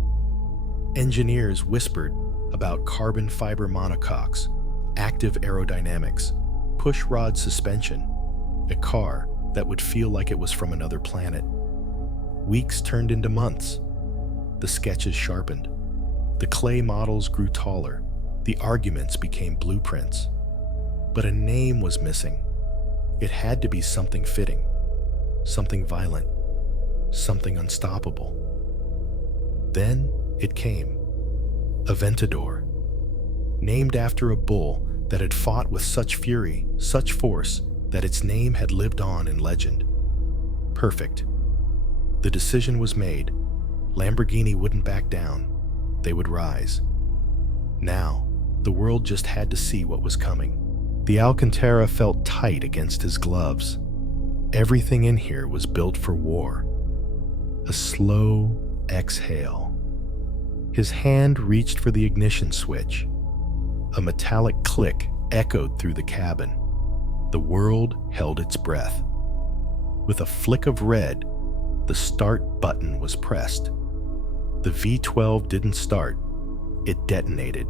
Engineers whispered about carbon fiber monocoques, active aerodynamics, push-rod suspension, a car that would feel like it was from another planet. Weeks turned into months. The sketches sharpened. The clay models grew taller. The arguments became blueprints. But a name was missing. It had to be something fitting, something violent, something unstoppable. Then it came. Aventador, named after a bull that had fought with such fury, such force, that its name had lived on in legend. Perfect. The decision was made. Lamborghini wouldn't back down. They would rise. Now, the world just had to see what was coming. The Alcantara felt tight against his gloves. Everything in here was built for war. A slow exhale. His hand reached for the ignition switch. A metallic click echoed through the cabin. The world held its breath. With a flick of red, the start button was pressed. The V12 didn't start. It detonated.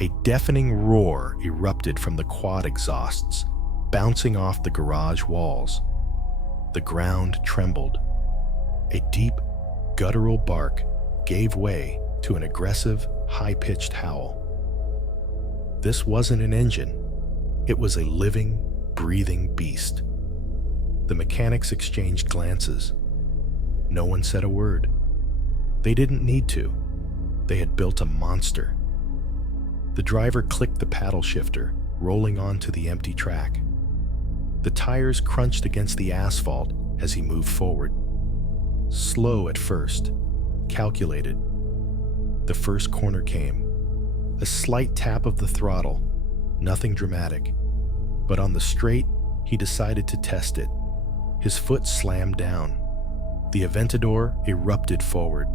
A deafening roar erupted from the quad exhausts, bouncing off the garage walls. The ground trembled. A deep, guttural bark gave way to an aggressive, high-pitched howl. This wasn't an engine. It was a living, breathing beast. The mechanics exchanged glances. No one said a word. They didn't need to. They had built a monster. The driver clicked the paddle shifter, rolling onto the empty track. The tires crunched against the asphalt as he moved forward. Slow at first, calculated. The first corner came. A slight tap of the throttle, nothing dramatic. But on the straight, he decided to test it. His foot slammed down. The Aventador erupted forward.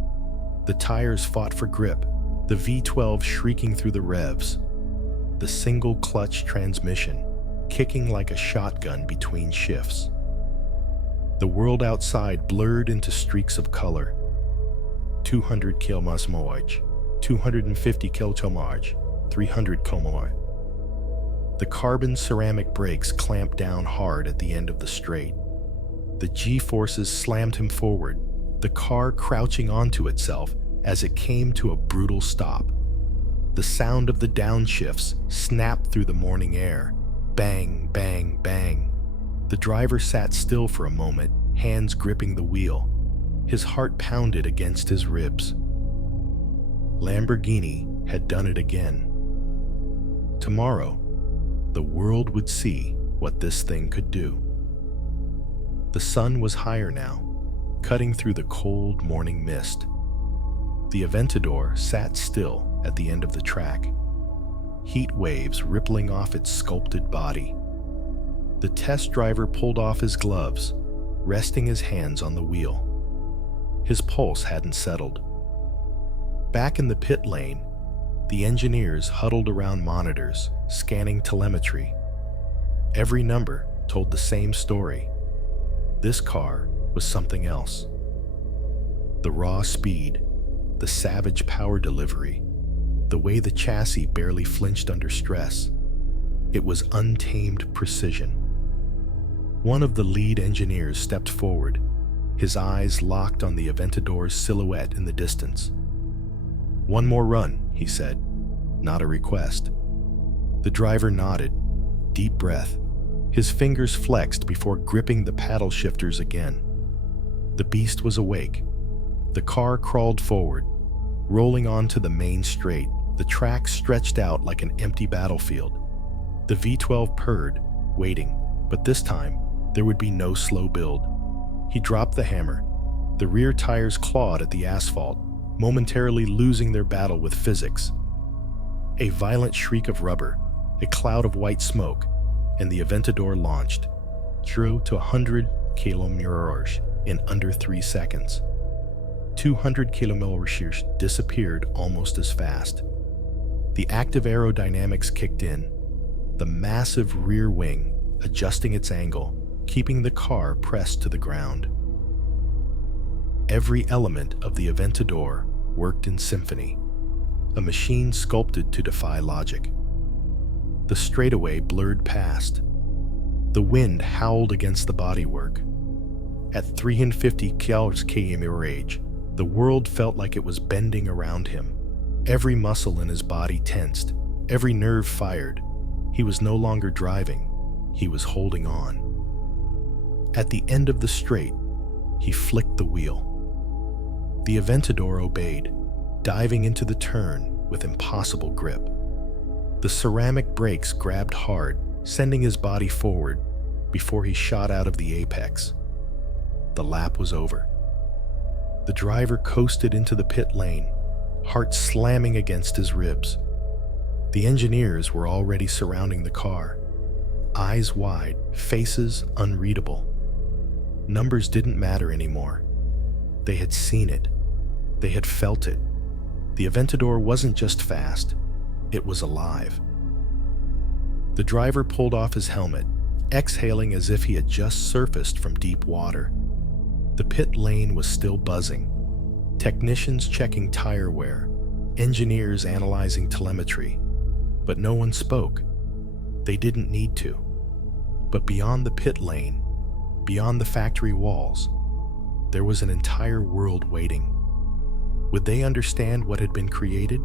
The tires fought for grip, the V12 shrieking through the revs. The single-clutch transmission, kicking like a shotgun between shifts. The world outside blurred into streaks of color. 200 km/h, 250 km/h, 300 km/h. The carbon ceramic brakes clamped down hard at the end of the straight. The G-forces slammed him forward, the car crouching onto itself as it came to a brutal stop. The sound of the downshifts snapped through the morning air. Bang, bang, bang. The driver sat still for a moment, hands gripping the wheel. His heart pounded against his ribs. Lamborghini had done it again. Tomorrow, the world would see what this thing could do. The sun was higher now, cutting through the cold morning mist. The Aventador sat still at the end of the track, heat waves rippling off its sculpted body. The test driver pulled off his gloves, resting his hands on the wheel. His pulse hadn't settled. Back in the pit lane, the engineers huddled around monitors, scanning telemetry. Every number told the same story. This car was something else. The raw speed, the savage power delivery, the way the chassis barely flinched under stress. It was untamed precision. One of the lead engineers stepped forward, his eyes locked on the Aventador's silhouette in the distance. "One more run," he said, not a request. The driver nodded, deep breath. His fingers flexed before gripping the paddle shifters again. The beast was awake. The car crawled forward, rolling onto the main straight. The track stretched out like an empty battlefield. The V12 purred, waiting, but this time, there would be no slow build. He dropped the hammer. The rear tires clawed at the asphalt, momentarily losing their battle with physics. A violent shriek of rubber, a cloud of white smoke, and the Aventador launched. 0 to 100 km/h, in under 3 seconds. 200 kilometers disappeared almost as fast. The active aerodynamics kicked in, the massive rear wing adjusting its angle, keeping the car pressed to the ground. Every element of the Aventador worked in symphony, a machine sculpted to defy logic. The straightaway blurred past. The wind howled against the bodywork. At 350 km/h, the world felt like it was bending around him. Every muscle in his body tensed, every nerve fired. He was no longer driving, he was holding on. At the end of the straight, he flicked the wheel. The Aventador obeyed, diving into the turn with impossible grip. The ceramic brakes grabbed hard, sending his body forward before he shot out of the apex. The lap was over. The driver coasted into the pit lane, heart slamming against his ribs. The engineers were already surrounding the car, eyes wide, faces unreadable. Numbers didn't matter anymore. They had seen it. They had felt it. The Aventador wasn't just fast, it was alive. The driver pulled off his helmet, exhaling as if he had just surfaced from deep water. The pit lane was still buzzing. Technicians checking tire wear, engineers analyzing telemetry, but no one spoke. They didn't need to. But beyond the pit lane, beyond the factory walls, there was an entire world waiting. Would they understand what had been created?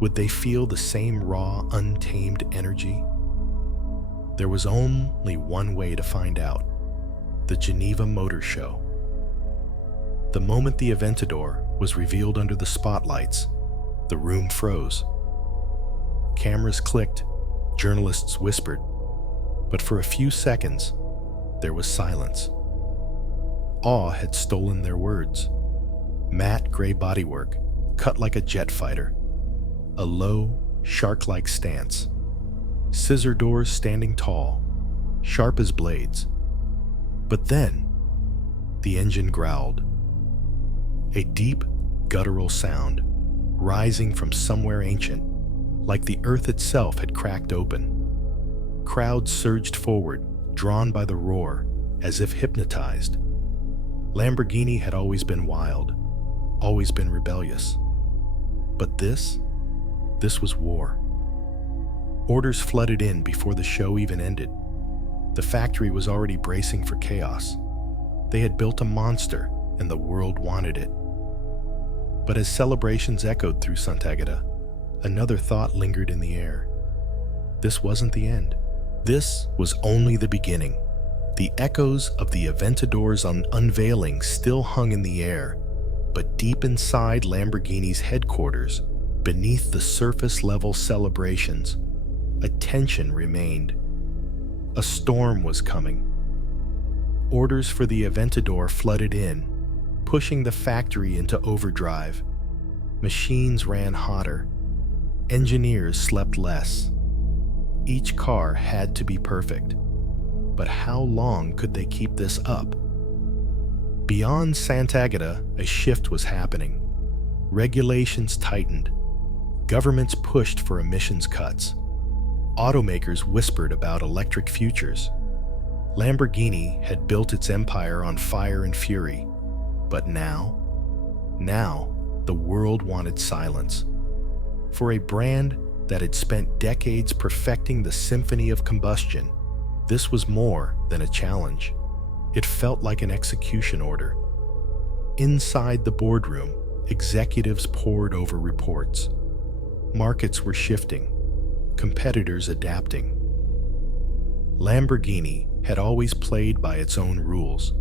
Would they feel the same raw, untamed energy? There was only one way to find out: the Geneva Motor Show. The moment the Aventador was revealed under the spotlights, the room froze. Cameras clicked, journalists whispered, but for a few seconds, there was silence. Awe had stolen their words. Matte gray bodywork, cut like a jet fighter. A low, shark-like stance. Scissor doors standing tall, sharp as blades. But then, the engine growled. A deep, guttural sound, rising from somewhere ancient, like the earth itself had cracked open. Crowds surged forward, drawn by the roar, as if hypnotized. Lamborghini had always been wild, always been rebellious. But this was war. Orders flooded in before the show even ended. The factory was already bracing for chaos. They had built a monster, and the world wanted it. But as celebrations echoed through Sant'Agata, another thought lingered in the air. This wasn't the end. This was only the beginning. The echoes of the Aventador's unveiling still hung in the air, but deep inside Lamborghini's headquarters, beneath the surface-level celebrations, a tension remained. A storm was coming. Orders for the Aventador flooded in, pushing the factory into overdrive. Machines ran hotter. Engineers slept less. Each car had to be perfect. But how long could they keep this up? Beyond Sant'Agata, a shift was happening. Regulations tightened. Governments pushed for emissions cuts. Automakers whispered about electric futures. Lamborghini had built its empire on fire and fury. But now, the world wanted silence. For a brand that had spent decades perfecting the symphony of combustion, this was more than a challenge. It felt like an execution order. Inside the boardroom, executives pored over reports. Markets were shifting, competitors adapting. Lamborghini had always played by its own rules,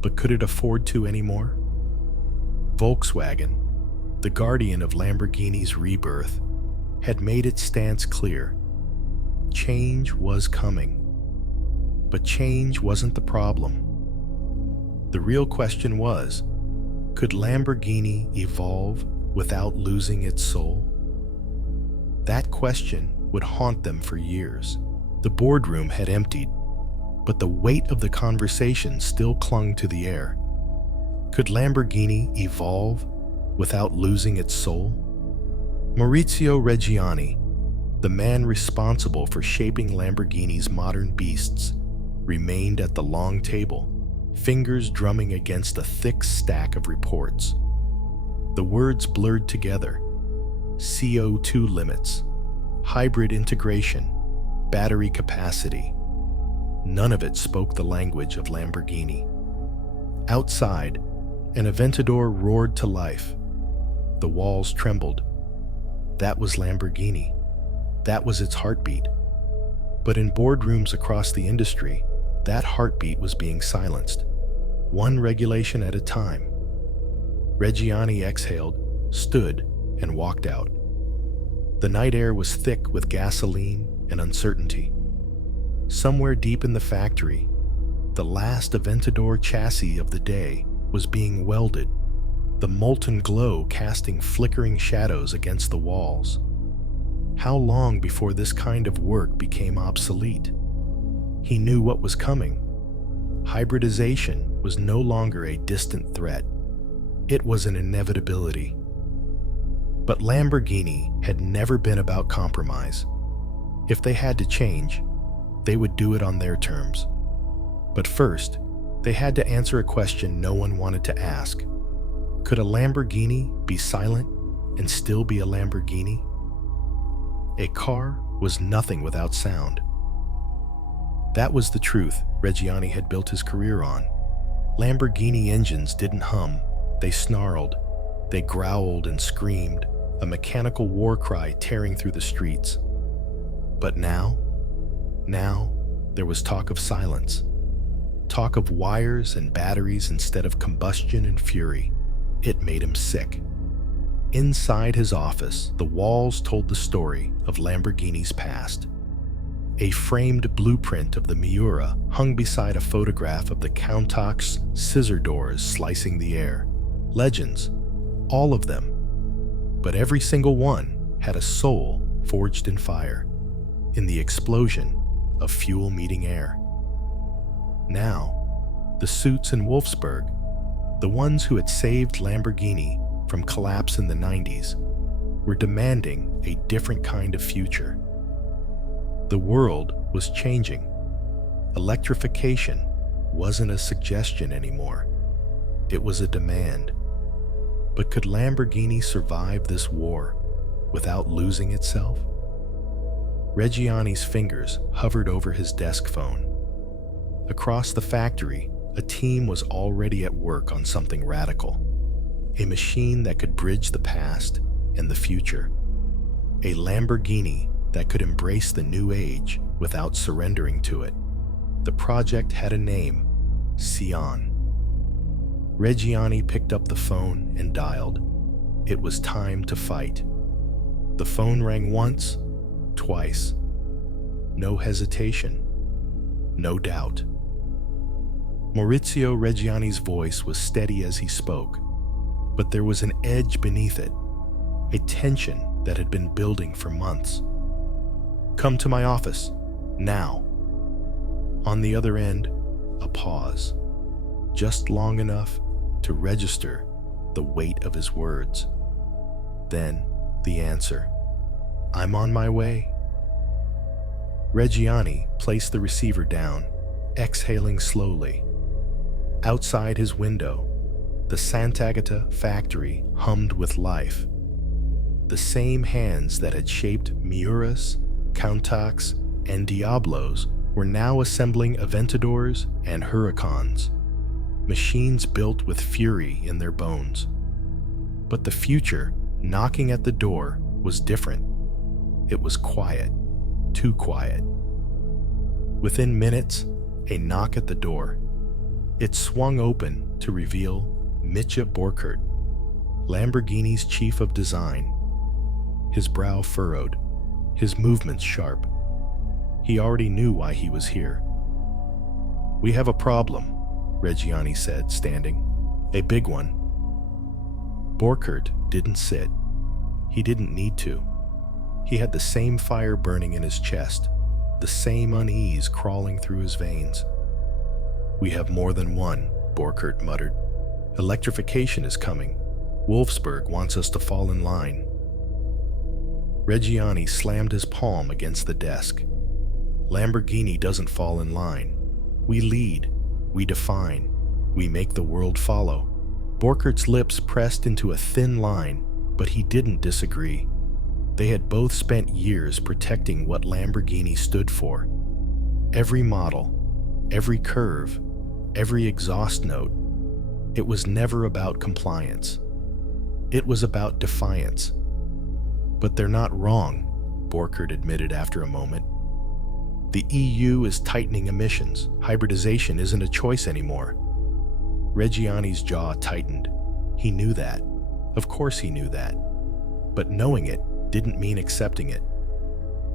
but could it afford to anymore? Volkswagen, the guardian of Lamborghini's rebirth, had made its stance clear. Change was coming. But change wasn't the problem. The real question was, could Lamborghini evolve without losing its soul? That question would haunt them for years. The boardroom had emptied, but the weight of the conversation still clung to the air. Could Lamborghini evolve without losing its soul? Maurizio Reggiani, the man responsible for shaping Lamborghini's modern beasts, remained at the long table, fingers drumming against a thick stack of reports. The words blurred together: CO2 limits, hybrid integration, battery capacity. None of it spoke the language of Lamborghini. Outside, an Aventador roared to life. The walls trembled. That was Lamborghini. That was its heartbeat. But in boardrooms across the industry, that heartbeat was being silenced, one regulation at a time. Reggiani exhaled, stood, and walked out. The night air was thick with gasoline and uncertainty. Somewhere deep in the factory, the last Aventador chassis of the day was being welded, the molten glow casting flickering shadows against the walls. How long before this kind of work became obsolete? He knew what was coming. Hybridization was no longer a distant threat. It was an inevitability. But Lamborghini had never been about compromise. If they had to change, they would do it on their terms. But first, they had to answer a question no one wanted to ask. Could a Lamborghini be silent and still be a Lamborghini? A car was nothing without sound. That was the truth Reggiani had built his career on. Lamborghini engines didn't hum, they snarled, they growled and screamed, a mechanical war cry tearing through the streets. But now there was talk of silence. Talk of wires and batteries instead of combustion and fury. It made him sick. Inside his office, the walls told the story of Lamborghini's past. A framed blueprint of the Miura hung beside a photograph of the Countach's scissor doors slicing the air. Legends, all of them. But every single one had a soul forged in fire, in the explosion of fuel meeting air. Now, the suits in Wolfsburg, the ones who had saved Lamborghini from collapse in the 90s, were demanding a different kind of future. The world was changing. Electrification wasn't a suggestion anymore. It was a demand. But could Lamborghini survive this war without losing itself? Reggiani's fingers hovered over his desk phone. Across the factory, a team was already at work on something radical. A machine that could bridge the past and the future. A Lamborghini that could embrace the new age without surrendering to it. The project had a name: Sion. Reggiani picked up the phone and dialed. It was time to fight. The phone rang once, twice. No hesitation, no doubt. Maurizio Reggiani's voice was steady as he spoke, but there was an edge beneath it, a tension that had been building for months. Come to my office, now. On the other end, a pause, just long enough to register the weight of his words. Then the answer: I'm on my way. Reggiani placed the receiver down, exhaling slowly. Outside his window, the Sant'Agata factory hummed with life. The same hands that had shaped Miuras, Countachs, and Diablos were now assembling Aventadors and Huracans, machines built with fury in their bones. But the future, knocking at the door, was different. It was quiet, too quiet. Within minutes, a knock at the door. It swung open to reveal Mitja Borkert, Lamborghini's chief of design. His brow furrowed, his movements sharp. He already knew why he was here. We have a problem, Reggiani said, standing. A big one. Borkert didn't sit. He didn't need to. He had the same fire burning in his chest, the same unease crawling through his veins. We have more than one, Borkert muttered. Electrification is coming. Wolfsburg wants us to fall in line. Reggiani slammed his palm against the desk. Lamborghini doesn't fall in line. We lead. We define. We make the world follow. Borchert's lips pressed into a thin line, but he didn't disagree. They had both spent years protecting what Lamborghini stood for. Every model, every curve, every exhaust note. It was never about compliance. It was about defiance. But they're not wrong, Borchert admitted after a moment. The EU is tightening emissions. Hybridization isn't a choice anymore. Reggiani's jaw tightened. He knew that. Of course he knew that. But knowing it didn't mean accepting it.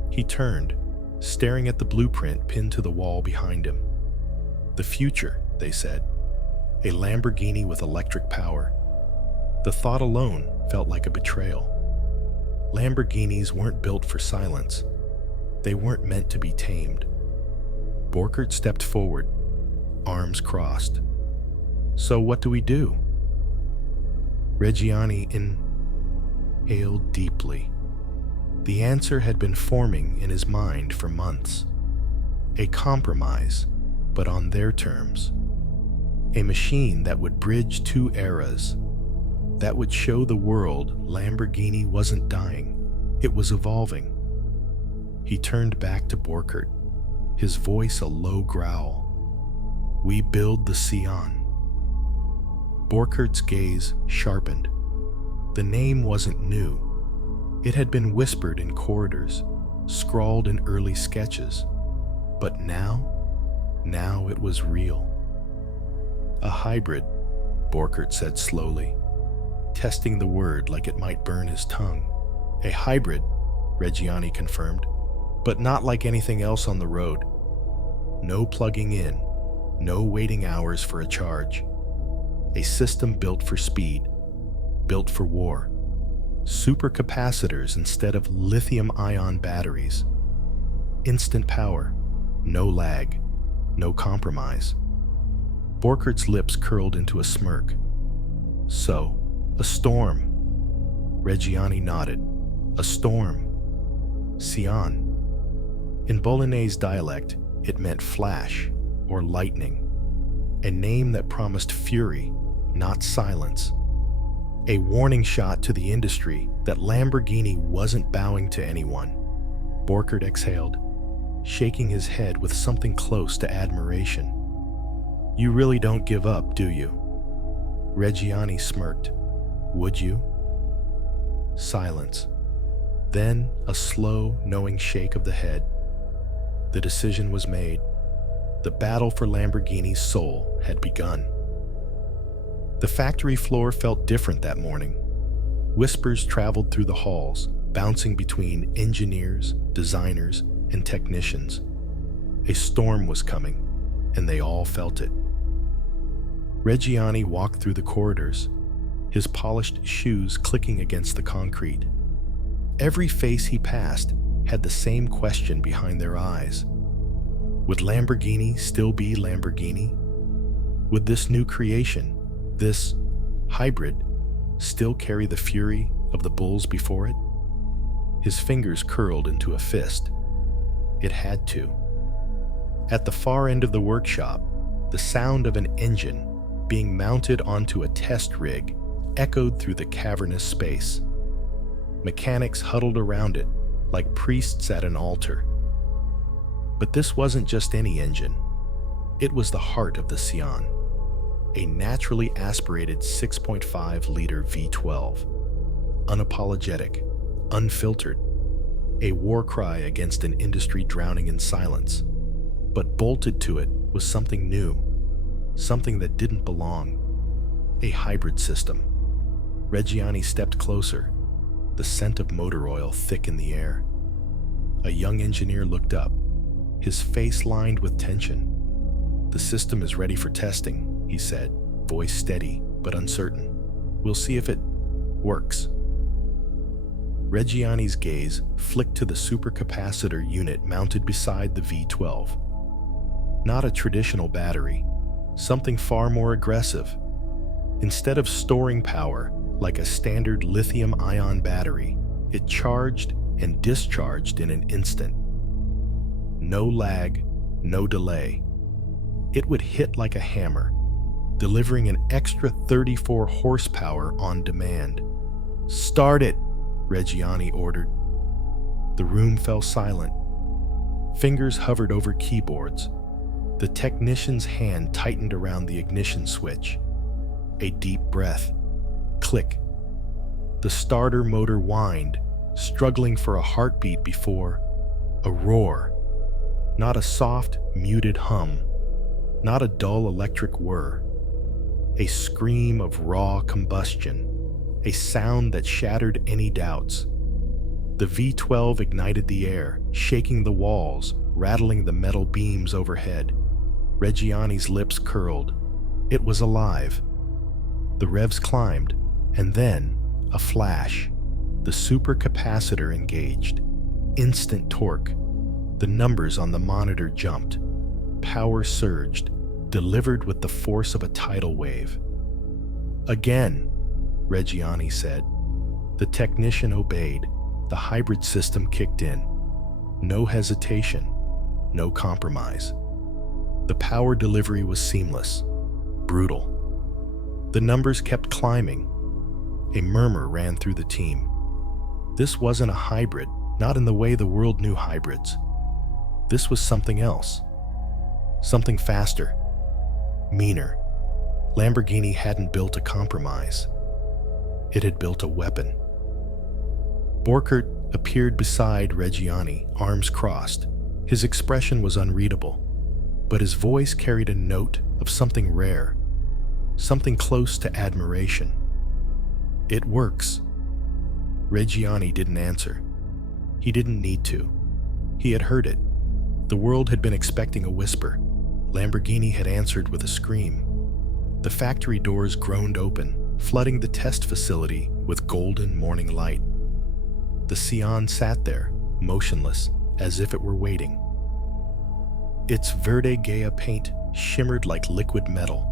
He turned, staring at the blueprint pinned to the wall behind him. The future, they said. A Lamborghini with electric power. The thought alone felt like a betrayal. Lamborghinis weren't built for silence. They weren't meant to be tamed. Borchert stepped forward, arms crossed. So what do we do? Reggiani inhaled deeply. The answer had been forming in his mind for months. A compromise, but on their terms. A machine that would bridge two eras, that would show the world Lamborghini wasn't dying, it was evolving. He turned back to Borchert, his voice a low growl. We build the Sion. Borchert's gaze sharpened. The name wasn't new. It had been whispered in corridors, scrawled in early sketches. But now it was real. A hybrid, Borchert said slowly, testing the word like it might burn his tongue. A hybrid, Reggiani confirmed, but not like anything else on the road. No plugging in, no waiting hours for a charge. A system built for speed, built for war. Supercapacitors instead of lithium-ion batteries. Instant power, no lag, no compromise. Borchert's lips curled into a smirk. So, a storm. Reggiani nodded. A storm. Sion. In Bolognese dialect, it meant flash or lightning. A name that promised fury, not silence. A warning shot to the industry that Lamborghini wasn't bowing to anyone. Borchert exhaled, shaking his head with something close to admiration. You really don't give up, do you? Reggiani smirked. Would you? Silence. Then a slow, knowing shake of the head. The decision was made. The battle for Lamborghini's soul had begun. The factory floor felt different that morning. Whispers traveled through the halls, bouncing between engineers, designers, and technicians. A storm was coming, and they all felt it. Reggiani walked through the corridors, his polished shoes clicking against the concrete. Every face he passed had the same question behind their eyes. Would Lamborghini still be Lamborghini? Would this new creation, this hybrid, still carry the fury of the bulls before it? His fingers curled into a fist. It had to. At the far end of the workshop, the sound of an engine being mounted onto a test rig echoed through the cavernous space. Mechanics huddled around it like priests at an altar. But this wasn't just any engine. It was the heart of the Sion, a naturally aspirated 6.5-liter V12. Unapologetic, unfiltered, a war cry against an industry drowning in silence. But bolted to it was something new, something that didn't belong. A hybrid system. Reggiani stepped closer, the scent of motor oil thick in the air. A young engineer looked up, his face lined with tension. The system is ready for testing, he said, voice steady but uncertain. We'll see if it works. Reggiani's gaze flicked to the supercapacitor unit mounted beside the V12. Not a traditional battery, something far more aggressive. Instead of storing power like a standard lithium-ion battery, it charged and discharged in an instant. No lag, no delay. It would hit like a hammer, delivering an extra 34 horsepower on demand. "Start it," Reggiani ordered. The room fell silent. Fingers hovered over keyboards. The technician's hand tightened around the ignition switch. A deep breath. Click. The starter motor whined, struggling for a heartbeat before a roar. Not a soft, muted hum. Not a dull electric whir. A scream of raw combustion. A sound that shattered any doubts. The V12 ignited the air, shaking the walls, rattling the metal beams overhead. Reggiani's lips curled. It was alive. The revs climbed, and then a flash. The supercapacitor engaged. Instant torque. The numbers on the monitor jumped. Power surged, delivered with the force of a tidal wave. "Again," Reggiani said. The technician obeyed. The hybrid system kicked in. No hesitation, no compromise. The power delivery was seamless, brutal. The numbers kept climbing. A murmur ran through the team. This wasn't a hybrid, not in the way the world knew hybrids. This was something else. Something faster, meaner. Lamborghini hadn't built a compromise. It had built a weapon. Borchert appeared beside Reggiani, arms crossed. His expression was unreadable, but his voice carried a note of something rare, something close to admiration. "It works." Reggiani didn't answer. He didn't need to. He had heard it. The world had been expecting a whisper. Lamborghini had answered with a scream. The factory doors groaned open, flooding the test facility with golden morning light. The Sion sat there, motionless, as if it were waiting. Its Verde Gaia paint shimmered like liquid metal,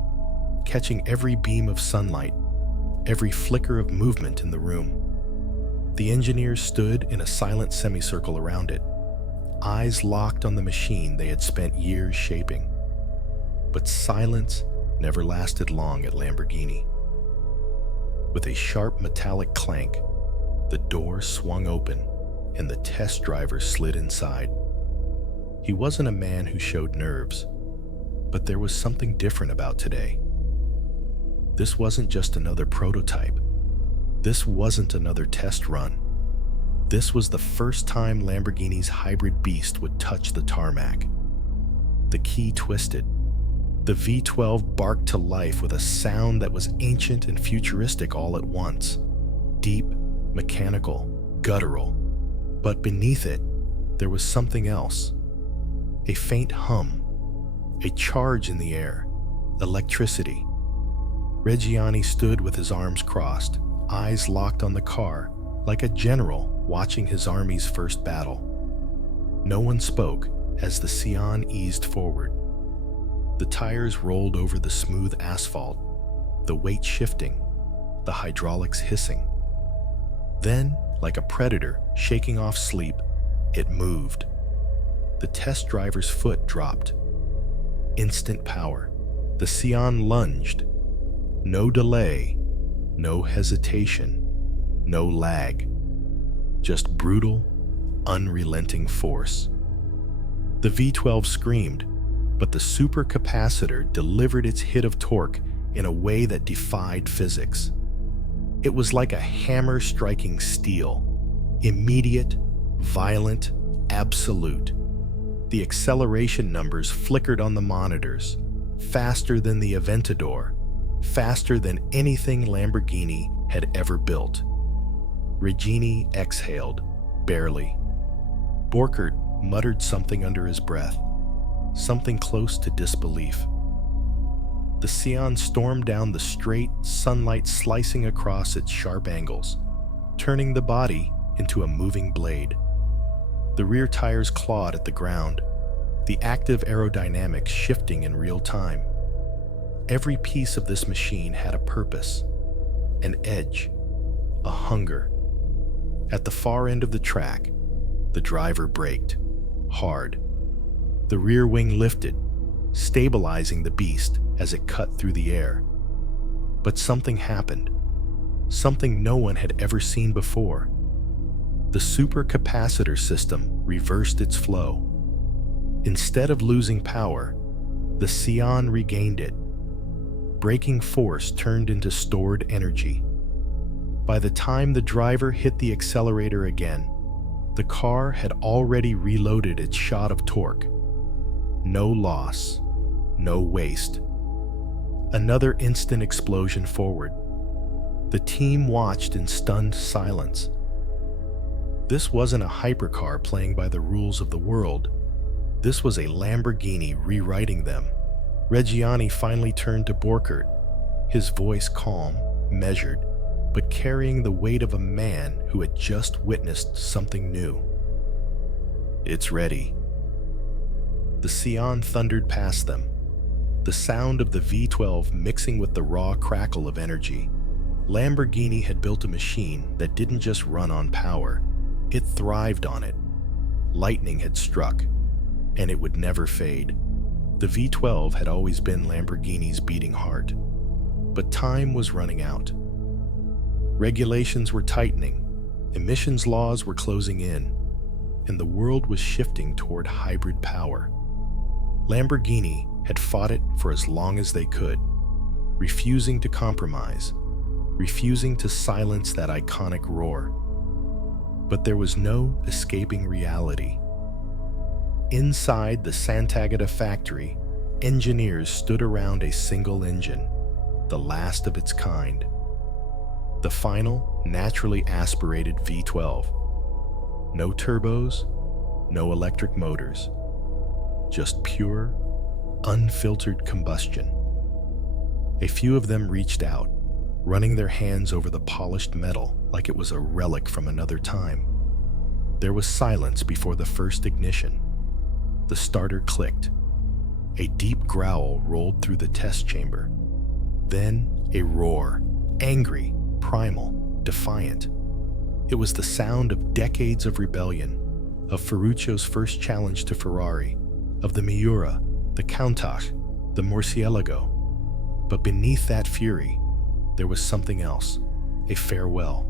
catching every beam of sunlight, every flicker of movement in the room. The engineers stood in a silent semicircle around it, eyes locked on the machine they had spent years shaping. But silence never lasted long at Lamborghini. With a sharp metallic clank, the door swung open and the test driver slid inside. He wasn't a man who showed nerves, but there was something different about today. This wasn't just another prototype. This wasn't another test run. This was the first time Lamborghini's hybrid beast would touch the tarmac. The key twisted. The V12 barked to life with a sound that was ancient and futuristic all at once. Deep, mechanical, guttural. But beneath it, there was something else. A faint hum. A charge in the air. Electricity. Reggiani stood with his arms crossed, eyes locked on the car, like a general watching his army's first battle. No one spoke as the Sion eased forward. The tires rolled over the smooth asphalt, the weight shifting, the hydraulics hissing. Then, like a predator shaking off sleep, it moved. The test driver's foot dropped. Instant power. The Sion lunged. No delay, no hesitation, no lag. Just brutal, unrelenting force. The V12 screamed, but the supercapacitor delivered its hit of torque in a way that defied physics. It was like a hammer striking steel, immediate, violent, absolute. The acceleration numbers flickered on the monitors, faster than the Aventador, faster than anything Lamborghini had ever built. Reggiani exhaled, barely. Borchert muttered something under his breath, something close to disbelief. The Sion stormed down the straight, sunlight slicing across its sharp angles, turning the body into a moving blade. The rear tires clawed at the ground, the active aerodynamics shifting in real time. Every piece of this machine had a purpose, an edge, a hunger. At the far end of the track, the driver braked, hard. The rear wing lifted, stabilizing the beast as it cut through the air. But something happened, something no one had ever seen before. The supercapacitor system reversed its flow. Instead of losing power, the Scion regained it. Braking force turned into stored energy. By the time the driver hit the accelerator again, the car had already reloaded its shot of torque. No loss, no waste. Another instant explosion forward. The team watched in stunned silence. This wasn't a hypercar playing by the rules of the world. This was a Lamborghini rewriting them. Reggiani finally turned to Borchert, his voice calm, measured, but carrying the weight of a man who had just witnessed something new. "It's ready." The Scion thundered past them, the sound of the V12 mixing with the raw crackle of energy. Lamborghini had built a machine that didn't just run on power, it thrived on it. Lightning had struck, and it would never fade. The V12 had always been Lamborghini's beating heart. But time was running out. Regulations were tightening, emissions laws were closing in, and the world was shifting toward hybrid power. Lamborghini had fought it for as long as they could, refusing to compromise, refusing to silence that iconic roar. But there was no escaping reality. Inside the Sant'Agata factory, engineers stood around a single engine, the last of its kind. The final, naturally aspirated V12. No turbos, no electric motors. Just pure, unfiltered combustion. A few of them reached out, running their hands over the polished metal like it was a relic from another time. There was silence before the first ignition. The starter clicked. A deep growl rolled through the test chamber. Then a roar, angry, primal, defiant. It was the sound of decades of rebellion, of Ferruccio's first challenge to Ferrari, of the Miura, the Countach, the Murcielago. But beneath that fury, there was something else, a farewell.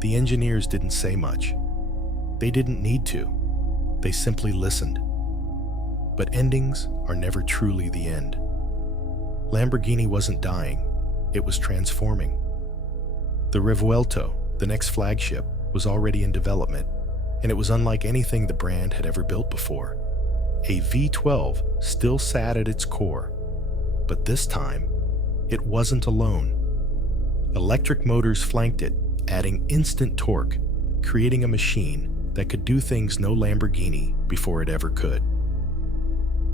The engineers didn't say much. They didn't need to. They simply listened. But endings are never truly the end. Lamborghini wasn't dying, it was transforming. The Revuelto, the next flagship, was already in development, and it was unlike anything the brand had ever built before. A V12 still sat at its core, but this time, it wasn't alone. Electric motors flanked it, adding instant torque, creating a machine that could do things no Lamborghini before it ever could.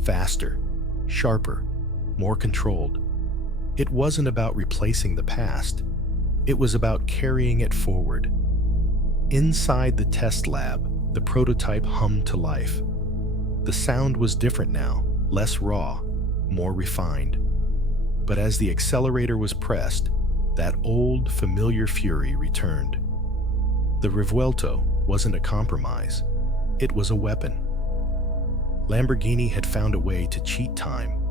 Faster, sharper, more controlled. It wasn't about replacing the past. It was about carrying it forward. Inside the test lab, the prototype hummed to life. The sound was different now, less raw, more refined. But as the accelerator was pressed, that old, familiar fury returned. The Revuelto wasn't a compromise. It was a weapon. Lamborghini had found a way to cheat time,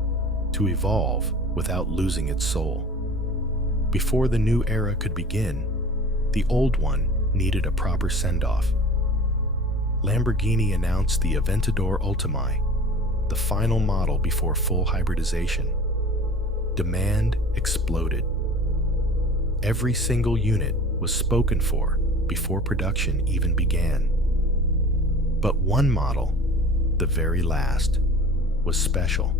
to evolve without losing its soul. Before the new era could begin, the old one needed a proper send-off. Lamborghini announced the Aventador Ultimae, the final model before full hybridization. Demand exploded. Every single unit was spoken for before production even began. But one model, the very last, was special.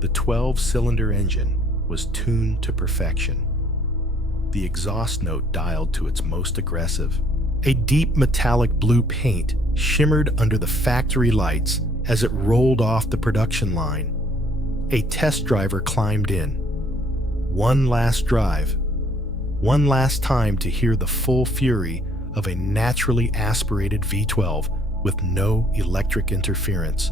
The 12-cylinder engine was tuned to perfection. The exhaust note dialed to its most aggressive. A deep metallic blue paint shimmered under the factory lights as it rolled off the production line. A test driver climbed in. One last drive. One last time to hear the full fury of a naturally aspirated V12 with no electric interference.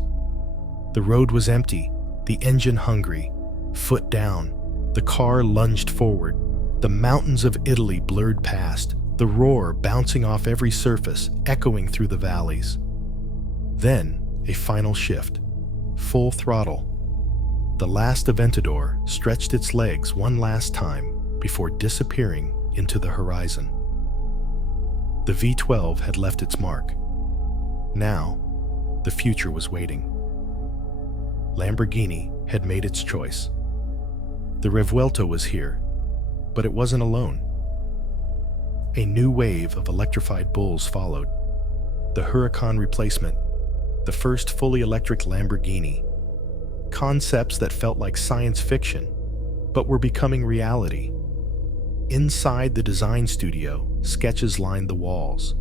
The road was empty, the engine hungry, Foot down, the car lunged forward. The mountains of Italy blurred past, the roar bouncing off every surface, echoing through the valleys. Then, a final shift. Full throttle. The last Aventador stretched its legs one last time before disappearing into the horizon. The V12 had left its mark. Now, the future was waiting. Lamborghini had made its choice. The Revuelto was here, but it wasn't alone. A new wave of electrified bulls followed. The Huracan replacement, the first fully electric Lamborghini. Concepts that felt like science fiction, but were becoming reality. Inside the design studio, sketches lined the walls.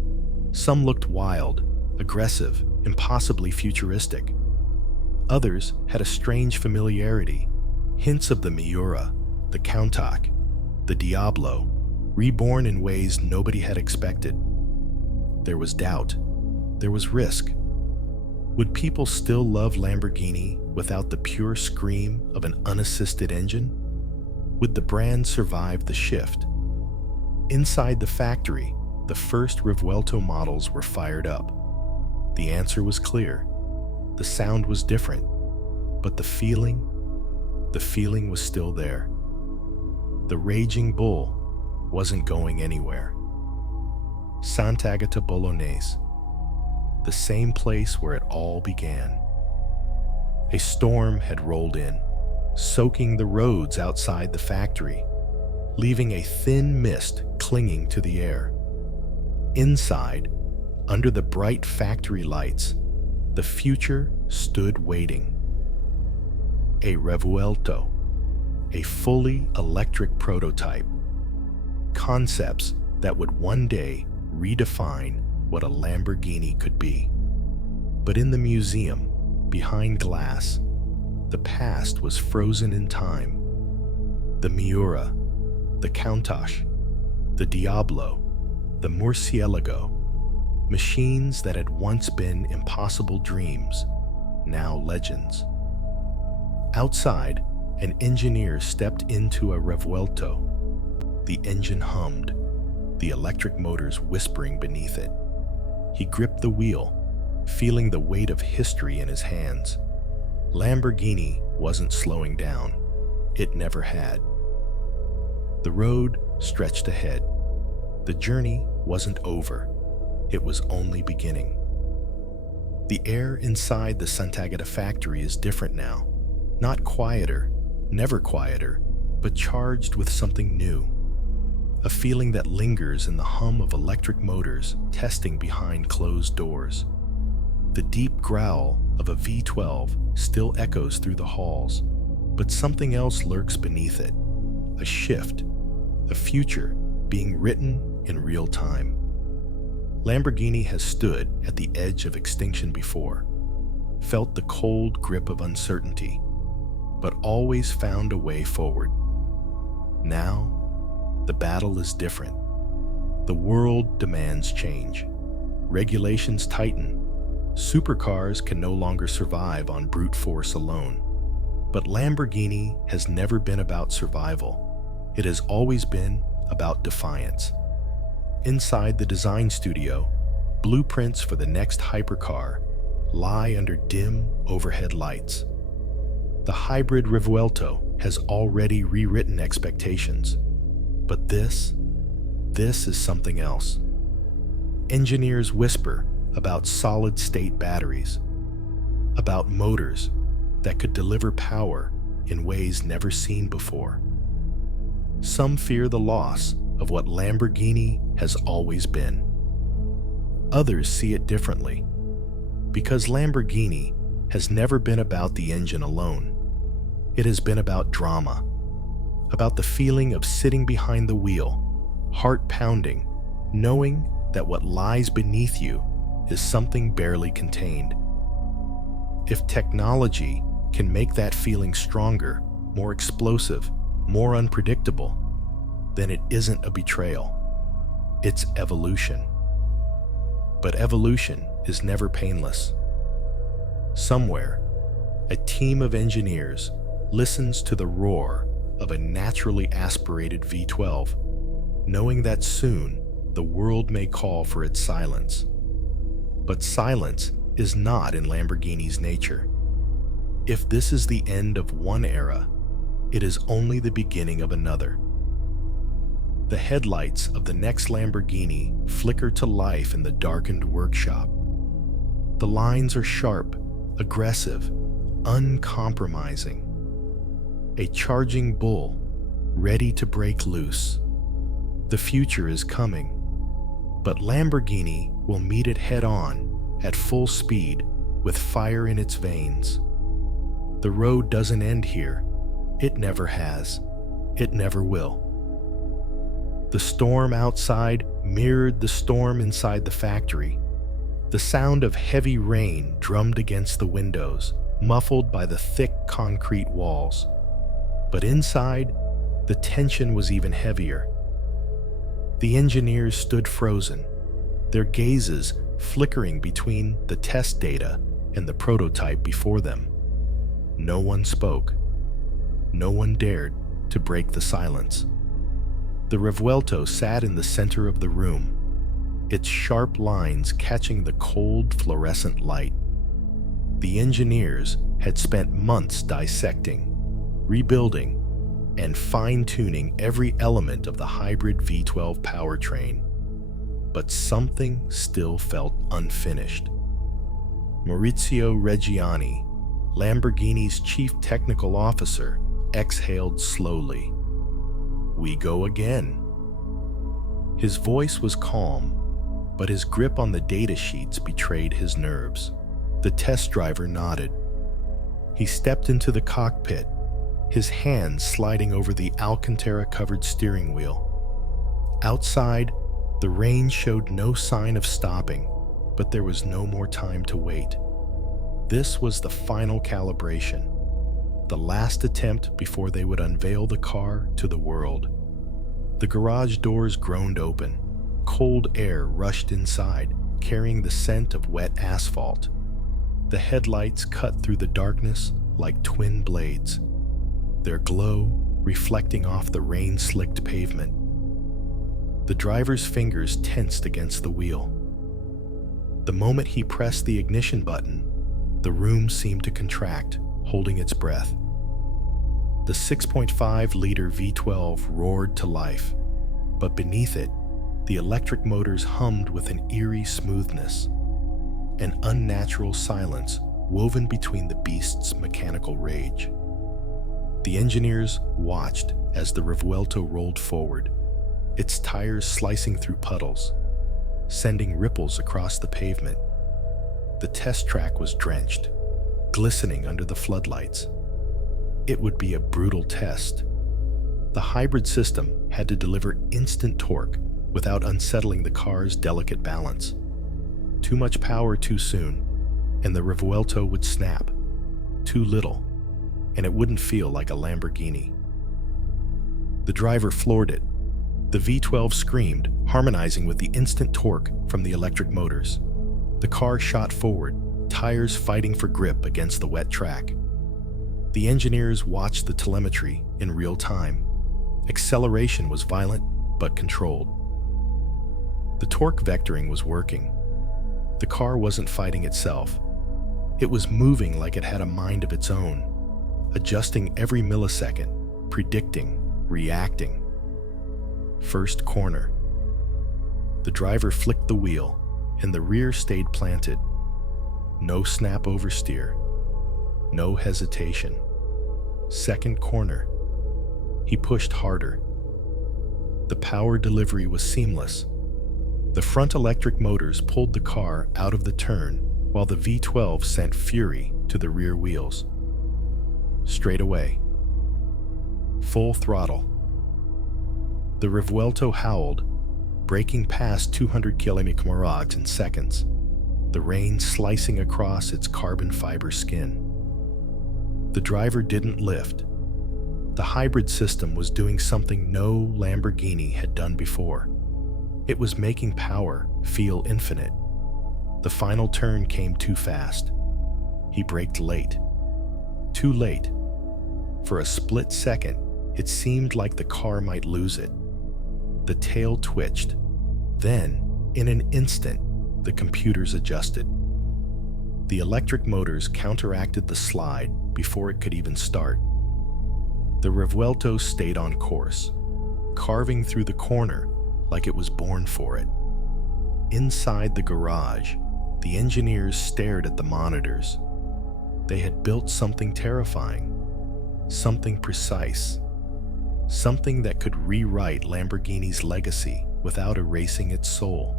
Some looked wild, aggressive, impossibly futuristic. Others had a strange familiarity, hints of the Miura, the Countach, the Diablo, reborn in ways nobody had expected. There was doubt. There was risk. Would people still love Lamborghini without the pure scream of an unassisted engine? Would the brand survive the shift? Inside the factory, the first Revuelto models were fired up. The answer was clear. The sound was different, but the feeling was still there. The raging bull wasn't going anywhere. Sant'Agata Bolognese, the same place where it all began. A storm had rolled in, soaking the roads outside the factory, leaving a thin mist clinging to the air. Inside, under the bright factory lights, the future stood waiting. A Revuelto, a fully electric prototype. Concepts that would one day redefine what a Lamborghini could be. But in the museum, behind glass, the past was frozen in time. The Miura, the Countach, the Diablo, the Murcielago, machines that had once been impossible dreams, now legends. Outside, an engineer stepped into a Revuelto. The engine hummed, the electric motors whispering beneath it. He gripped the wheel, feeling the weight of history in his hands. Lamborghini wasn't slowing down. It never had. The road stretched ahead. The journey wasn't over. It was only beginning. The air inside the Sant'Agata factory is different now. Not quieter, never quieter, but charged with something new. A feeling that lingers in the hum of electric motors testing behind closed doors. The deep growl of a V12 still echoes through the halls, but something else lurks beneath it. A shift, a future being written in real time. Lamborghini has stood at the edge of extinction before, felt the cold grip of uncertainty, but always found a way forward. Now, the battle is different. The world demands change. Regulations tighten. Supercars can no longer survive on brute force alone. But Lamborghini has never been about survival. It has always been about defiance. Inside the design studio, blueprints for the next hypercar lie under dim overhead lights. The hybrid Revuelto has already rewritten expectations. But this is something else. Engineers whisper about solid-state batteries, about motors that could deliver power in ways never seen before. Some fear the loss of what Lamborghini has always been. Others see it differently, because Lamborghini has never been about the engine alone. It has been about drama, about the feeling of sitting behind the wheel, heart pounding, knowing that what lies beneath you is something barely contained. If technology can make that feeling stronger, more explosive, more unpredictable, then it isn't a betrayal. It's evolution. But evolution is never painless. Somewhere, a team of engineers listens to the roar of a naturally aspirated V12, knowing that soon the world may call for its silence. But silence is not in Lamborghini's nature. If this is the end of one era, it is only the beginning of another. The headlights of the next Lamborghini flicker to life in the darkened workshop. The lines are sharp, aggressive, uncompromising. A charging bull, ready to break loose. The future is coming, but Lamborghini will meet it head-on, at full speed, with fire in its veins. The road doesn't end here. It never has. It never will. The storm outside mirrored the storm inside the factory. The sound of heavy rain drummed against the windows, muffled by the thick concrete walls. But inside, the tension was even heavier. The engineers stood frozen, their gazes flickering between the test data and the prototype before them. No one spoke. No one dared to break the silence. The Revuelto sat in the center of the room, its sharp lines catching the cold fluorescent light. The engineers had spent months dissecting, rebuilding, and fine-tuning every element of the hybrid V12 powertrain. But something still felt unfinished. Maurizio Reggiani, Lamborghini's chief technical officer, exhaled slowly. "We go again." His voice was calm, but his grip on the data sheets betrayed his nerves. The test driver nodded. He stepped into the cockpit, his hands sliding over the Alcantara-covered steering wheel. Outside, the rain showed no sign of stopping, but there was no more time to wait. This was the final calibration, the last attempt before they would unveil the car to the world. The garage doors groaned open. Cold air rushed inside, carrying the scent of wet asphalt. The headlights cut through the darkness like twin blades, their glow reflecting off the rain-slicked pavement. The driver's fingers tensed against the wheel. The moment he pressed the ignition button, the room seemed to contract, holding its breath. The 6.5-liter V12 roared to life, but beneath it, the electric motors hummed with an eerie smoothness, an unnatural silence woven between the beast's mechanical rage. The engineers watched as the Revuelto rolled forward, its tires slicing through puddles, sending ripples across the pavement. The test track was drenched, glistening under the floodlights. It would be a brutal test. The hybrid system had to deliver instant torque without unsettling the car's delicate balance. Too much power too soon, and the Revuelto would snap. Too little, and it wouldn't feel like a Lamborghini. The driver floored it. The V12 screamed, harmonizing with the instant torque from the electric motors. The car shot forward, tires fighting for grip against the wet track. The engineers watched the telemetry in real time. Acceleration was violent but controlled. The torque vectoring was working. The car wasn't fighting itself. It was moving like it had a mind of its own, adjusting every millisecond, predicting, reacting. First corner. The driver flicked the wheel, and the rear stayed planted. No snap oversteer. No hesitation. Second corner. He pushed harder. The power delivery was seamless. The front electric motors pulled the car out of the turn, while the V12 sent fury to the rear wheels. Straight away. Full throttle. The Revuelto howled, breaking past 200 km/h in seconds, the rain slicing across its carbon fiber skin. The driver didn't lift. The hybrid system was doing something no Lamborghini had done before. It was making power feel infinite. The final turn came too fast. He braked late. Too late. For a split second, it seemed like the car might lose it. The tail twitched. Then, in an instant, the computers adjusted. The electric motors counteracted the slide before it could even start. The Revuelto stayed on course, carving through the corner like it was born for it. Inside the garage, the engineers stared at the monitors. They had built something terrifying, something precise, something that could rewrite Lamborghini's legacy without erasing its soul.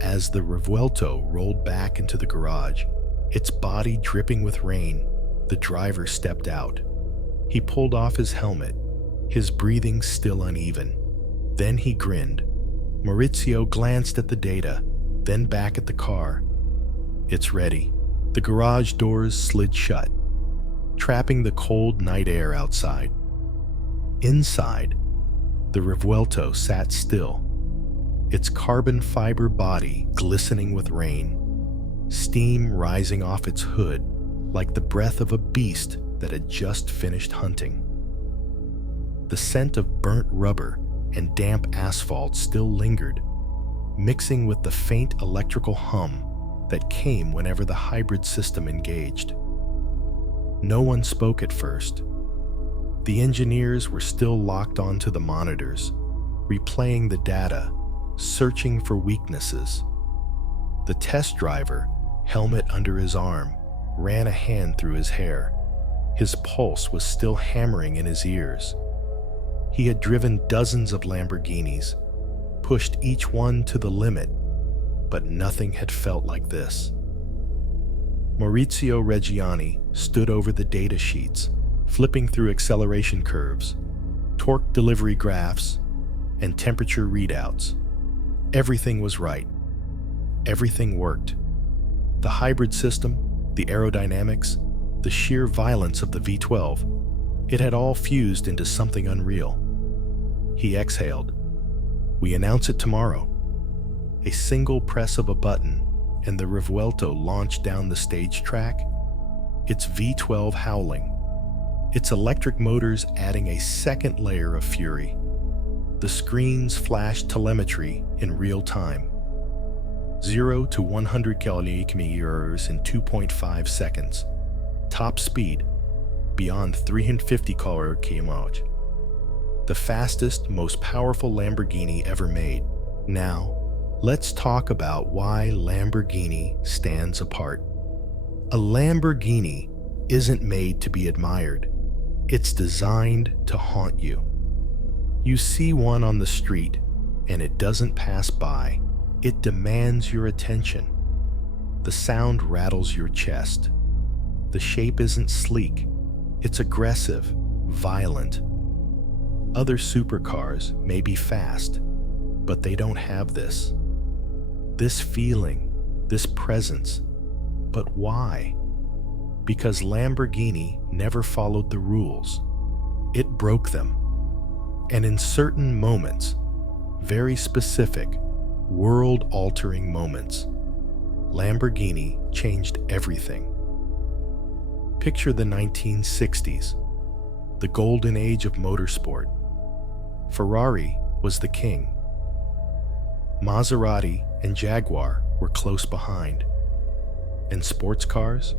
As the Revuelto rolled back into the garage, its body dripping with rain, the driver stepped out. He pulled off his helmet, his breathing still uneven. Then he grinned. Maurizio glanced at the data, then back at the car. It's ready. The garage doors slid shut, trapping the cold night air outside. Inside, the Revuelto sat still, its carbon fiber body glistening with rain, steam rising off its hood like the breath of a beast that had just finished hunting. The scent of burnt rubber and damp asphalt still lingered, mixing with the faint electrical hum that came whenever the hybrid system engaged. No one spoke at first. The engineers were still locked onto the monitors, replaying the data, searching for weaknesses. The test driver, helmet under his arm, ran a hand through his hair. His pulse was still hammering in his ears. He had driven dozens of Lamborghinis, pushed each one to the limit, but nothing had felt like this. Maurizio Reggiani stood over the data sheets, flipping through acceleration curves, torque delivery graphs, and temperature readouts. Everything was right. Everything worked. The hybrid system, the aerodynamics, the sheer violence of the V12, it had all fused into something unreal. He exhaled. We announce it tomorrow. A single press of a button, and the Revuelto launched down the stage track, its V12 howling, its electric motors adding a second layer of fury. The screens flashed telemetry in real time. 0 to 100 km/h in 2.5 seconds. Top speed, beyond 350 km/h. The fastest, most powerful Lamborghini ever made. Now, let's talk about why Lamborghini stands apart. A Lamborghini isn't made to be admired. It's designed to haunt you. You see one on the street, and it doesn't pass by. It demands your attention. The sound rattles your chest. The shape isn't sleek. It's aggressive, violent. Other supercars may be fast, but they don't have this. This feeling, this presence. But why? Because Lamborghini never followed the rules. It broke them. And in certain moments, very specific, world-altering moments, Lamborghini changed everything. Picture the 1960s, the golden age of motorsport. Ferrari was the king. Maserati and Jaguar were close behind. And sports cars?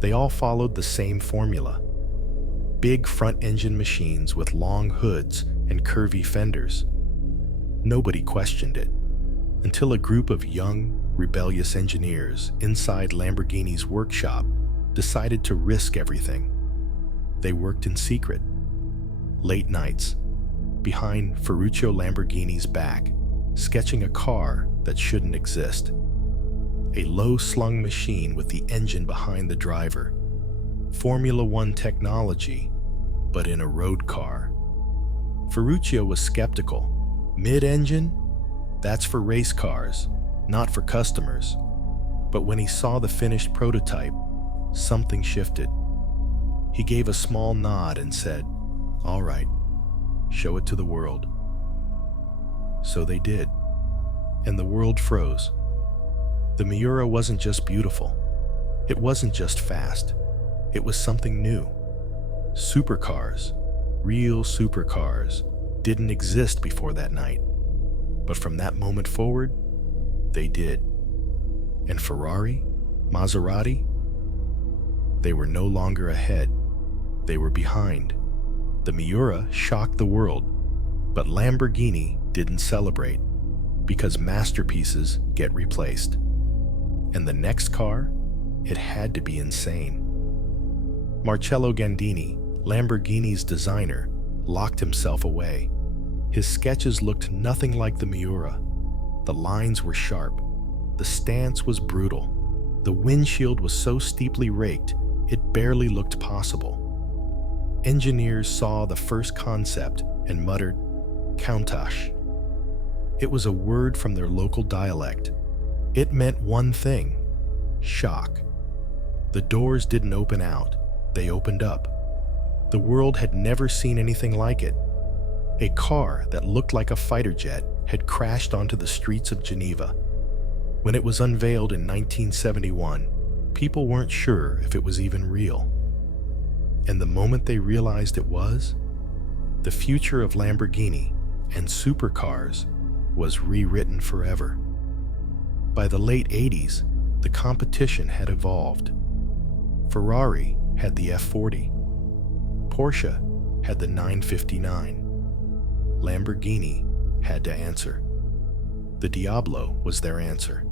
They all followed the same formula. Big front-engine machines with long hoods and curvy fenders. Nobody questioned it, until a group of young, rebellious engineers inside Lamborghini's workshop decided to risk everything. They worked in secret, late nights, behind Ferruccio Lamborghini's back, sketching a car that shouldn't exist. A low-slung machine with the engine behind the driver. Formula One technology, but in a road car. Ferruccio was skeptical. Mid-engine? That's for race cars, not for customers. But when he saw the finished prototype, something shifted. He gave a small nod and said, "All right, show it to the world." So they did, and the world froze. The Miura wasn't just beautiful. It wasn't just fast. It was something new. Supercars, real supercars, didn't exist before that night. But from that moment forward, they did. And Ferrari, Maserati, they were no longer ahead. They were behind. The Miura shocked the world, but Lamborghini didn't celebrate because masterpieces get replaced. And the next car, it had to be insane. Marcello Gandini, Lamborghini's designer, locked himself away. His sketches looked nothing like the Miura. The lines were sharp. The stance was brutal. The windshield was so steeply raked, it barely looked possible. Engineers saw the first concept and muttered, "Countach." It was a word from their local dialect. It meant one thing: shock. The doors didn't open out, they opened up. The world had never seen anything like it. A car that looked like a fighter jet had crashed onto the streets of Geneva. When it was unveiled in 1971, people weren't sure if it was even real. And the moment they realized it was, the future of Lamborghini and supercars was rewritten forever. By the late 80s, the competition had evolved. Ferrari had the F40. Porsche had the 959. Lamborghini had to answer. The Diablo was their answer.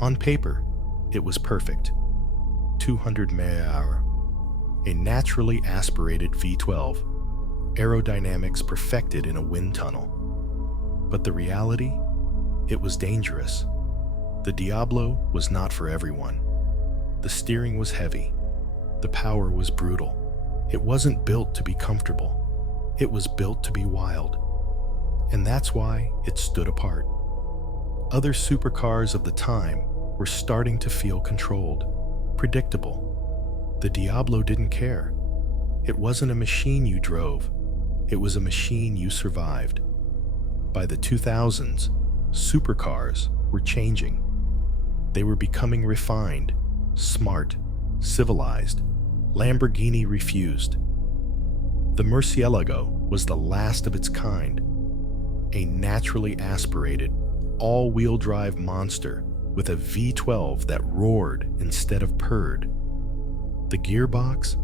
On paper, it was perfect. 200 mph, a naturally aspirated V12, aerodynamics perfected in a wind tunnel. But the reality? It was dangerous. The Diablo was not for everyone. The steering was heavy. The power was brutal. It wasn't built to be comfortable. It was built to be wild. And that's why it stood apart. Other supercars of the time were starting to feel controlled, predictable. The Diablo didn't care. It wasn't a machine you drove. It was a machine you survived. By the 2000s, supercars were changing. They were becoming refined, smart, civilized. Lamborghini refused. The Murcielago was the last of its kind, a naturally aspirated, all-wheel drive monster with a V12 that roared instead of purred. The gearbox?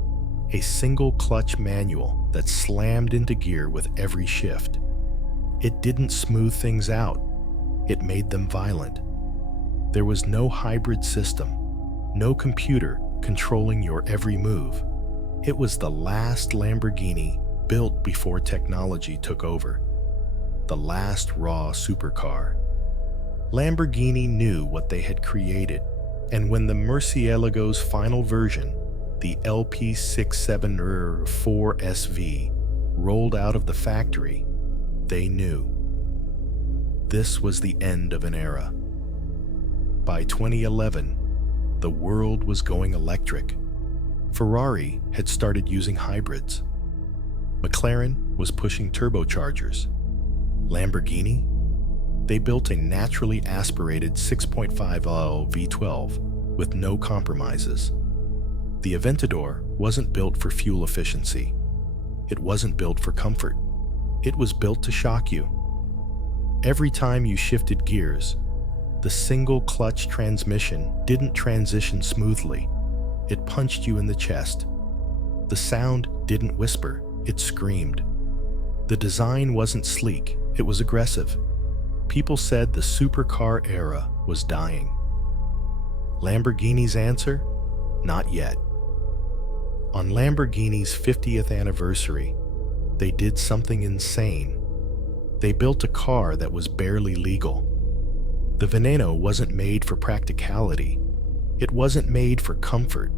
A single clutch manual that slammed into gear with every shift. It didn't smooth things out. It made them violent. There was no hybrid system, no computer controlling your every move. It was the last Lamborghini built before technology took over. The last raw supercar. Lamborghini knew what they had created, and when the Murcielago's final version, the LP67R4SV, rolled out of the factory, they knew. This was the end of an era. By 2011, the world was going electric. Ferrari had started using hybrids. McLaren was pushing turbochargers. Lamborghini? They built a naturally aspirated 6.5L V12 with no compromises. The Aventador wasn't built for fuel efficiency. It wasn't built for comfort. It was built to shock you. Every time you shifted gears, the single clutch transmission didn't transition smoothly. It punched you in the chest. The sound didn't whisper, it screamed. The design wasn't sleek, it was aggressive. People said the supercar era was dying. Lamborghini's answer? Not yet. On Lamborghini's 50th anniversary, they did something insane. They built a car that was barely legal. The Veneno wasn't made for practicality. It wasn't made for comfort.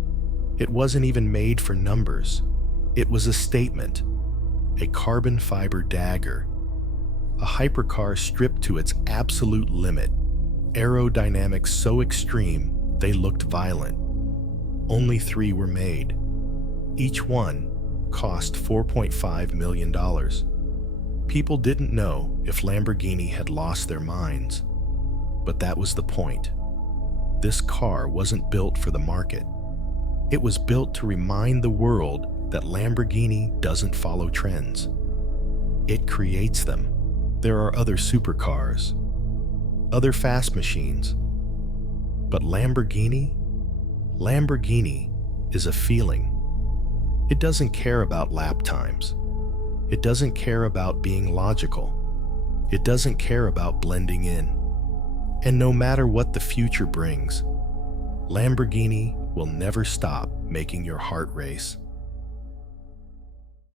It wasn't even made for numbers. It was a statement, a carbon fiber dagger, a hypercar stripped to its absolute limit, aerodynamics so extreme they looked violent. Only 3 were made. Each one cost $4.5 million. People didn't know if Lamborghini had lost their minds, but that was the point. This car wasn't built for the market. It was built to remind the world that Lamborghini doesn't follow trends. It creates them. There are other supercars, other fast machines. But Lamborghini is a feeling. It doesn't care about lap times. It doesn't care about being logical. It doesn't care about blending in. And no matter what the future brings, Lamborghini will never stop making your heart race.